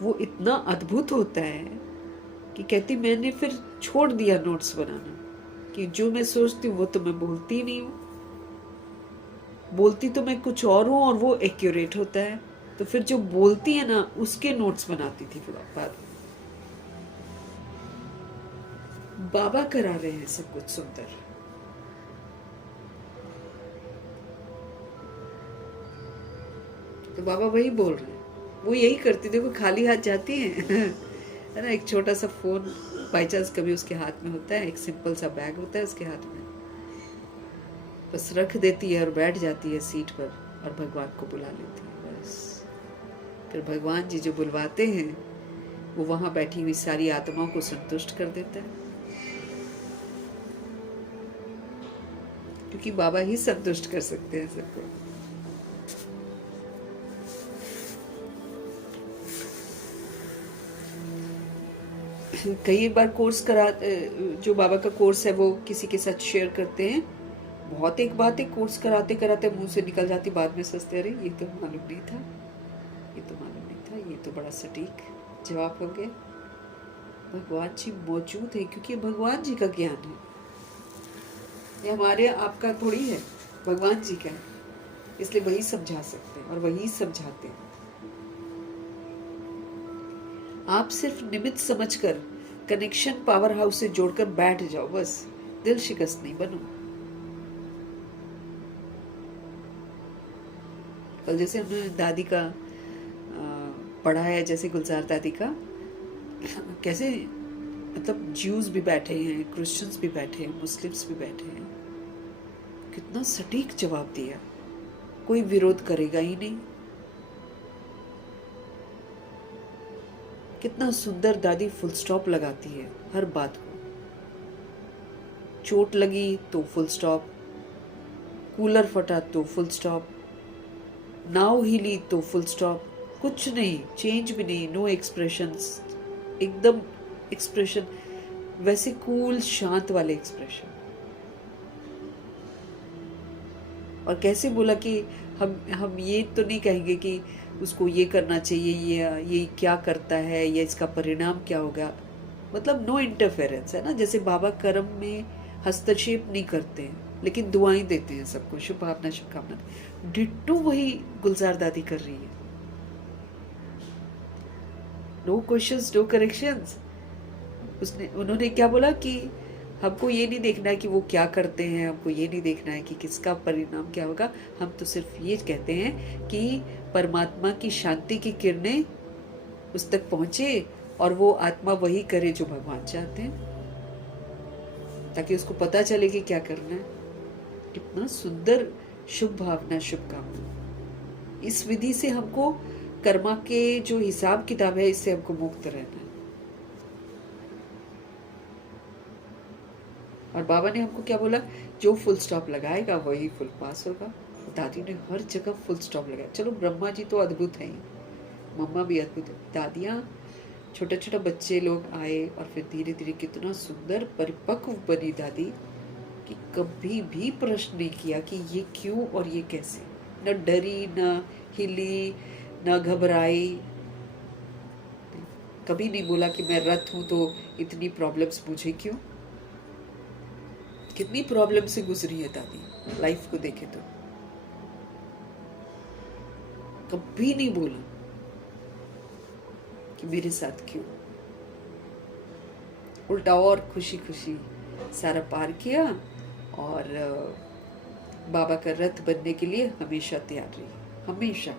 वो इतना अद्भुत होता है कि कहती मैंने फिर छोड़ दिया नोट्स बनाना, कि जो मैं सोचती हूँ वो तो मैं बोलती नहीं हूँ, बोलती तो मैं कुछ और हूँ और वो एक्यूरेट होता है। तो फिर जो बोलती है ना उसके नोट्स बनाती थी फिर बाद में। बाबा करा रहे हैं सब कुछ सुंदर। तो बाबा वही बोल रहे हैं, वो यही करती, देखो खाली हाथ जाती हैं है ना, एक छोटा सा फोन बाई चांस कभी उसके हाथ में होता है, एक सिंपल सा बैग होता है उसके हाथ में, बस रख देती है और बैठ जाती है सीट पर और भगवान को बुला लेती है बस। फिर भगवान जी जो बुलवाते हैं वो वहां बैठी हुई सारी आत्माओं को संतुष्ट कर देता है, क्योंकि बाबा ही संतुष्ट कर सकते हैं सबको। कई बार कोर्स करा, जो बाबा का कोर्स है वो किसी के साथ शेयर करते हैं, बहुत एक बात है, कोर्स कराते कराते मुंह से निकल जाती, बाद में सोचते अरे ये तो मालूम नहीं था, ये तो मालूम नहीं था, ये तो बड़ा सटीक जवाब हो गया। भगवान जी मौजूद है क्योंकि ये भगवान जी का ज्ञान है, ये हमारे आपका थोड़ी है, भगवान जी का है, इसलिए वही समझा सकते हैं और वही समझाते हैं। आप सिर्फ निमित्त समझकर कनेक्शन पावर हाउस से जोड़कर बैठ जाओ, बस दिल शिकस्त नहीं बनो। कल जैसे हमने दादी का पढ़ा है, जैसे गुलजार दादी का, कैसे मतलब ज्यूज भी बैठे हैं, क्रिश्चियंस भी बैठे हैं, मुस्लिम्स भी बैठे हैं, कितना सटीक जवाब दिया, कोई विरोध करेगा ही नहीं। कितना सुंदर दादी फुल स्टॉप लगाती है हर बात को। चोट लगी तो फुल स्टॉप, कूलर फटा तो फुल स्टॉप, नाव हिली तो फुल स्टॉप, कुछ नहीं, चेंज भी नहीं, नो एक्सप्रेशंस, एकदम एक्सप्रेशन वैसे कूल शांत वाले एक्सप्रेशन। और कैसे बोला कि हम ये तो नहीं कहेंगे कि उसको ये करना चाहिए, ये क्या करता है या इसका परिणाम क्या होगा। मतलब नो इंटरफेरेंस है ना। जैसे बाबा कर्म में हस्तक्षेप नहीं करते हैं लेकिन दुआएं देते हैं सबको, शुभ भावना शुभकामना। डिट्टो वही गुलजार दादी कर रही है। No questions no corrections. उन्होंने क्या बोला कि हमको ये नहीं देखना है कि वो क्या करते हैं, हमको ये नहीं देखना है कि किसका परिणाम क्या होगा। हम तो सिर्फ ये कहते हैं कि परमात्मा की शांति की किरणें उस तक पहुंचे और वो आत्मा वही करे जो भगवान चाहते हैं, ताकि उसको पता चले कि क्या करना है। कितना सुंदर शुभ भावना शुभकामना। इस विधि से हमको कर्मा के जो हिसाब किताब है इससे हमको मुक्त रहना है। और बाबा ने हमको क्या बोला, जो फुल स्टॉप लगाएगा वही फुल पास होगा। दादी ने हर जगह फुल स्टॉप लगाया। चलो ब्रह्मा जी तो अद्भुत हैं, मम्मा भी अद्भुत है, दादियाँ, छोटे छोटे बच्चे लोग आए और फिर धीरे धीरे कितना सुंदर परिपक्व बनी दादी कि कभी भी प्रश्न नहीं किया कि ये क्यों और ये कैसे। न डरी, न हिली, न घबराई। कभी नहीं बोला कि मैं रथ हूं तो इतनी प्रॉब्लम्स मुझे क्यों। कितनी प्रॉब्लम से गुजरी है दादी, लाइफ को देखे तो कभी नहीं बोला कि मेरे साथ क्यों। उल्टा और खुशी खुशी सारा पार किया और बाबा का रथ बनने के लिए हमेशा तैयार रही, हमेशा।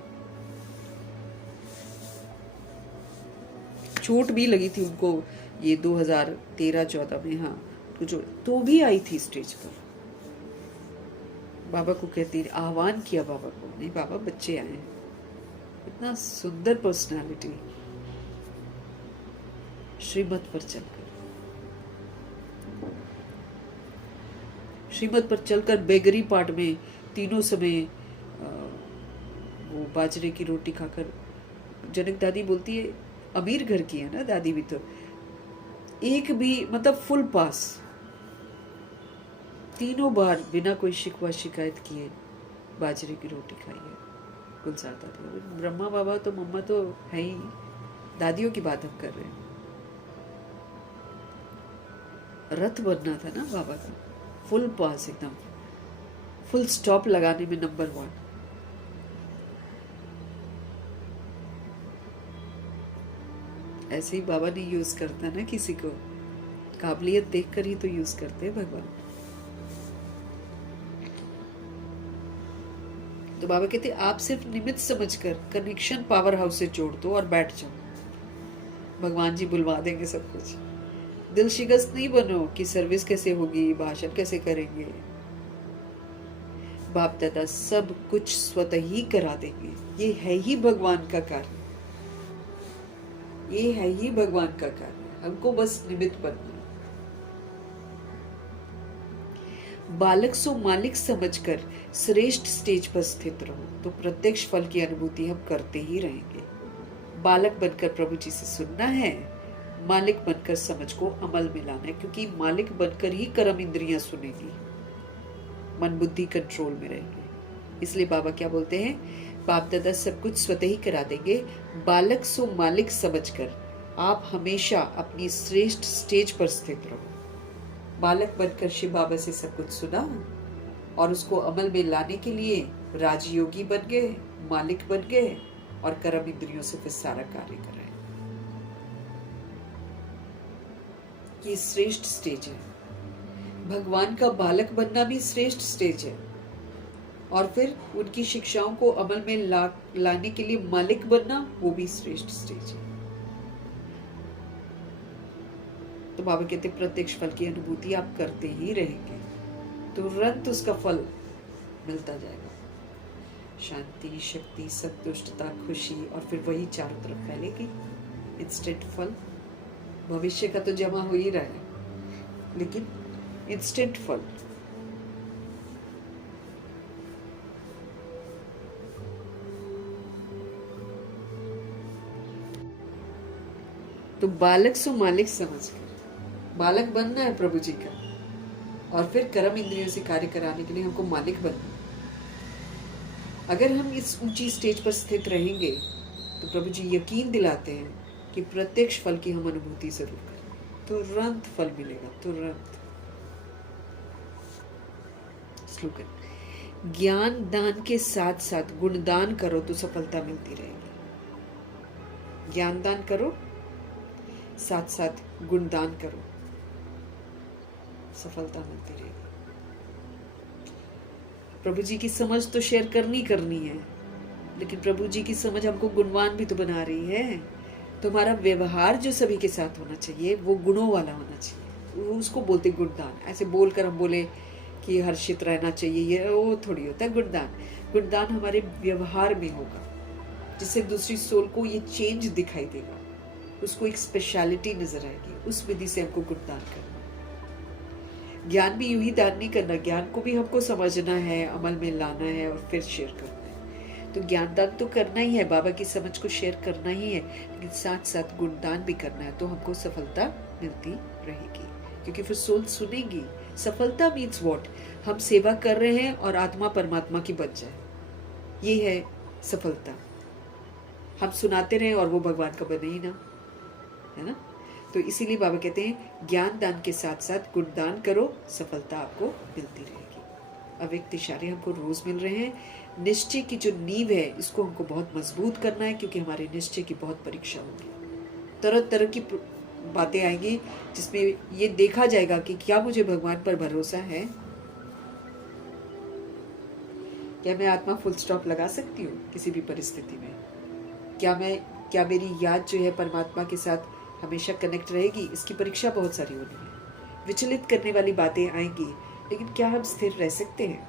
चोट भी लगी थी उनको ये 2013-14 में, हाँ, तो भी आई थी स्टेज पर। बाबा को कहती, आह्वान किया बाबा को, नहीं बाबा बच्चे आए हैं। इतना सुंदर पर्सनालिटी। श्रीमत पर चलकर बेगरी पार्ट में तीनों समय वो बाजरे की रोटी खाकर, जनक दादी बोलती है अमीर घर की है ना दादी भी, तो एक भी मतलब फुल पास, तीनों बार बिना कोई शिकवा शिकायत किए बाजरे की रोटी खाई है गुलजार दादी। ब्रह्मा बाबा तो मम्मा तो है ही, दादियों की बात हम कर रहे हैं। रथ बनना था ना बाबा का, फुल पास, एकदम फुल स्टॉप लगाने में नंबर 1। ऐसे ही बाबा नहीं यूज करता ना किसी को, काबिलियत देखकर ही तो यूज करते हैं भगवान। तो बाबा कहते आप सिर्फ निमित्त समझकर कनेक्शन पावर हाउस से जोड़ दो और बैठ जाओ, भगवान जी बुलवा देंगे सब कुछ। दिल शिकस्त नहीं बनो कि सर्विस कैसे होगी, भाषण कैसे करेंगे। बाप दादा सब कुछ स्वतः ही करा देंगे। ये है ही भगवान का कार्य, ये है ही भगवान का कार्य, हमको बस निमित्त बनना। बालक सो मालिक समझकर श्रेष्ठ स्टेज पर स्थित रहो तो प्रत्यक्ष फल की अनुभूति हम करते ही रहेंगे। बालक बनकर प्रभु जी से सुनना है, मालिक बनकर समझ को अमल में लाना है, क्योंकि मालिक बनकर ही कर्म इंद्रियां सुनेगी, मन बुद्धि कंट्रोल में रहेंगे। इसलिए बाबा क्या बोलते हैं, बाप दादा सब कुछ स्वतः ही करा देंगे। बालक सो मालिक समझकर आप हमेशा अपनी श्रेष्ठ स्टेज पर स्थित रहो। बालक बनकर शिव बाबा से सब कुछ सुना और उसको अमल में लाने के लिए राजयोगी बन गए, मालिक बन गए और कर्म इंद्रियों से फिर सारा कार्य कराए। ये श्रेष्ठ स्टेज है। भगवान का बालक बनना भी श्रेष्ठ स्टेज है और फिर उनकी शिक्षाओं को अमल में लाने के लिए मालिक बनना, वो भी श्रेष्ठ स्टेज है। तो बाबा कहते प्रत्यक्ष फल की अनुभूति आप करते ही रहेंगे, तुरंत उसका फल मिलता जाएगा। शांति, शक्ति, संतुष्टता, खुशी, और फिर वही चारों तरफ फैलेगी। इंस्टेंट फल, भविष्य का तो जमा हो ही रहा है, लेकिन इंस्टेंट फल। तो बालक सो मालिक समझकर, बालक बनना है प्रभु जी का, और फिर कर्म इंद्रियों से कार्य कराने के लिए हमको मालिक बनना। अगर हम इस ऊंची स्टेज पर स्थित रहेंगे तो प्रभु जी यकीन दिलाते हैं कि प्रत्यक्ष फल की हम अनुभूति जरूर करें, तुरंत फल मिलेगा, तुरंत। स्लोगन, ज्ञान दान के साथ साथ गुणदान करो तो सफलता मिलती रहेगी। ज्ञान दान करो, साथ साथ गुणदान करो, सफलता मिलती रहेगी। प्रभु जी की समझ तो शेयर करनी है, लेकिन प्रभु जी की समझ हमको गुणवान भी तो बना रही है। तो हमारा व्यवहार जो सभी के साथ होना चाहिए वो गुणों वाला होना चाहिए, उसको बोलते गुणदान। ऐसे बोलकर हम बोले कि हर्षित रहना चाहिए, ये वो थोड़ी होता है गुणदान। गुणदान हमारे व्यवहार में होगा, जिससे दूसरी सोल को ये चेंज दिखाई देगा, उसको एक स्पेशलिटी नजर आएगी। उस विधि से हमको गुणदान करना। ज्ञान भी यूं ही दान नहीं करना, ज्ञान को भी हमको समझना है, अमल में लाना है और फिर शेयर करना है। तो ज्ञान दान तो करना ही है, बाबा की समझ को शेयर करना ही है, लेकिन साथ साथ गुणदान भी करना है, तो हमको सफलता मिलती रहेगी। क्योंकि फिर सोल सुनेगी। सफलता मीन्स व्हाट? हम सेवा कर रहे हैं और आत्मा परमात्मा की बन जाए, ये है सफलता। हम सुनाते रहे और वो भगवान का बने ही ना, है ना। तो इसीलिए बाबा कहते हैं ज्ञान दान के साथ साथ गुणदान करो, सफलता आपको मिलती रहेगी। अव्यक्त इशारे हमको रोज मिल रहे हैं। निश्चय की जो नींव है इसको हमको बहुत मजबूत करना है, क्योंकि हमारे निश्चय की बहुत परीक्षा होगी। तरह तरह की बातें आएंगी जिसमें ये देखा जाएगा कि क्या मुझे भगवान पर भरोसा है, क्या मैं आत्मा फुल स्टॉप लगा सकती हूँ किसी भी परिस्थिति में, क्या मेरी याद जो है परमात्मा के साथ हमेशा कनेक्ट रहेगी। इसकी परीक्षा बहुत सारी होनी है, विचलित करने वाली बातें आएंगी, लेकिन क्या हम स्थिर रह सकते हैं?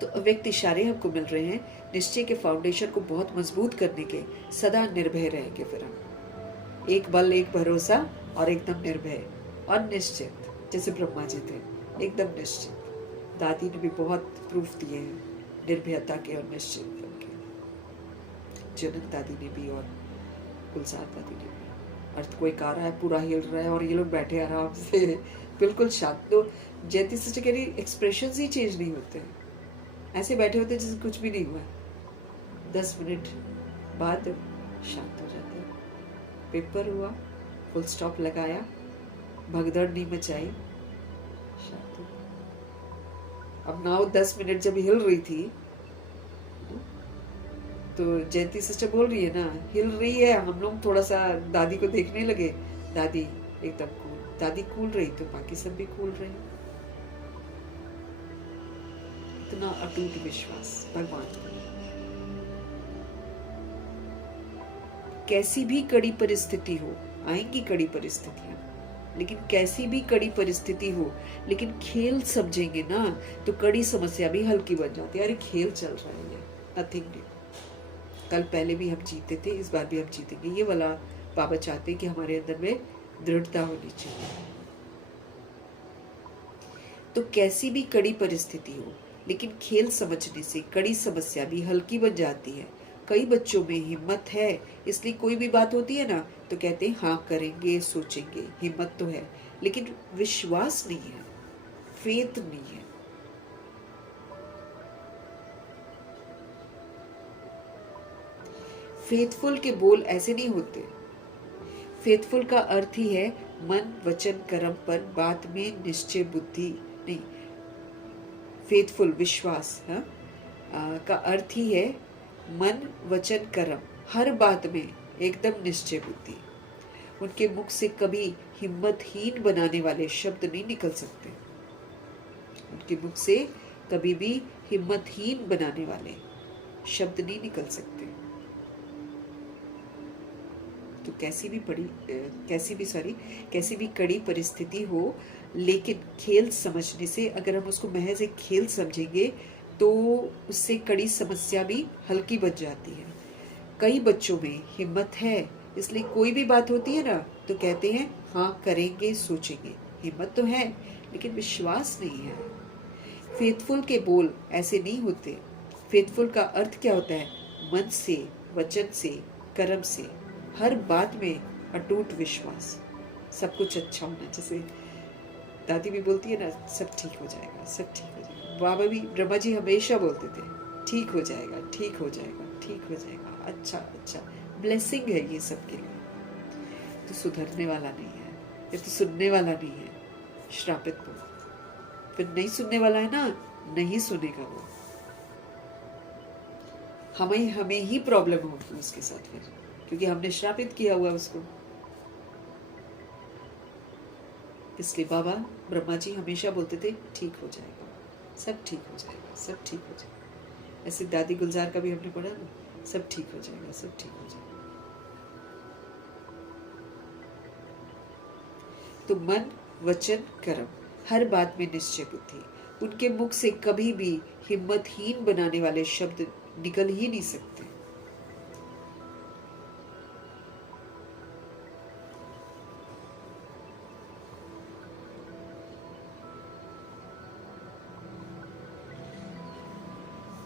तो अव्यक्त इशारे हमको मिल रहे हैं निश्चय के फाउंडेशन को बहुत मजबूत करने के। सदा निर्भय रहेंगे फिर हम, एक बल, एक भरोसा और एकदम निर्भय और निश्चित, जैसे ब्रह्मा जी थे, एकदम निश्चित। दादी ने भी बहुत प्रूफ दिए हैं निर्भयता के और निश्चित के। जनक दादी ने भी और गुलजार दादी ने भी। अर्थ कोई आ रहा है, पूरा हिल रहा है और ये लोग बैठे आराम से बिल्कुल शांत। तो जयती सिस्टर कह रही एक्सप्रेशन ही चेंज नहीं होते, ऐसे बैठे होते जैसे कुछ भी नहीं हुआ। 10 मिनट बाद शांत हो जाते हैं। पेपर हुआ, फुल स्टॉप लगाया, भगदड़ नहीं मचाई, शांत हो। अब नाउ 10 मिनट जब हिल रही थी तो जयंती सिस्टर बोल रही है ना, हिल रही है, हम लोग थोड़ा सा दादी को देखने लगे, दादी एकदम कूल, दादी कूल रही तो बाकी सब भी कूल रहे। इतना अटूट विश्वास भगवान पर। कैसी भी कड़ी परिस्थिति हो, आएंगी कड़ी परिस्थितियां, लेकिन कैसी भी कड़ी परिस्थिति हो, लेकिन खेल समझेंगे ना तो कड़ी समस्या भी हल्की बन जाती है। अरे खेल चल रहा है, नथिंग न्यू। कल पहले भी हम जीते थे, इस बार भी हम जीतेंगे, ये वाला बाबा चाहते हैं कि हमारे अंदर में दृढ़ता होनी चाहिए। तो कैसी भी कड़ी परिस्थिति हो, लेकिन खेल समझने से कड़ी समस्या भी हल्की बन जाती है। कई बच्चों में हिम्मत है, इसलिए कोई भी बात होती है ना तो कहते हैं हाँ करेंगे, सोचेंगे। हिम्मत तो है, लेकिन विश्वास नहीं है, फेथ नहीं है। फेथफुल के बोल ऐसे नहीं होते। फेथफुल का अर्थ ही है मन, वचन, कर्म पर बात में निश्चय बुद्धि नहीं। फेथफुल विश्वास का अर्थ ही है मन, वचन, कर्म, हर बात में एकदम निश्चय बुद्धि। उनके मुख से कभी हिम्मतहीन बनाने वाले शब्द नहीं निकल सकते। उनके मुख से कभी भी हिम्मतहीन बनाने वाले शब्द नहीं निकल सकते। तो कैसी भी कड़ी परिस्थिति हो, लेकिन खेल समझने से, अगर हम उसको महज एक खेल समझेंगे तो उससे कड़ी समस्या भी हल्की बन जाती है। कई बच्चों में हिम्मत है, इसलिए कोई भी बात होती है ना तो कहते हैं हाँ करेंगे, सोचेंगे। हिम्मत तो है लेकिन विश्वास नहीं है। फेथफुल के बोल ऐसे नहीं होते। फेथफुल का अर्थ क्या होता है? मन से, वचन से, कर्म से, हर बात में अटूट विश्वास, सब कुछ अच्छा होना। जैसे दादी भी बोलती है ना, सब ठीक हो जाएगा, सब ठीक हो जाएगा। बाबा भी, ब्रह्मा जी हमेशा बोलते थे ठीक हो जाएगा, ठीक हो जाएगा, ठीक हो जाएगा, अच्छा अच्छा। ब्लेसिंग है ये सबके लिए। तो सुधरने वाला नहीं है, ये तो सुनने वाला नहीं है, श्रापित को। फिर नहीं सुनने वाला है ना, नहीं सुनेगा वो। हमें ही प्रॉब्लम होगी उसके साथ फिर, क्योंकि हमने श्रापित किया हुआ उसको। इसलिए बाबा ब्रह्मा जी हमेशा बोलते थे ठीक हो जाएगा, सब ठीक हो जाएगा, सब ठीक हो जाएगा। ऐसे दादी गुलजार का भी हमने पढ़ा ना, सब ठीक हो जाएगा, सब ठीक हो जाएगा। तो मन वचन कर्म हर बात में निश्चय बुद्धि, उनके मुख से कभी भी हिम्मतहीन बनाने वाले शब्द निकल ही नहीं सकते।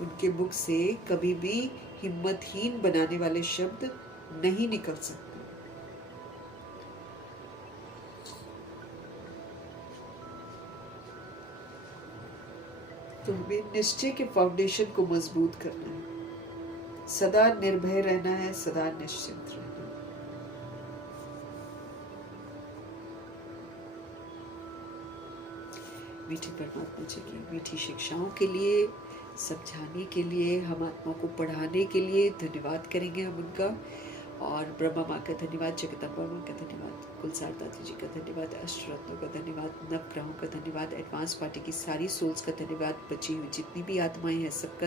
उनके मुख से कभी भी हिम्मतहीन बनाने वाले शब्द नहीं निकल सकते। तो हमें निश्चय के फाउंडेशन को मजबूत करना है, सदा निर्भय रहना है, सदा निश्चिंत रहना है। मीठी परमात्मा जी की मीठी शिक्षाओं के लिए, समझाने के लिए, हम आत्मा को पढ़ाने के लिए धन्यवाद करेंगे हम उनका। और ब्रह्मा माँ का धन्यवाद, जगदम्बा माँ का धन्यवाद, कुलसार दादी जी का धन्यवाद, अष्टरत्नों का धन्यवाद, नवग्रहों का धन्यवाद, एडवांस पार्टी की सारी सोल्स का धन्यवाद, बची हुई जितनी भी आत्माएं हैं सबका